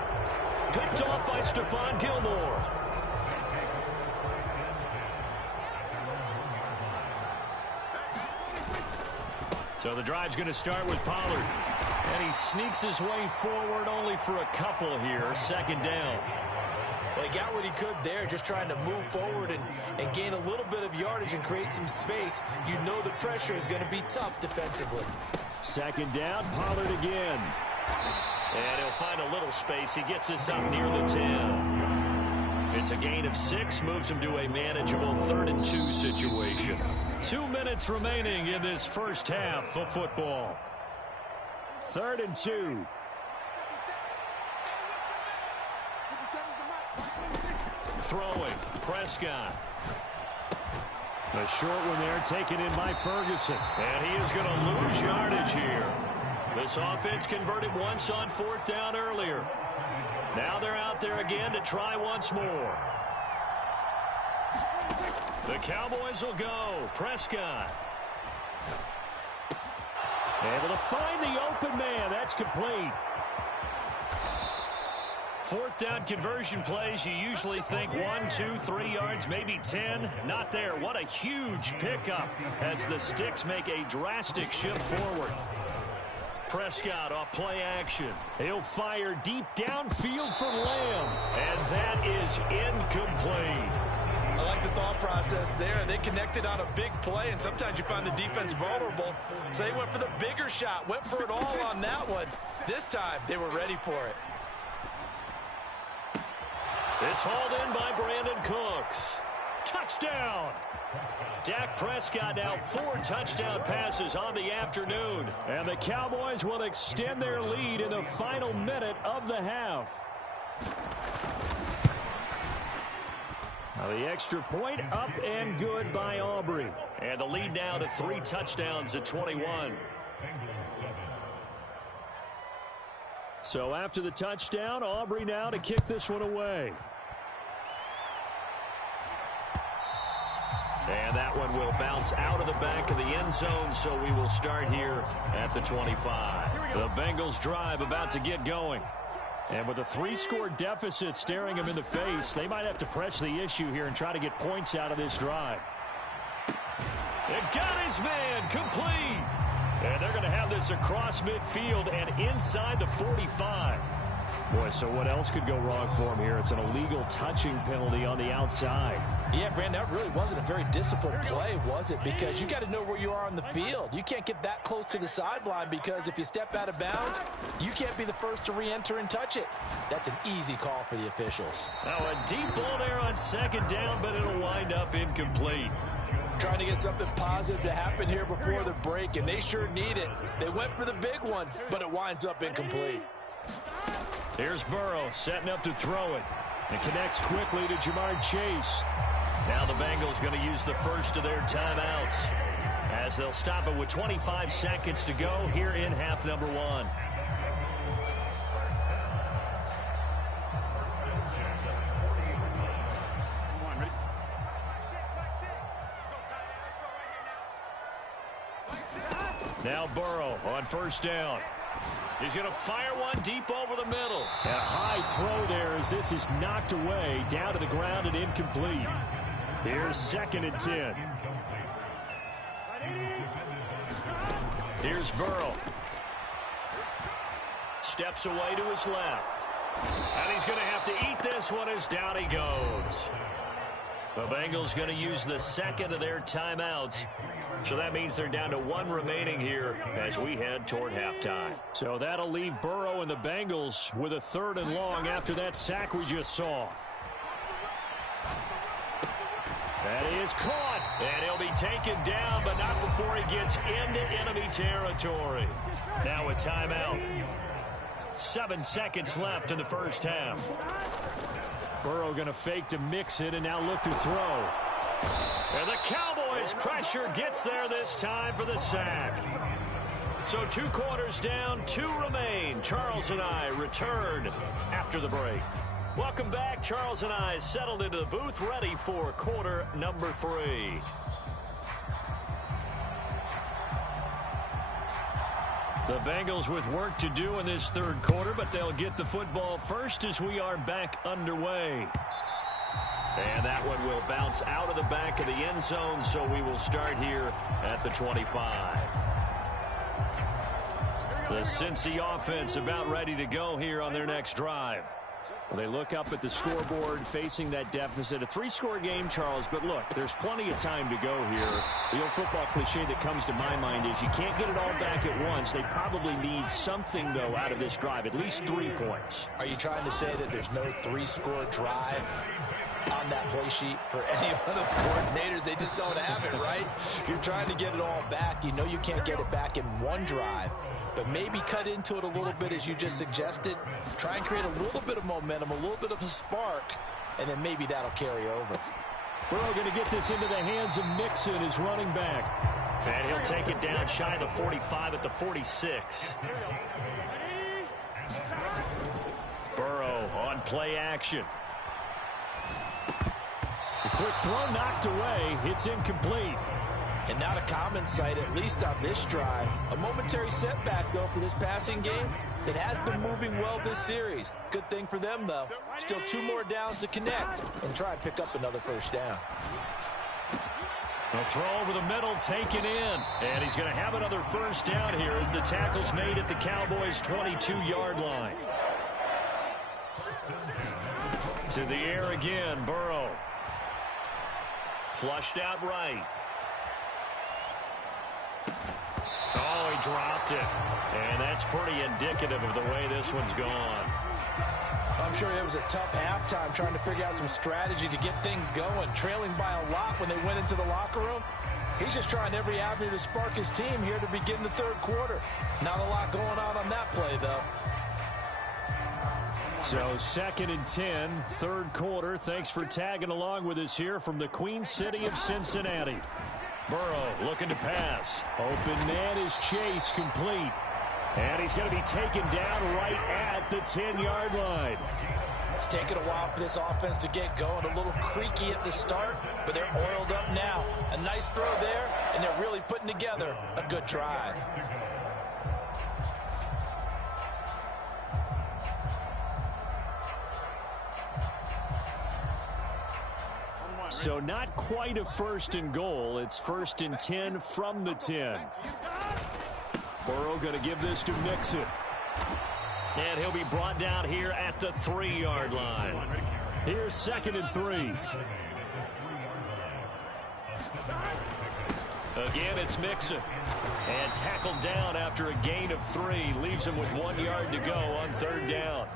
Picked off by Stephon Gilmore. So the drive's going to start with Pollard. And he sneaks his way forward only for a couple here. 2nd down. Well, he got what he could there, just trying to move forward and gain a little bit of yardage and create some space. You know the pressure is going to be tough defensively. 2nd down, Pollard again. And he'll find a little space. He gets this up near the 10. It's a gain of 6, moves him to a manageable 3rd and 2 situation. 2 minutes remaining in this first half of football. 3rd and 2. Throwing, Prescott. The short one there taken in by Ferguson. And he is going to lose yardage here. This offense converted once on 4th down earlier. Now they're out there again to try once more. The Cowboys will go. Prescott. Able to find the open man. That's complete. 4th down conversion plays, you usually think 1, 2, 3 yards, maybe 10. Not there. What a huge pickup as the Sticks make a drastic shift forward. Prescott off play action. He'll fire deep downfield for Lamb. And that is incomplete. I like the thought process there. They connected on a big play, and sometimes you find the defense vulnerable. So they went for the bigger shot, went for it all on that one. This time, they were ready for it. It's hauled in by Brandon Cooks. Touchdown! Dak Prescott now 4 touchdown passes on the afternoon. And the Cowboys will extend their lead in the final minute of the half. Now the extra point up and good by Aubrey. And the lead now to 3 touchdowns at 21. So after the touchdown, Aubrey now to kick this one away. And that one will bounce out of the back of the end zone, so we will start here at the 25. The Bengals drive about to get going. And with a 3-score deficit staring them in the face, they might have to press the issue here and try to get points out of this drive. It got his man complete. And they're going to have this across midfield and inside the 45. Boy, so what else could go wrong for him here? It's an illegal touching penalty on the outside. Yeah, Brandon, that really wasn't a very disciplined play, was it? Because you got to know where you are on the field. You can't get that close to the sideline because if you step out of bounds, you can't be the first to re-enter and touch it. That's an easy call for the officials. Now a deep ball there on 2nd down, but it'll wind up incomplete. Trying to get something positive to happen here before the break, and they sure need it. They went for the big one, but it winds up incomplete. Here's Burrow setting up to throw it. It connects quickly to Jamar Chase. Now the Bengals going to use the first of their timeouts as they'll stop it with 25 seconds to go here in half number 1. Now Burrow on first down. He's going to fire one deep over the middle. And a high throw there as this is knocked away, down to the ground and incomplete. Here's 2nd and 10. Here's Burrow. Steps away to his left. And he's going to have to eat this one as down he goes. The Bengals going to use the second of their timeouts. So that means they're down to one remaining here as we head toward halftime. So that'll leave Burrow and the Bengals with a 3rd and long after that sack we just saw. That is caught, and he'll be taken down, but not before he gets into enemy territory. Now a timeout. 7 seconds left in the first half. Burrow going to fake to mix it and now look to throw. And the Cowboys' pressure gets there this time for the sack. So 2 quarters down, 2 remain. Charles and I return after the break. Welcome back. Charles and I settled into the booth, ready for quarter number 3. The Bengals with work to do in this 3rd quarter, but they'll get the football first as we are back underway. And that one will bounce out of the back of the end zone, so we will start here at the 25. The Cincy offense about ready to go here on their next drive. Well, they look up at the scoreboard facing that deficit. A 3-score game, Charles, but look, there's plenty of time to go here. The old football cliche that comes to my mind is you can't get it all back at once. They probably need something, though, out of this drive, at least 3 points. Are you trying to say that there's no 3-score drive on that play sheet for any of those coordinators? They just don't have it, right? You're trying to get it all back. You know you can't get it back in one drive. But maybe cut into it a little bit as you just suggested. Try and create a little bit of momentum, a little bit of a spark, and then maybe that'll carry over. Burrow going to get this into the hands of Mixon, his running back. And he'll take it down shy of the 45 at the 46. Burrow on play action. The quick throw knocked away. It's incomplete. And not a common sight, at least on this drive. A momentary setback, though, for this passing game. It has been moving well this series. Good thing for them, though. Still 2 more downs to connect and try and pick up another first down. A throw over the middle taken in. And he's going to have another first down here as the tackle's made at the Cowboys' 22-yard line. To the air again, Burrow. Flushed out right. Oh, he dropped it. And that's pretty indicative of the way this one's gone. I'm sure it was a tough halftime trying to figure out some strategy to get things going. Trailing by a lot when they went into the locker room. He's just trying every avenue to spark his team here to begin the 3rd quarter. Not a lot going on that play, though. So 2nd and 10, 3rd quarter. Thanks for tagging along with us here from the Queen City of Cincinnati. Burrow looking to pass. Open man is Chase, complete. And he's going to be taken down right at the 10-yard line. It's taken a while for this offense to get going. A little creaky at the start, but they're oiled up now. A nice throw there, and they're really putting together a good drive. So not quite a 1st and goal. It's 1st and 10 from the 10. Burrow going to give this to Mixon. And he'll be brought down here at the 3-yard line. Here's 2nd and 3. Again, it's Mixon. And tackled down after a gain of 3. Leaves him with 1 yard to go on 3rd down.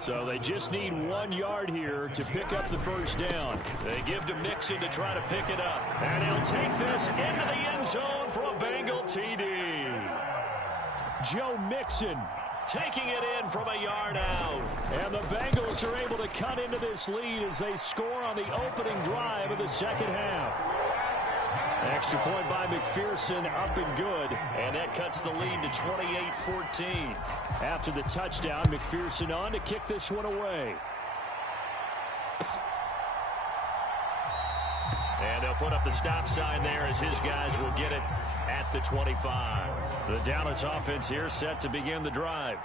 So they just need 1 yard here to pick up the first down. They give to Mixon to try to pick it up. And he'll take this into the end zone for a Bengal TD. Joe Mixon taking it in from a yard out. And the Bengals are able to cut into this lead as they score on the opening drive of the 2nd half. Extra point by McPherson, up and good. And that cuts the lead to 28-14. After the touchdown, McPherson on to kick this one away. And they'll put up the stop sign there as his guys will get it at the 25. The Dallas offense here set to begin the drive.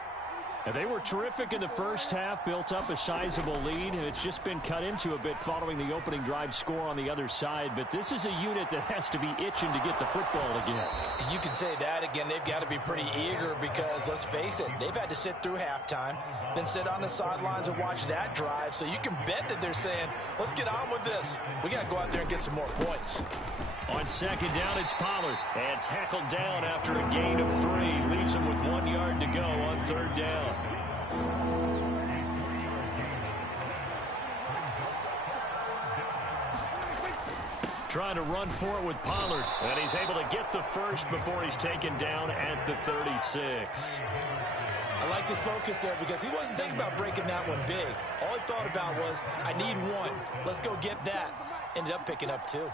And they were terrific in the first half, built up a sizable lead, and it's just been cut into a bit following the opening drive score on the other side. But this is a unit that has to be itching to get the football again. You can say that again. They've got to be pretty eager because, let's face it, they've had to sit through halftime, then sit on the sidelines and watch that drive. So you can bet that they're saying, let's get on with this. We got to go out there and get some more points. On second down, it's Pollard. And tackled down after a gain of 3. Leaves him with 1 yard to go on third down. Trying to run for it with Pollard. And he's able to get the first before he's taken down at the 36. I like his focus there because he wasn't thinking about breaking that one big. All he thought about was, I need 1. Let's go get that. Ended up picking up 2.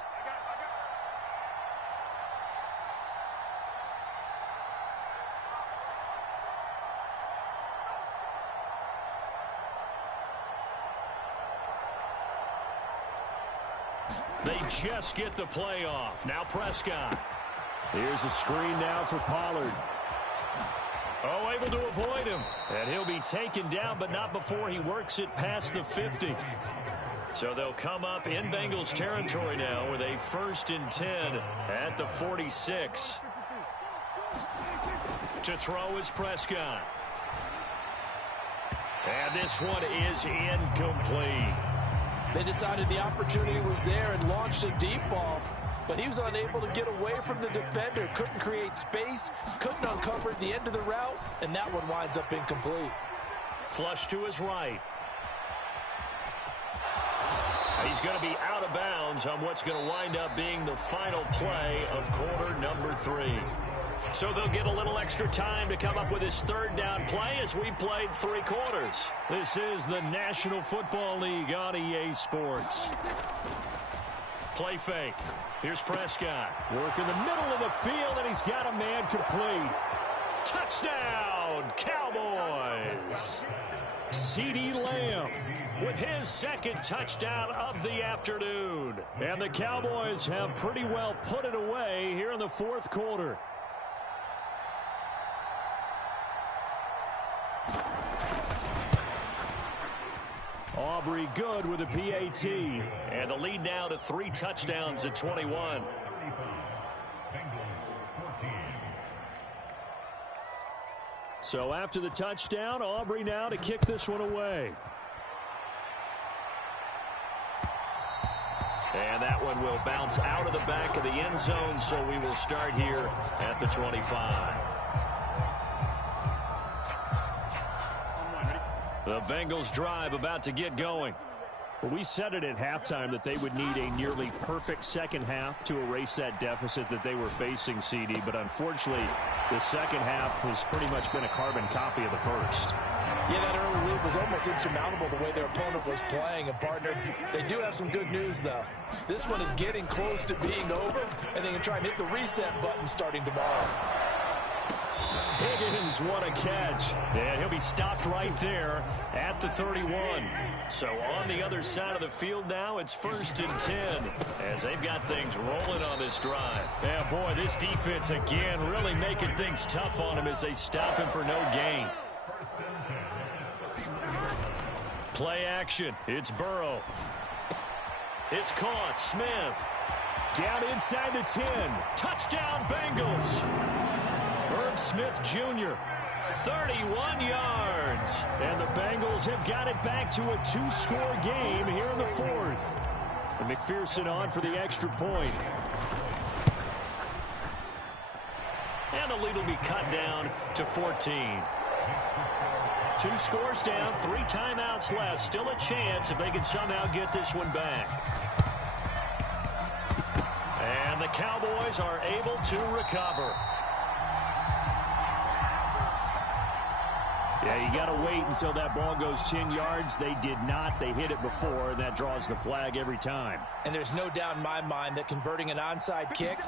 They just get the play off. Now Prescott. Here's a screen now for Pollard. Oh, able to avoid him. And he'll be taken down, but not before he works it past the 50. So they'll come up in Bengals territory now with a 1st and 10 at the 46. To throw is Prescott. And this one is incomplete. They decided the opportunity was there and launched a deep ball, but he was unable to get away from the defender, couldn't create space, couldn't uncover at the end of the route, and that one winds up incomplete. Flush to his right. He's going to be out of bounds on what's going to wind up being the final play of quarter number 3. So they'll get a little extra time to come up with his third down play as we've played 3 quarters. This is the National Football League on EA Sports. Play fake. Here's Prescott. Work in the middle of the field, and he's got a man complete. Touchdown, Cowboys! CeeDee Lamb with his 2nd touchdown of the afternoon. And the Cowboys have pretty well put it away here in the 4th quarter. Aubrey good with a PAT. And the lead now to 3 touchdowns at 21. So after the touchdown, Aubrey now to kick this one away. And that one will bounce out of the back of the end zone, so we will start here at the 25. The Bengals drive about to get going. Well, we said it at halftime that they would need a nearly perfect second half to erase that deficit that they were facing, CD. But unfortunately, the second half has pretty much been a carbon copy of the first. Yeah, that early lead was almost insurmountable the way their opponent was playing. And, partner, they do have some good news, though. This one is getting close to being over, and they can try and hit the reset button starting tomorrow. Higgins, what a catch. And he'll be stopped right there at the 31. So on the other side of the field now, it's 1st and 10 as they've got things rolling on this drive. Yeah, boy, this defense again really making things tough on him as they stop him for no gain. Play action. It's Burrow. It's caught. Smith. Down inside the 10. Touchdown, Bengals. Herb Smith Jr., 31 yards. And the Bengals have got it back to a 2-score game here in the 4th. And McPherson on for the extra point. And the lead will be cut down to 14. 2 scores down, 3 timeouts left. Still a chance if they can somehow get this one back. And the Cowboys are able to recover. Yeah, you got to wait until that ball goes 10 yards. They did not. They hit it before, and that draws the flag every time. And there's no doubt in my mind that converting an onside kick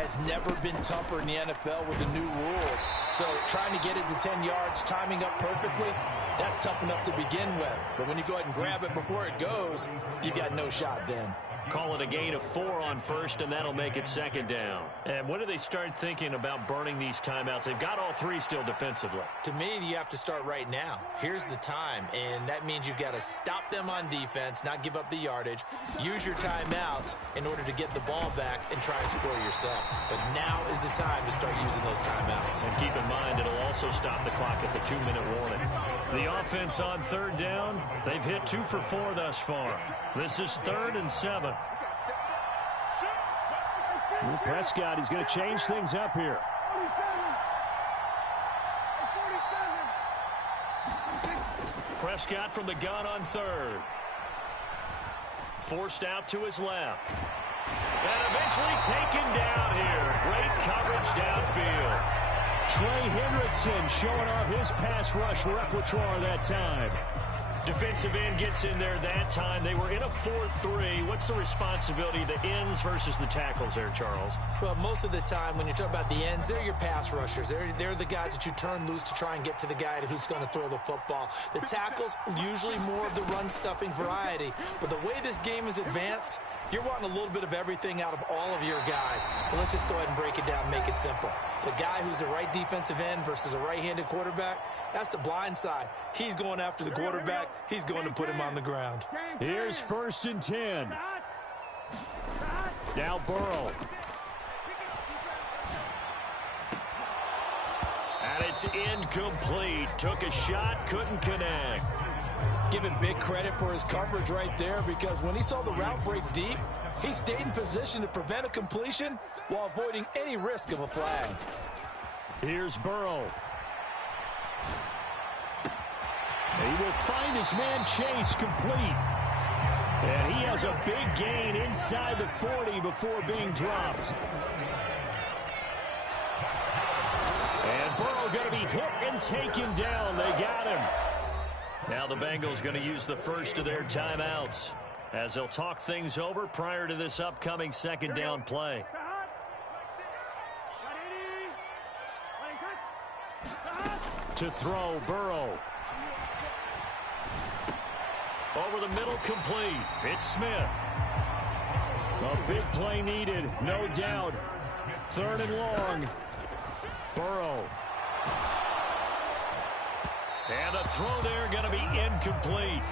has never been tougher in the NFL with the new rules. So trying to get it to 10 yards, timing up perfectly, that's tough enough to begin with. But when you go ahead and grab it before it goes, you got no shot then. Call it a gain of 4 on first, and that'll make it second down. And when do they start thinking about burning these timeouts? They've got all 3 still defensively. To me, you have to start right now. Here's the time, and that means you've got to stop them on defense, not give up the yardage, use your timeouts in order to get the ball back and try and score yourself. But now is the time to start using those timeouts. And keep in mind, it'll also stop the clock at the 2-minute warning. The offense on third down, they've hit 2 for 4 thus far. This is 3rd and 7. Well, Prescott, he's going to change things up here. Prescott from the gun on 3rd. Forced out to his left. And eventually taken down here. Great coverage downfield. Trey Hendrickson showing off his pass rush repertoire that time. Defensive end gets in there that time. They were in a 4-3. What's the responsibility of the ends versus the tackles there, Charles? Well, most of the time when you talk about the ends, they're your pass rushers. They're the guys that you turn loose to try and get to the guy who's going to throw the football. The tackles, usually more of the run-stuffing variety. But the way this game is advanced, you're wanting a little bit of everything out of all of your guys. But let's just go ahead and break it down, make it simple. The guy who's the right defensive end versus a right-handed quarterback, that's the blind side. He's going after the quarterback. He's going to put him on the ground. Here's 1st and 10. Now Burrow. And it's incomplete. Took a shot, couldn't connect. Give him big credit for his coverage right there, because when he saw the route break deep, he stayed in position to prevent a completion while avoiding any risk of a flag. Here's Burrow. He will find his man Chase complete. And he has a big gain inside the 40 before being dropped. And Burrow going to be hit and taken down. They got him. Now the Bengals going to use the first of their timeouts as they'll talk things over prior to this upcoming second down play. To throw, Burrow. Over the middle, complete. It's Smith. A big play needed, no doubt. 3rd and long. Burrow. And the throw there going to be incomplete.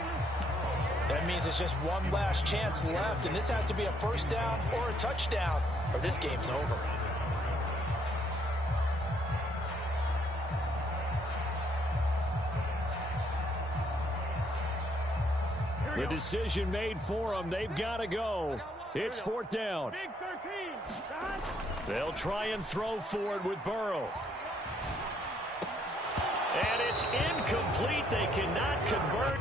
That means it's just one last chance left, and this has to be a first down or a touchdown, or this game's over. The decision made for them. They've got to go. It's 4th down. They'll try and throw for it with Burrow. And it's incomplete. They cannot convert.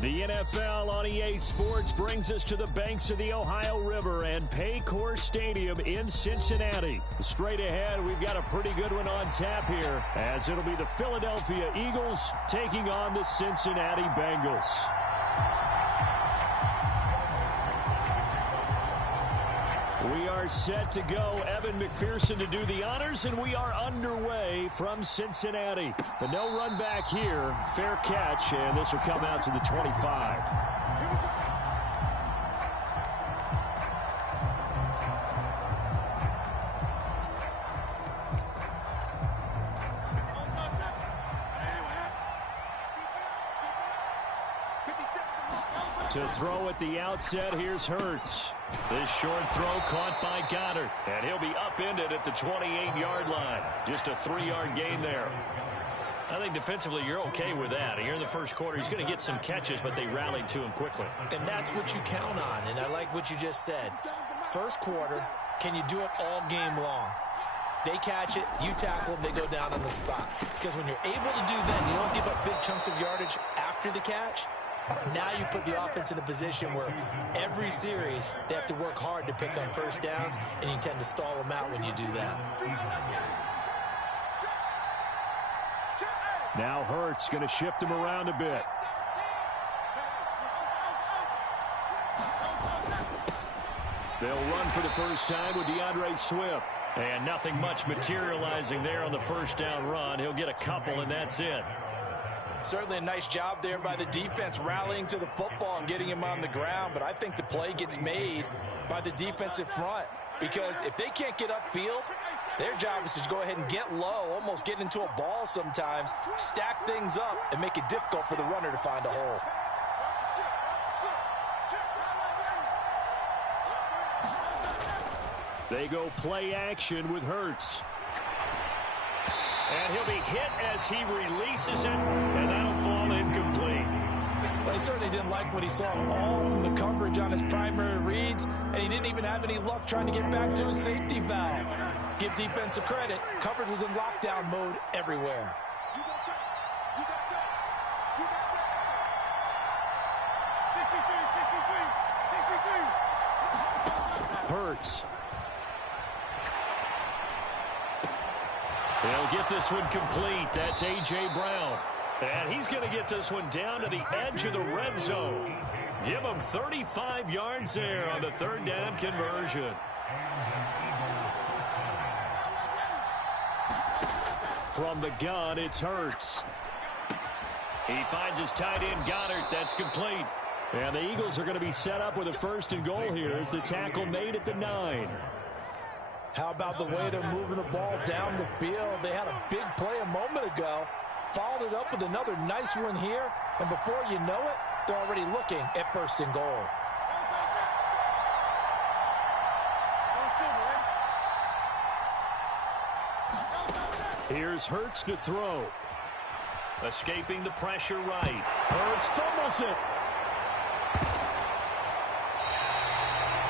The NFL on EA Sports brings us to the banks of the Ohio River and Paycor Stadium in Cincinnati. Straight ahead, we've got a pretty good one on tap here, as it'll be the Philadelphia Eagles taking on the Cincinnati Bengals. We are set to go. Evan McPherson to do the honors, and we are underway from Cincinnati. But no run back here. Fair catch, and this will come out to the 25. To throw at the outset, here's Hurts. This short throw caught by Goddard, and he'll be upended at the 28-yard line. Just a 3-yard gain there. I think defensively you're okay with that. Here in the first quarter, he's going to get some catches, but they rallied to him quickly. And that's what you count on, and I like what you just said. First quarter, can you do it all game long? They catch it, you tackle them, they go down on the spot. Because when you're able to do that, you don't give up big chunks of yardage after the catch. Now you put the offense in a position where every series they have to work hard to pick on first downs, and you tend to stall them out when you do that. Now Hurts going to shift him around a bit. They'll run for the first time with DeAndre Swift. And nothing much materializing there on the first down run. He'll get a couple, and that's it. Certainly a nice job there by the defense rallying to the football and getting him on the ground, but I think the play gets made by the defensive front, because if they can't get upfield, their job is to go ahead and get low, almost get into a ball sometimes, stack things up, and make it difficult for the runner to find a hole. They go play action with Hurts. And he'll be hit as he releases it, and that'll fall incomplete. Well, he certainly didn't like what he saw all from the coverage on his primary reads, and he didn't even have any luck trying to get back to his safety valve. Give defense a credit. Coverage was in lockdown mode everywhere. Hurts. They'll get this one complete. That's A.J. Brown. And he's going to get this one down to the edge of the red zone. Give him 35 yards there on the third down conversion. From the gun, it's Hurts. He finds his tight end, Goddard. That's complete. And the Eagles are going to be set up with a first and goal here as the tackle made at the 9. How about the way they're moving the ball down the field? They had a big play a moment ago, followed it up with another nice one here, and before you know it, they're already looking at first and goal. Here's Hurts to throw. Escaping the pressure right. Hurts fumbles it.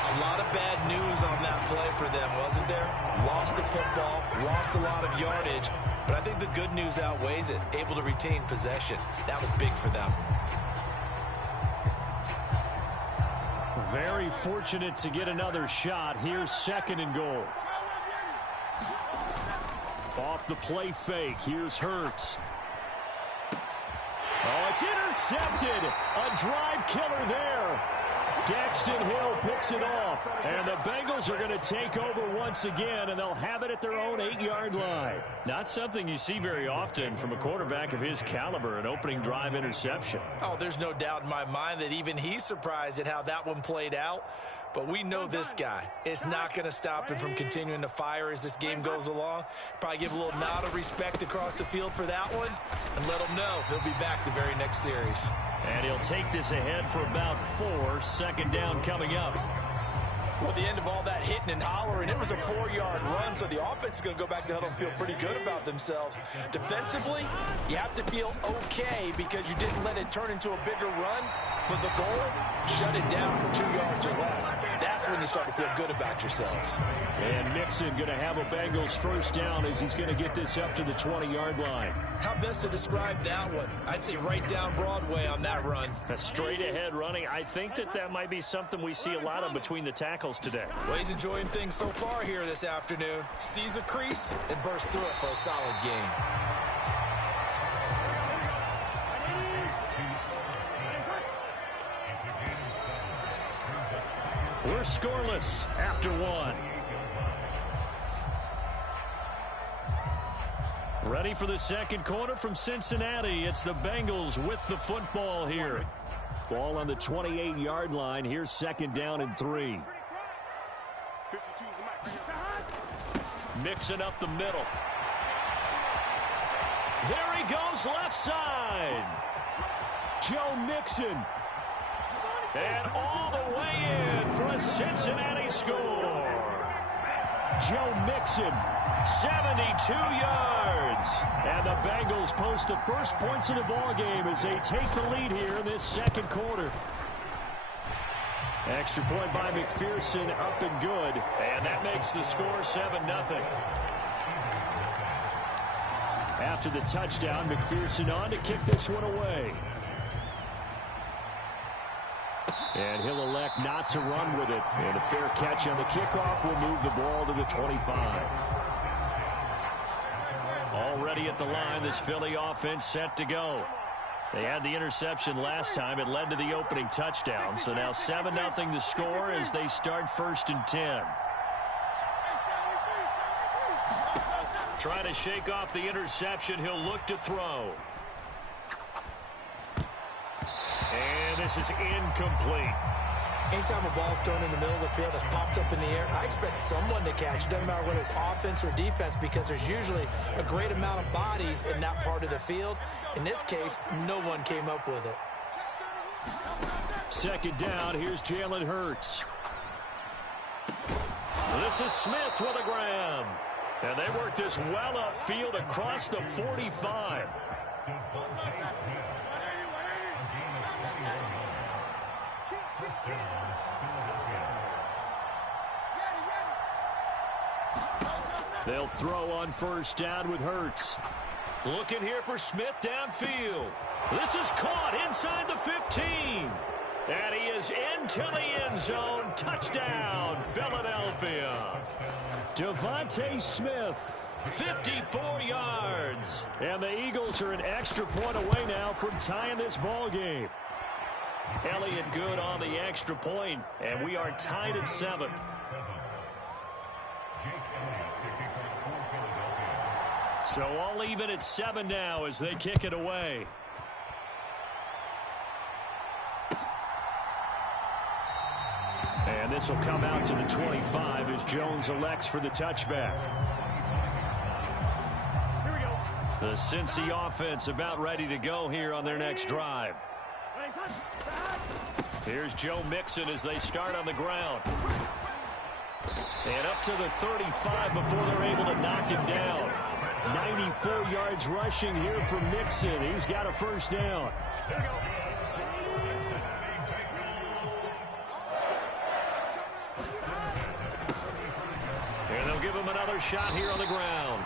A lot of bad news on that play for them, wasn't there? Lost the football, lost a lot of yardage, but I think the good news outweighs it. Able to retain possession. That was big for them. Very fortunate to get another shot. Here's second and goal. Off the play fake. Here's Hurts. Oh, it's intercepted. A drive killer there. Daxton Hill picks it off, and the Bengals are going to take over once again, and they'll have it at their own 8-yard line. Not something you see very often from a quarterback of his caliber, an opening drive interception. Oh, there's no doubt in my mind that even he's surprised at how that one played out. But we know this guy is not going to stop him from continuing to fire as this game goes along. Probably give a little nod of respect across the field for that one and let him know he'll be back the very next series. And he'll take this ahead for about 4. Second down coming up. Well, the end of all that hitting and hollering, it was a 4-yard run, so the offense is going to go back to huddle and feel pretty good about themselves. Defensively, you have to feel okay because you didn't let it turn into a bigger run, but the goal, shut it down for 2 yards or less. That's when you start to feel good about yourselves. And Mixon going to have a Bengals first down as he's going to get this up to the 20-yard line. How best to describe that one? I'd say right down Broadway on that run. A straight-ahead running. I think that might be something we see a lot of between the tackles today. Well, he's enjoying things so far here this afternoon. Sees a crease and bursts through it for a solid gain. We're scoreless after one. Ready for the second quarter from Cincinnati. It's the Bengals with the football here. Ball on the 28-yard line. Here's second down and 3. Mixing up the middle. There he goes, left side. Joe Mixon. And all the way in for a Cincinnati score. Joe Mixon, 72 yards. And the Bengals post the first points of the ball game as they take the lead here in this second quarter. Extra point by McPherson, up and good. And that makes the score 7-0. After the touchdown, McPherson on to kick this one away. And he'll elect not to run with it. And a fair catch on the kickoff will move the ball to the 25. Already at the line, this Philly offense set to go. They had the interception last time. It led to the opening touchdown. So now 7-0 the score as they start 1st and 10. Trying to shake off the interception. He'll look to throw. And this is incomplete. Anytime a ball's thrown in the middle of the field that's popped up in the air, I expect someone to catch. Doesn't matter whether it's offense or defense because there's usually a great amount of bodies in that part of the field. In this case, no one came up with it. Second down, here's Jalen Hurts. This is Smith with a grab. And they work this well upfield across the 45. They'll throw on first down with Hurts. Looking here for Smith downfield. This is caught inside the 15. And he is into the end zone. Touchdown, Philadelphia. Devontae Smith, 54 yards. And the Eagles are an extra point away now from tying this ball game. Elliott good on the extra point, and we are tied at 7. So all even at 7 now as they kick it away. And this will come out to the 25 as Jones elects for the touchback. Here we go. The Cincy offense about ready to go here on their next drive. Here's Joe Mixon as they start on the ground. And up to the 35 before they're able to knock him down. 94 yards rushing here from Mixon. He's got a first down. And they'll give him another shot here on the ground.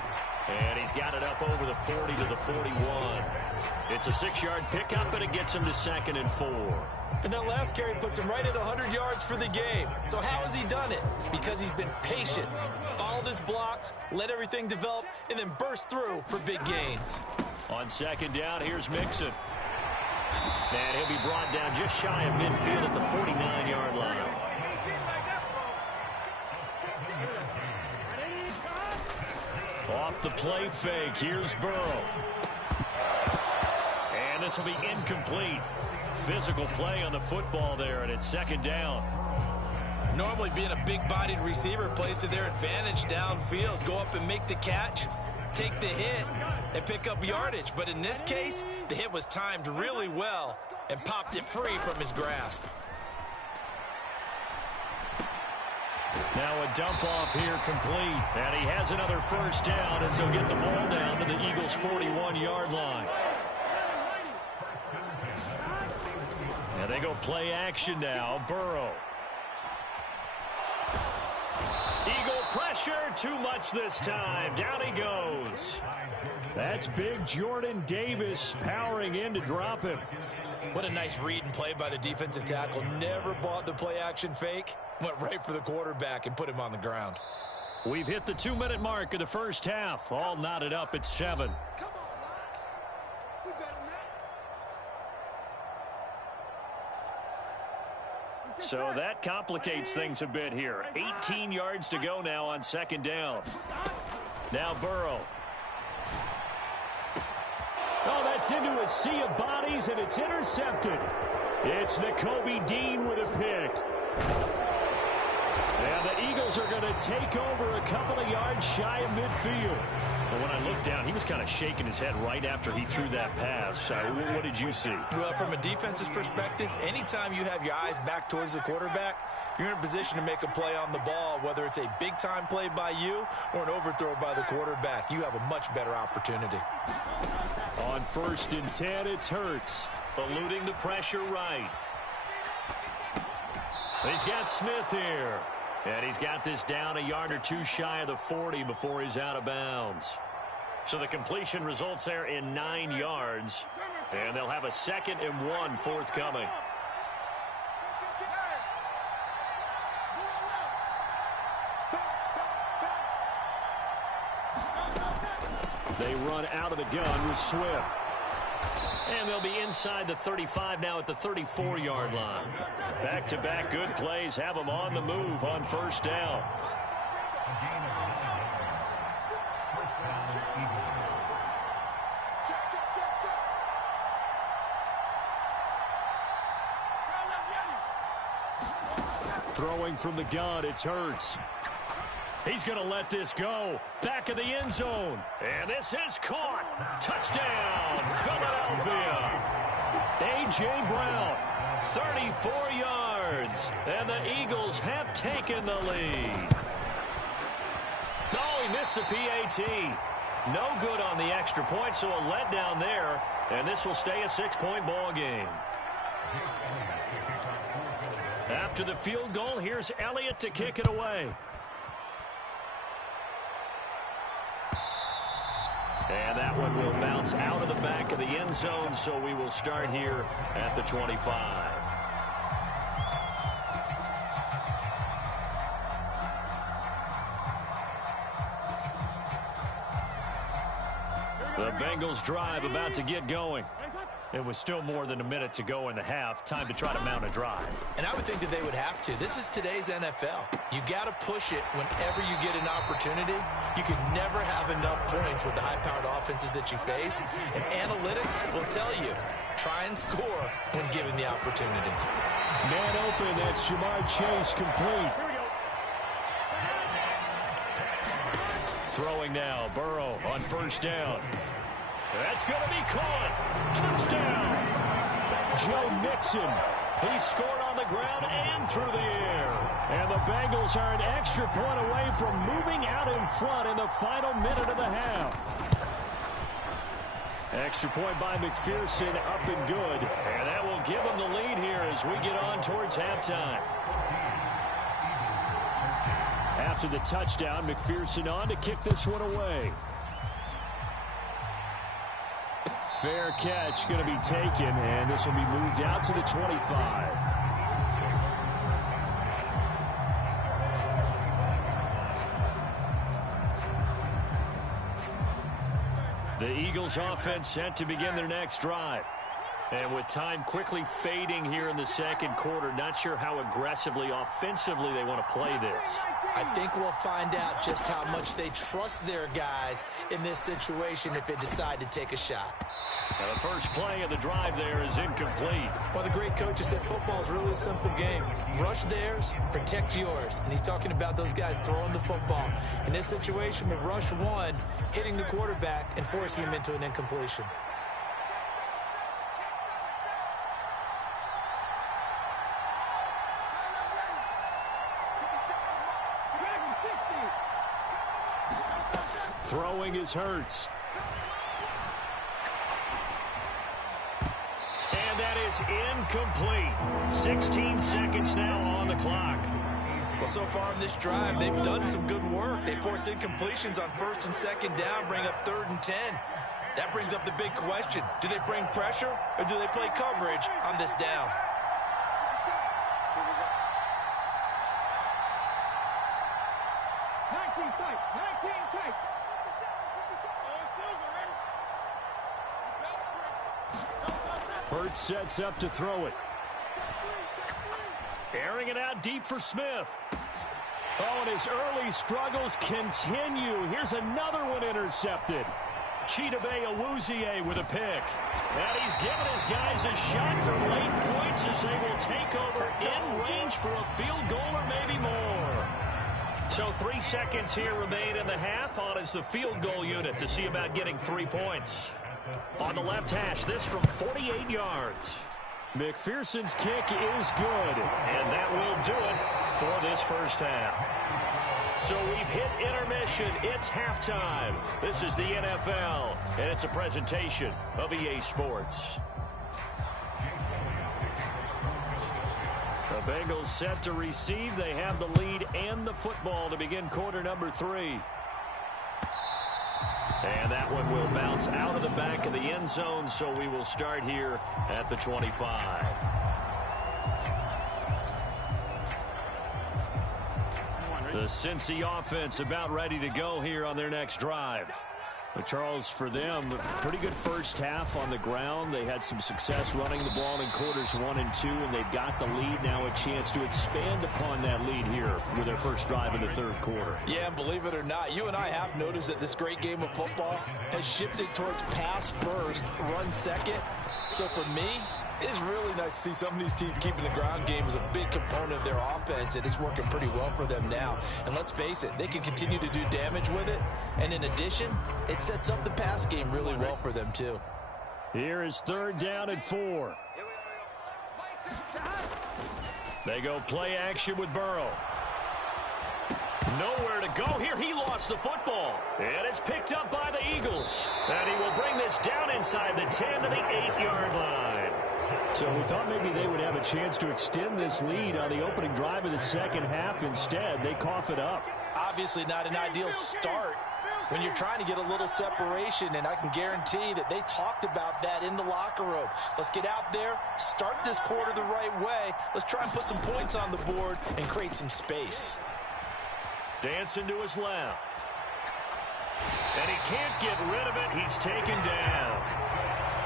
And he's got it up over the 40 to the 41. It's a 6-yard pickup, and it gets him to 2nd and 4. And that last carry puts him right at 100 yards for the game. So how has he done it? Because he's been patient, followed his blocks, let everything develop, and then burst through for big gains. On second down, here's Mixon. And he'll be brought down just shy of midfield at the 49-yard line. Off the play fake, here's Burrow. And this will be incomplete. Physical play on the football there, and it's second down. Normally being a big-bodied receiver plays to their advantage downfield. Go up and make the catch, take the hit, and pick up yardage. But in this case, the hit was timed really well and popped it free from his grasp. Now a dump off here complete. And he has another first down as he'll get the ball down to the Eagles' 41-yard line. And they go play action now. Burrow. Eagle pressure, too much this time. Down he goes. That's big Jordan Davis powering in to drop him. What a nice read and play by the defensive tackle. Never bought the play action fake. Went right for the quarterback and put him on the ground. We've hit the 2-minute mark of the first half. All knotted up at 7. Come on, we better than that. So that complicates things a bit here. 18 yards to go now on second down. Now Burrow. Oh, that's into a sea of bodies, and it's intercepted. It's Nakobe Dean with a pick. And the Eagles are going to take over a couple of yards shy of midfield. But when I looked down, he was kind of shaking his head right after he threw that pass. What did you see? Well, from a defense's perspective, anytime you have your eyes back towards the quarterback, you're in a position to make a play on the ball, whether it's a big-time play by you or an overthrow by the quarterback. You have a much better opportunity. On 1st and 10, it's Hurts, eluding the pressure right. He's got Smith here. And he's got this down a yard or two shy of the 40 before he's out of bounds. So the completion results there in 9 yards. And they'll have a 2nd and 1 forthcoming. They run out of the gun with Swift. And they'll be inside the 35 now at the 34-yard line. Back-to-back good plays have them on the move on first down. Throwing from the gun, it's Hurts. He's going to let this go. Back of the end zone. And this is caught. Touchdown, Philadelphia. A.J. Brown, 34 yards. And the Eagles have taken the lead. Oh, he missed the PAT. No good on the extra point, so a letdown there. And this will stay a 6-point ball game. After the field goal, here's Elliott to kick it away. And that one will bounce out of the back of the end zone, so we will start here at the 25. The Bengals drive about to get going. It was still more than a minute to go in the half. Time to try to mount a drive. And I would think that they would have to. This is today's NFL. You got to push it whenever you get an opportunity. You can never have enough points with the high-powered offenses that you face. And analytics will tell you, try and score when given the opportunity. Man open, that's Jamar Chase complete. Throwing now, Burrow on first down. That's going to be caught. Touchdown. Joe Mixon. He scored on the ground and through the air. And the Bengals are an extra point away from moving out in front in the final minute of the half. Extra point by McPherson, up and good. And that will give them the lead here as we get on towards halftime. After the touchdown, McPherson on to kick this one away. Fair catch going to be taken, and this will be moved out to the 25. The Eagles offense set to begin their next drive. And with time quickly fading here in the second quarter, not sure how aggressively, offensively they want to play this. I think we'll find out just how much they trust their guys in this situation if they decide to take a shot. Now the first play of the drive there is incomplete. Well, the great coach has said football is really a simple game. Rush theirs, protect yours. And he's talking about those guys throwing the football. In this situation, the rush one, hitting the quarterback and forcing him into an incompletion. Throwing is Hurts. And that is incomplete. 16 seconds now on the clock. Well, so far in this drive, they've done some good work. They force incompletions on 1st and 2nd down, bring up 3rd and 10. That brings up the big question. Do they bring pressure or do they play coverage on this down? Hurts sets up to throw it. Airing it out deep for Smith. Oh, and his early struggles continue. Here's another one intercepted. Chidobe Awuzie with a pick. And he's given his guys a shot for late points as they will take over in range for a field goal or maybe more. So 3 seconds here remain in the half. On is the field goal unit to see about getting 3 points. On the left hash, this from 48 yards. McPherson's kick is good. And that will do it for this first half. So we've hit intermission. It's halftime. This is the NFL, and it's a presentation of EA Sports. The Bengals set to receive. They have the lead and the football to begin quarter number 3. And that one will bounce out of the back of the end zone, so we will start here at the 25. The Cincy offense about ready to go here on their next drive. But Charles, for them, pretty good first half on the ground. They had some success running the ball in quarters 1 and 2, and they've got the lead now, a chance to expand upon that lead here with their first drive in the third quarter. Yeah, and believe it or not, you and I have noticed that this great game of football has shifted towards pass first, run second. So for me, it's really nice to see some of these teams keeping the ground game as a big component of their offense, and it's working pretty well for them now. And let's face it, they can continue to do damage with it. And in addition, it sets up the pass game really well for them, too. Here is 3rd down and 4. They go play action with Burrow. Nowhere to go here. He lost the football. And it's picked up by the Eagles. And he will bring this down inside the 10 to the 8-yard line. So we thought maybe they would have a chance to extend this lead on the opening drive of the second half. Instead, they cough it up. Obviously not an ideal start when you're trying to get a little separation, and I can guarantee that they talked about that in the locker room. Let's get out there, start this quarter the right way. Let's try and put some points on the board and create some space. Dancing to his left. And he can't get rid of it. He's taken down.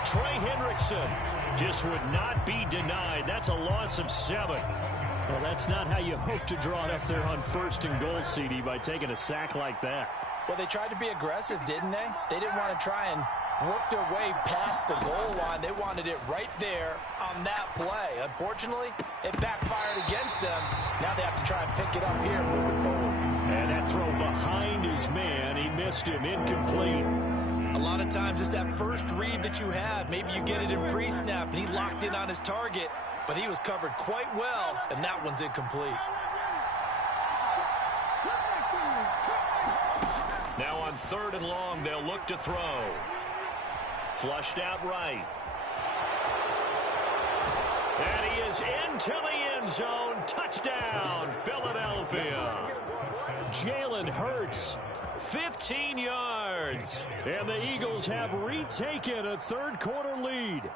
Trey Hendrickson just would not be denied. That's a loss of 7. Well, that's not how you hope to draw it up there on 1st and goal, CD, by taking a sack like that. Well, they tried to be aggressive, didn't they? They didn't want to try and work their way past the goal line. They wanted it right there on that play. Unfortunately, it backfired against them. Now they have to try and pick it up here moving forward. And that throw behind his man. He missed him. Incomplete. A lot of times it's that first read that you have. Maybe you get it in pre-snap, and he locked in on his target, but he was covered quite well, and that one's incomplete. Now on 3rd and long, they'll look to throw. Flushed out right. And he is into the end zone. Touchdown, Philadelphia. Jalen Hurts, 15 yards. And the Eagles have retaken a third-quarter lead.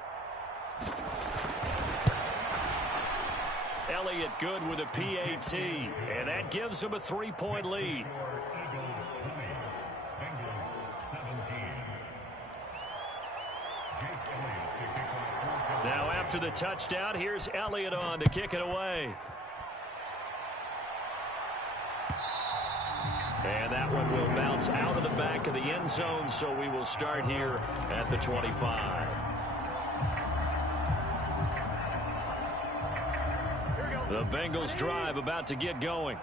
Elliott good with a PAT, and that gives him a 3-point lead. Now after the touchdown, here's Elliott on to kick it away. And that one will bounce out of the back of the end zone, so we will start here at the 25. The Bengals drive about to get going.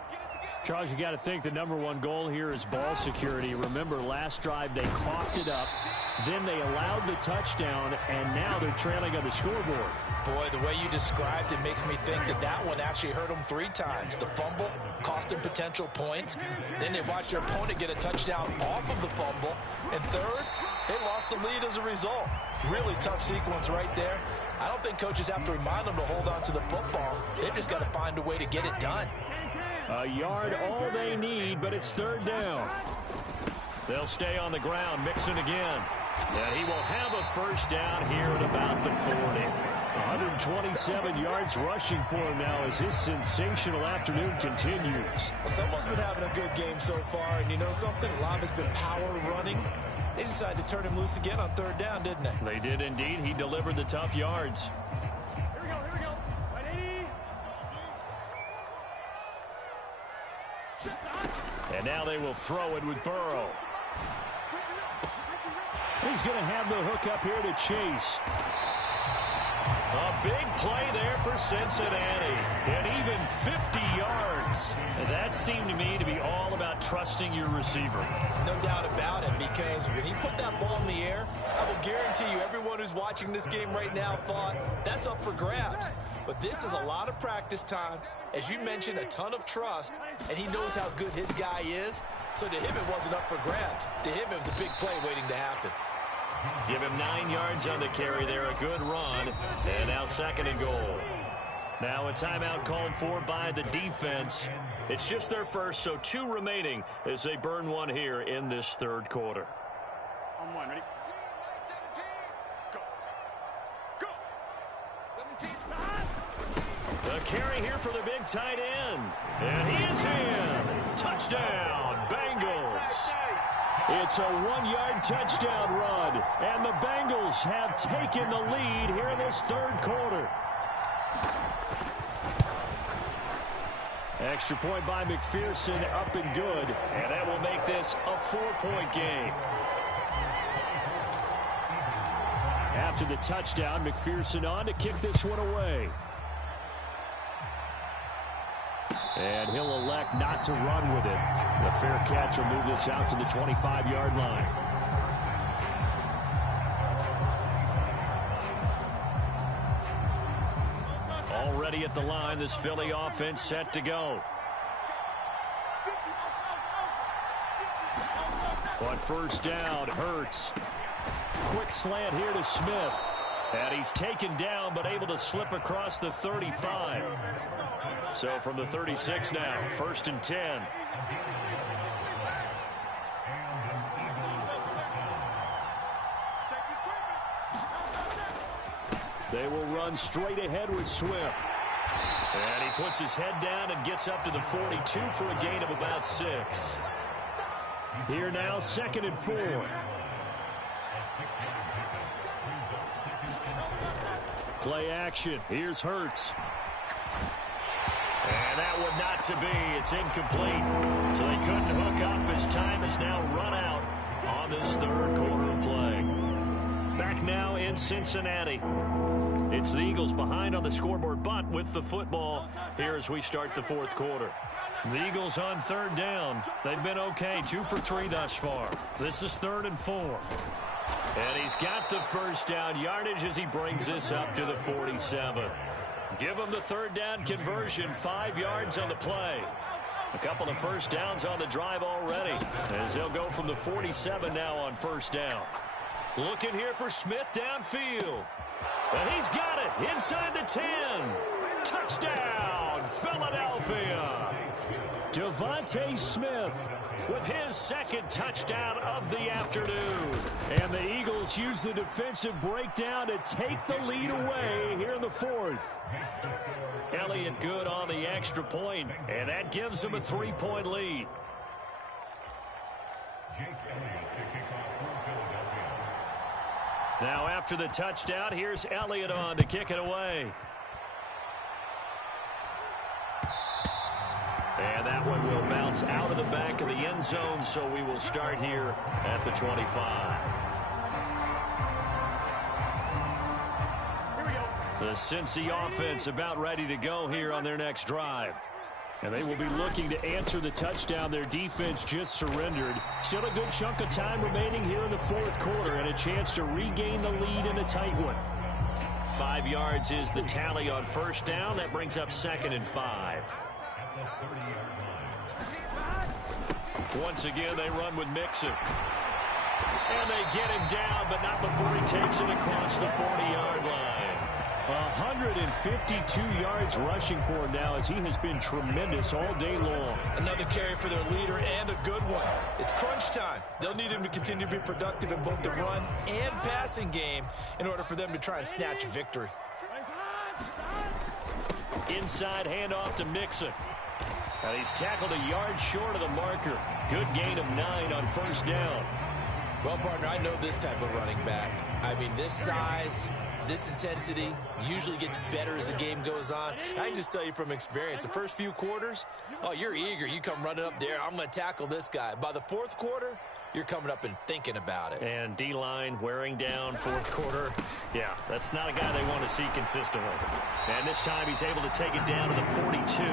Charles, you got to think the #1 goal here is ball security. Remember, last drive they coughed it up, then they allowed the touchdown, and now they're trailing on the scoreboard. Boy, the way you described it makes me think that one actually hurt them 3 times. The fumble cost them potential points. Then they watched their opponent get a touchdown off of the fumble. And third, they lost the lead as a result. Really tough sequence right there. I don't think coaches have to remind them to hold on to the football. They've just got to find a way to get it done. A yard all they need, but it's 3rd down. They'll stay on the ground, Mixon again. And he will have a 1st down here at about the 40. 127 yards rushing for him now as his sensational afternoon continues. Well, someone's been having a good game so far, and you know something? A lot has been power running. They decided to turn him loose again on 3rd down, didn't they? They did indeed. He delivered the tough yards. Here we go. Ready? And now they will throw it with Burrow. He's going to have the hook up here to Chase. A big play there for Cincinnati. And even 50 yards. That seemed to me to be all about trusting your receiver. No doubt about it, because when he put that ball in the air, I will guarantee you everyone who's watching this game right now thought that's up for grabs. But this is a lot of practice time. As you mentioned, a ton of trust, and he knows how good his guy is. So to him, it wasn't up for grabs. To him, it was a big play waiting to happen. Give him 9 yards on the carry there. A good run. And now 2nd and goal. Now a timeout called for by the defense. It's just their first, so 2 remaining as they burn one here in this 3rd quarter. On 1, ready? 17. Go. 17. The carry here for the big tight end. And he is in. Touchdown, Bengals. It's a 1-yard touchdown run. And the Bengals have taken the lead here in this 3rd quarter. Extra point by McPherson, up and good. And that will make this a 4-point game. After the touchdown, McPherson on to kick this one away. And he'll elect not to run with it. The fair catch will move this out to the 25-yard line. Already at the line, this Philly offense set to go. But 1st down, Hurts. Quick slant here to Smith. And he's taken down, but able to slip across the 35. So from the 36 now, 1st and 10. They will run straight ahead with Swift. And he puts his head down and gets up to the 42 for a gain of about 6. Here now, 2nd and 4. Play action. Here's Hurts. And that one not to be. It's incomplete. So they couldn't hook up as time is now run out on this 3rd quarter of play. Back now in Cincinnati. It's the Eagles behind on the scoreboard, but with the football here as we start the 4th quarter. The Eagles on 3rd down. They've been okay, 2 for 3 thus far. This is 3rd and 4. And he's got the 1st down yardage as he brings this up to the 47. Give him the 3rd down conversion, 5 yards on the play. A couple of 1st downs on the drive already as they'll go from the 47 now on 1st down. Looking here for Smith downfield. And he's got it inside the 10. Touchdown, Philadelphia. Devontae Smith with his 2nd touchdown of the afternoon. And the Eagles use the defensive breakdown to take the lead away here in the 4th. Elliott good on the extra point, and that gives them a 3-point lead. Now after the touchdown, here's Elliott on to kick it away. And that one will bounce out of the back of the end zone, so we will start here at the 25. Here we go. The Cincy offense about ready to go here on their next drive. And they will be looking to answer the touchdown their defense just surrendered. Still a good chunk of time remaining here in the fourth quarter and a chance to regain the lead in a tight one. 5 yards is the tally on first down. That brings up 2nd and 5. Once again, they run with Mixon. And they get him down, but not before he takes it across the 40-yard line. 152 yards rushing for him now as he has been tremendous all day long. Another carry for their leader and a good one. It's crunch time. They'll need him to continue to be productive in both the run and passing game in order for them to try and snatch a victory. Inside handoff to Mixon. And he's tackled a yard short of the marker. Good gain of 9 on first down. Well, partner, I know this type of running back. I mean, this size, this intensity usually gets better as the game goes on. I can just tell you from experience, the first few quarters, oh, you're eager. You come running up there, I'm going to tackle this guy. By the fourth quarter, you're coming up and thinking about it. And D-line wearing down fourth quarter. Yeah, that's not a guy they want to see consistently. And this time he's able to take it down to the 42.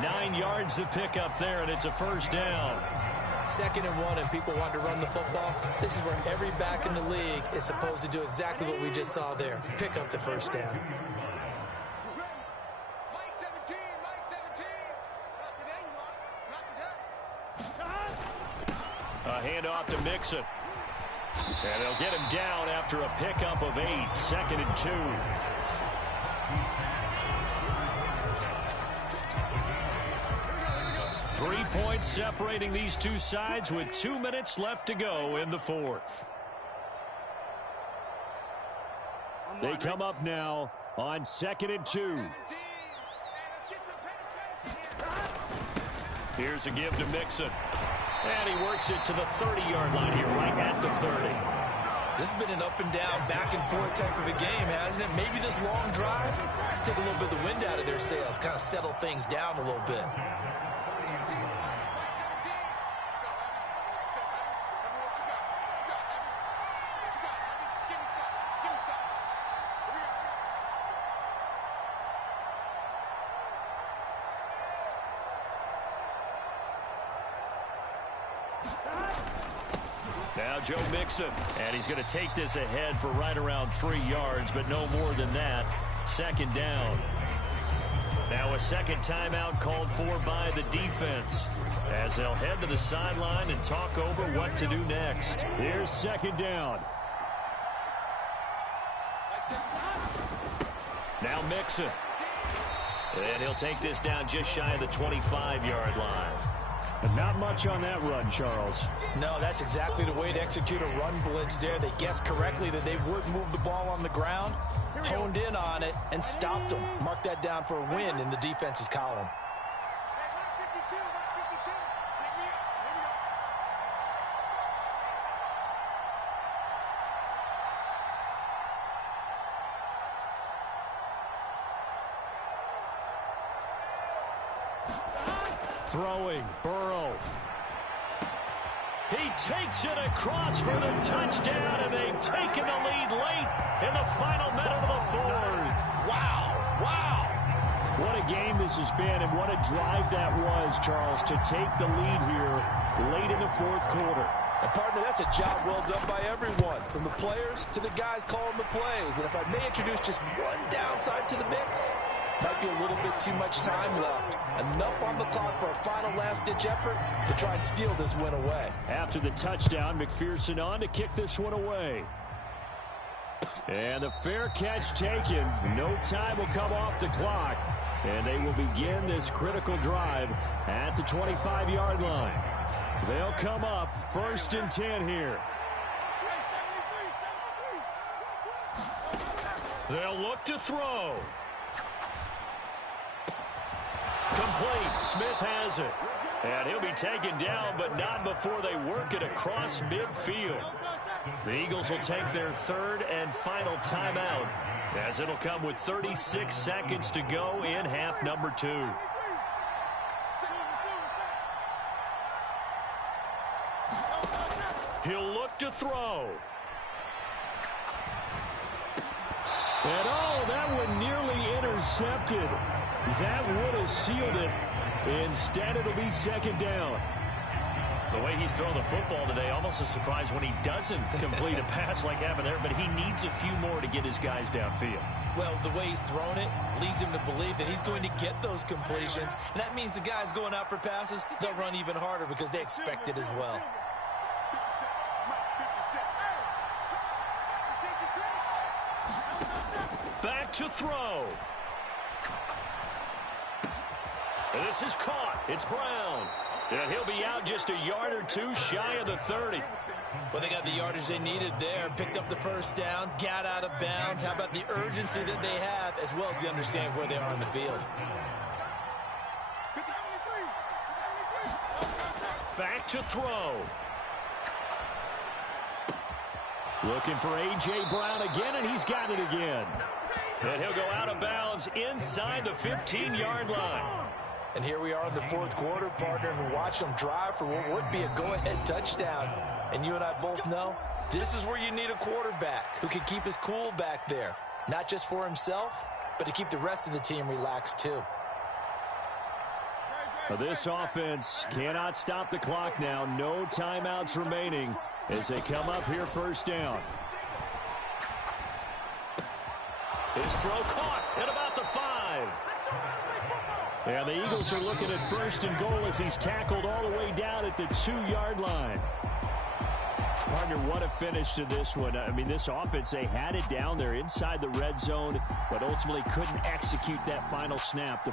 9 yards to pick up there, and it's a first down. 2nd and 1, and people want to run the football. This is where every back in the league is supposed to do exactly what we just saw there. Pick up the first down. Mike 17, Mike 17. Not today, not today. A handoff to Mixon. And they'll get him down after a pickup of 8. 2nd and 2. 3 points separating these two sides with 2 minutes left to go in the fourth. They come up now on 2nd and 2. Here's a give to Mixon. And he works it to the 30-yard line here, right at the 30. This has been an up and down, back and forth type of a game, hasn't it? Maybe this long drive take a little bit of the wind out of their sails, kind of settle things down a little bit. Now Joe Mixon, and he's going to take this ahead for right around 3 yards, but no more than that. 2nd down. Now a second timeout called for by the defense as they'll head to the sideline and talk over what to do next. Here's 2nd down. Now Mixon. And he'll take this down just shy of the 25-yard line. But not much on that run, Charles. No, that's exactly the way to execute a run blitz there. They guessed correctly that they would move the ball on the ground, honed in on it, and stopped them. Mark that down for a win in the defense's column. Throwing, Burrow. He takes it across for the touchdown, and they've taken the lead late in the final minute of the fourth. Wow, wow. What a game this has been, and what a drive that was, Charles, to take the lead here late in the fourth quarter. And partner, that's a job well done by everyone, from the players to the guys calling the plays. And if I may introduce just one downside to the mix, might be a little bit too much time left. Enough on the clock for a final last-ditch effort to try and steal this win away. After the touchdown, McPherson on to kick this one away. And a fair catch taken. No time will come off the clock. And they will begin this critical drive at the 25-yard line. They'll come up 1st and 10 here. They'll look to throw. Complete. Smith has it. And he'll be taken down, but not before they work it across midfield. The Eagles will take their 3rd and final timeout, as it'll come with 36 seconds to go in half number 2. He'll look to throw. And oh, that one nearly intercepted. That would have sealed it. Instead, it'll be second down. The way he's throwing the football today, almost a surprise when he doesn't complete a pass like happened there, but he needs a few more to get his guys downfield. Well, the way he's thrown it leads him to believe that he's going to get those completions, and that means the guys going out for passes, they'll run even harder because they expect it as well. Back to throw. This is caught. It's Brown. And he'll be out just a yard or two shy of the 30. Well, they got the yardage they needed there, picked up the first down, got out of bounds. How about the urgency that they have, as well as the understanding where they are on the field. Back to throw. Looking for A.J. Brown again, and he's got it again. And he'll go out of bounds inside the 15-yard line. And here we are in the fourth quarter, partner, and watch them drive for what would be a go-ahead touchdown. And you and I both know this is where you need a quarterback who can keep his cool back there, not just for himself, but to keep the rest of the team relaxed too. This offense cannot stop the clock now. No timeouts remaining as they come up here first down. His throw caught at about the 5. And the Eagles are looking at first and goal as he's tackled all the way down at the 2-yard line. Partner, what a finish to this one. I mean, this offense, they had it down there inside the red zone, but ultimately couldn't execute that final snap.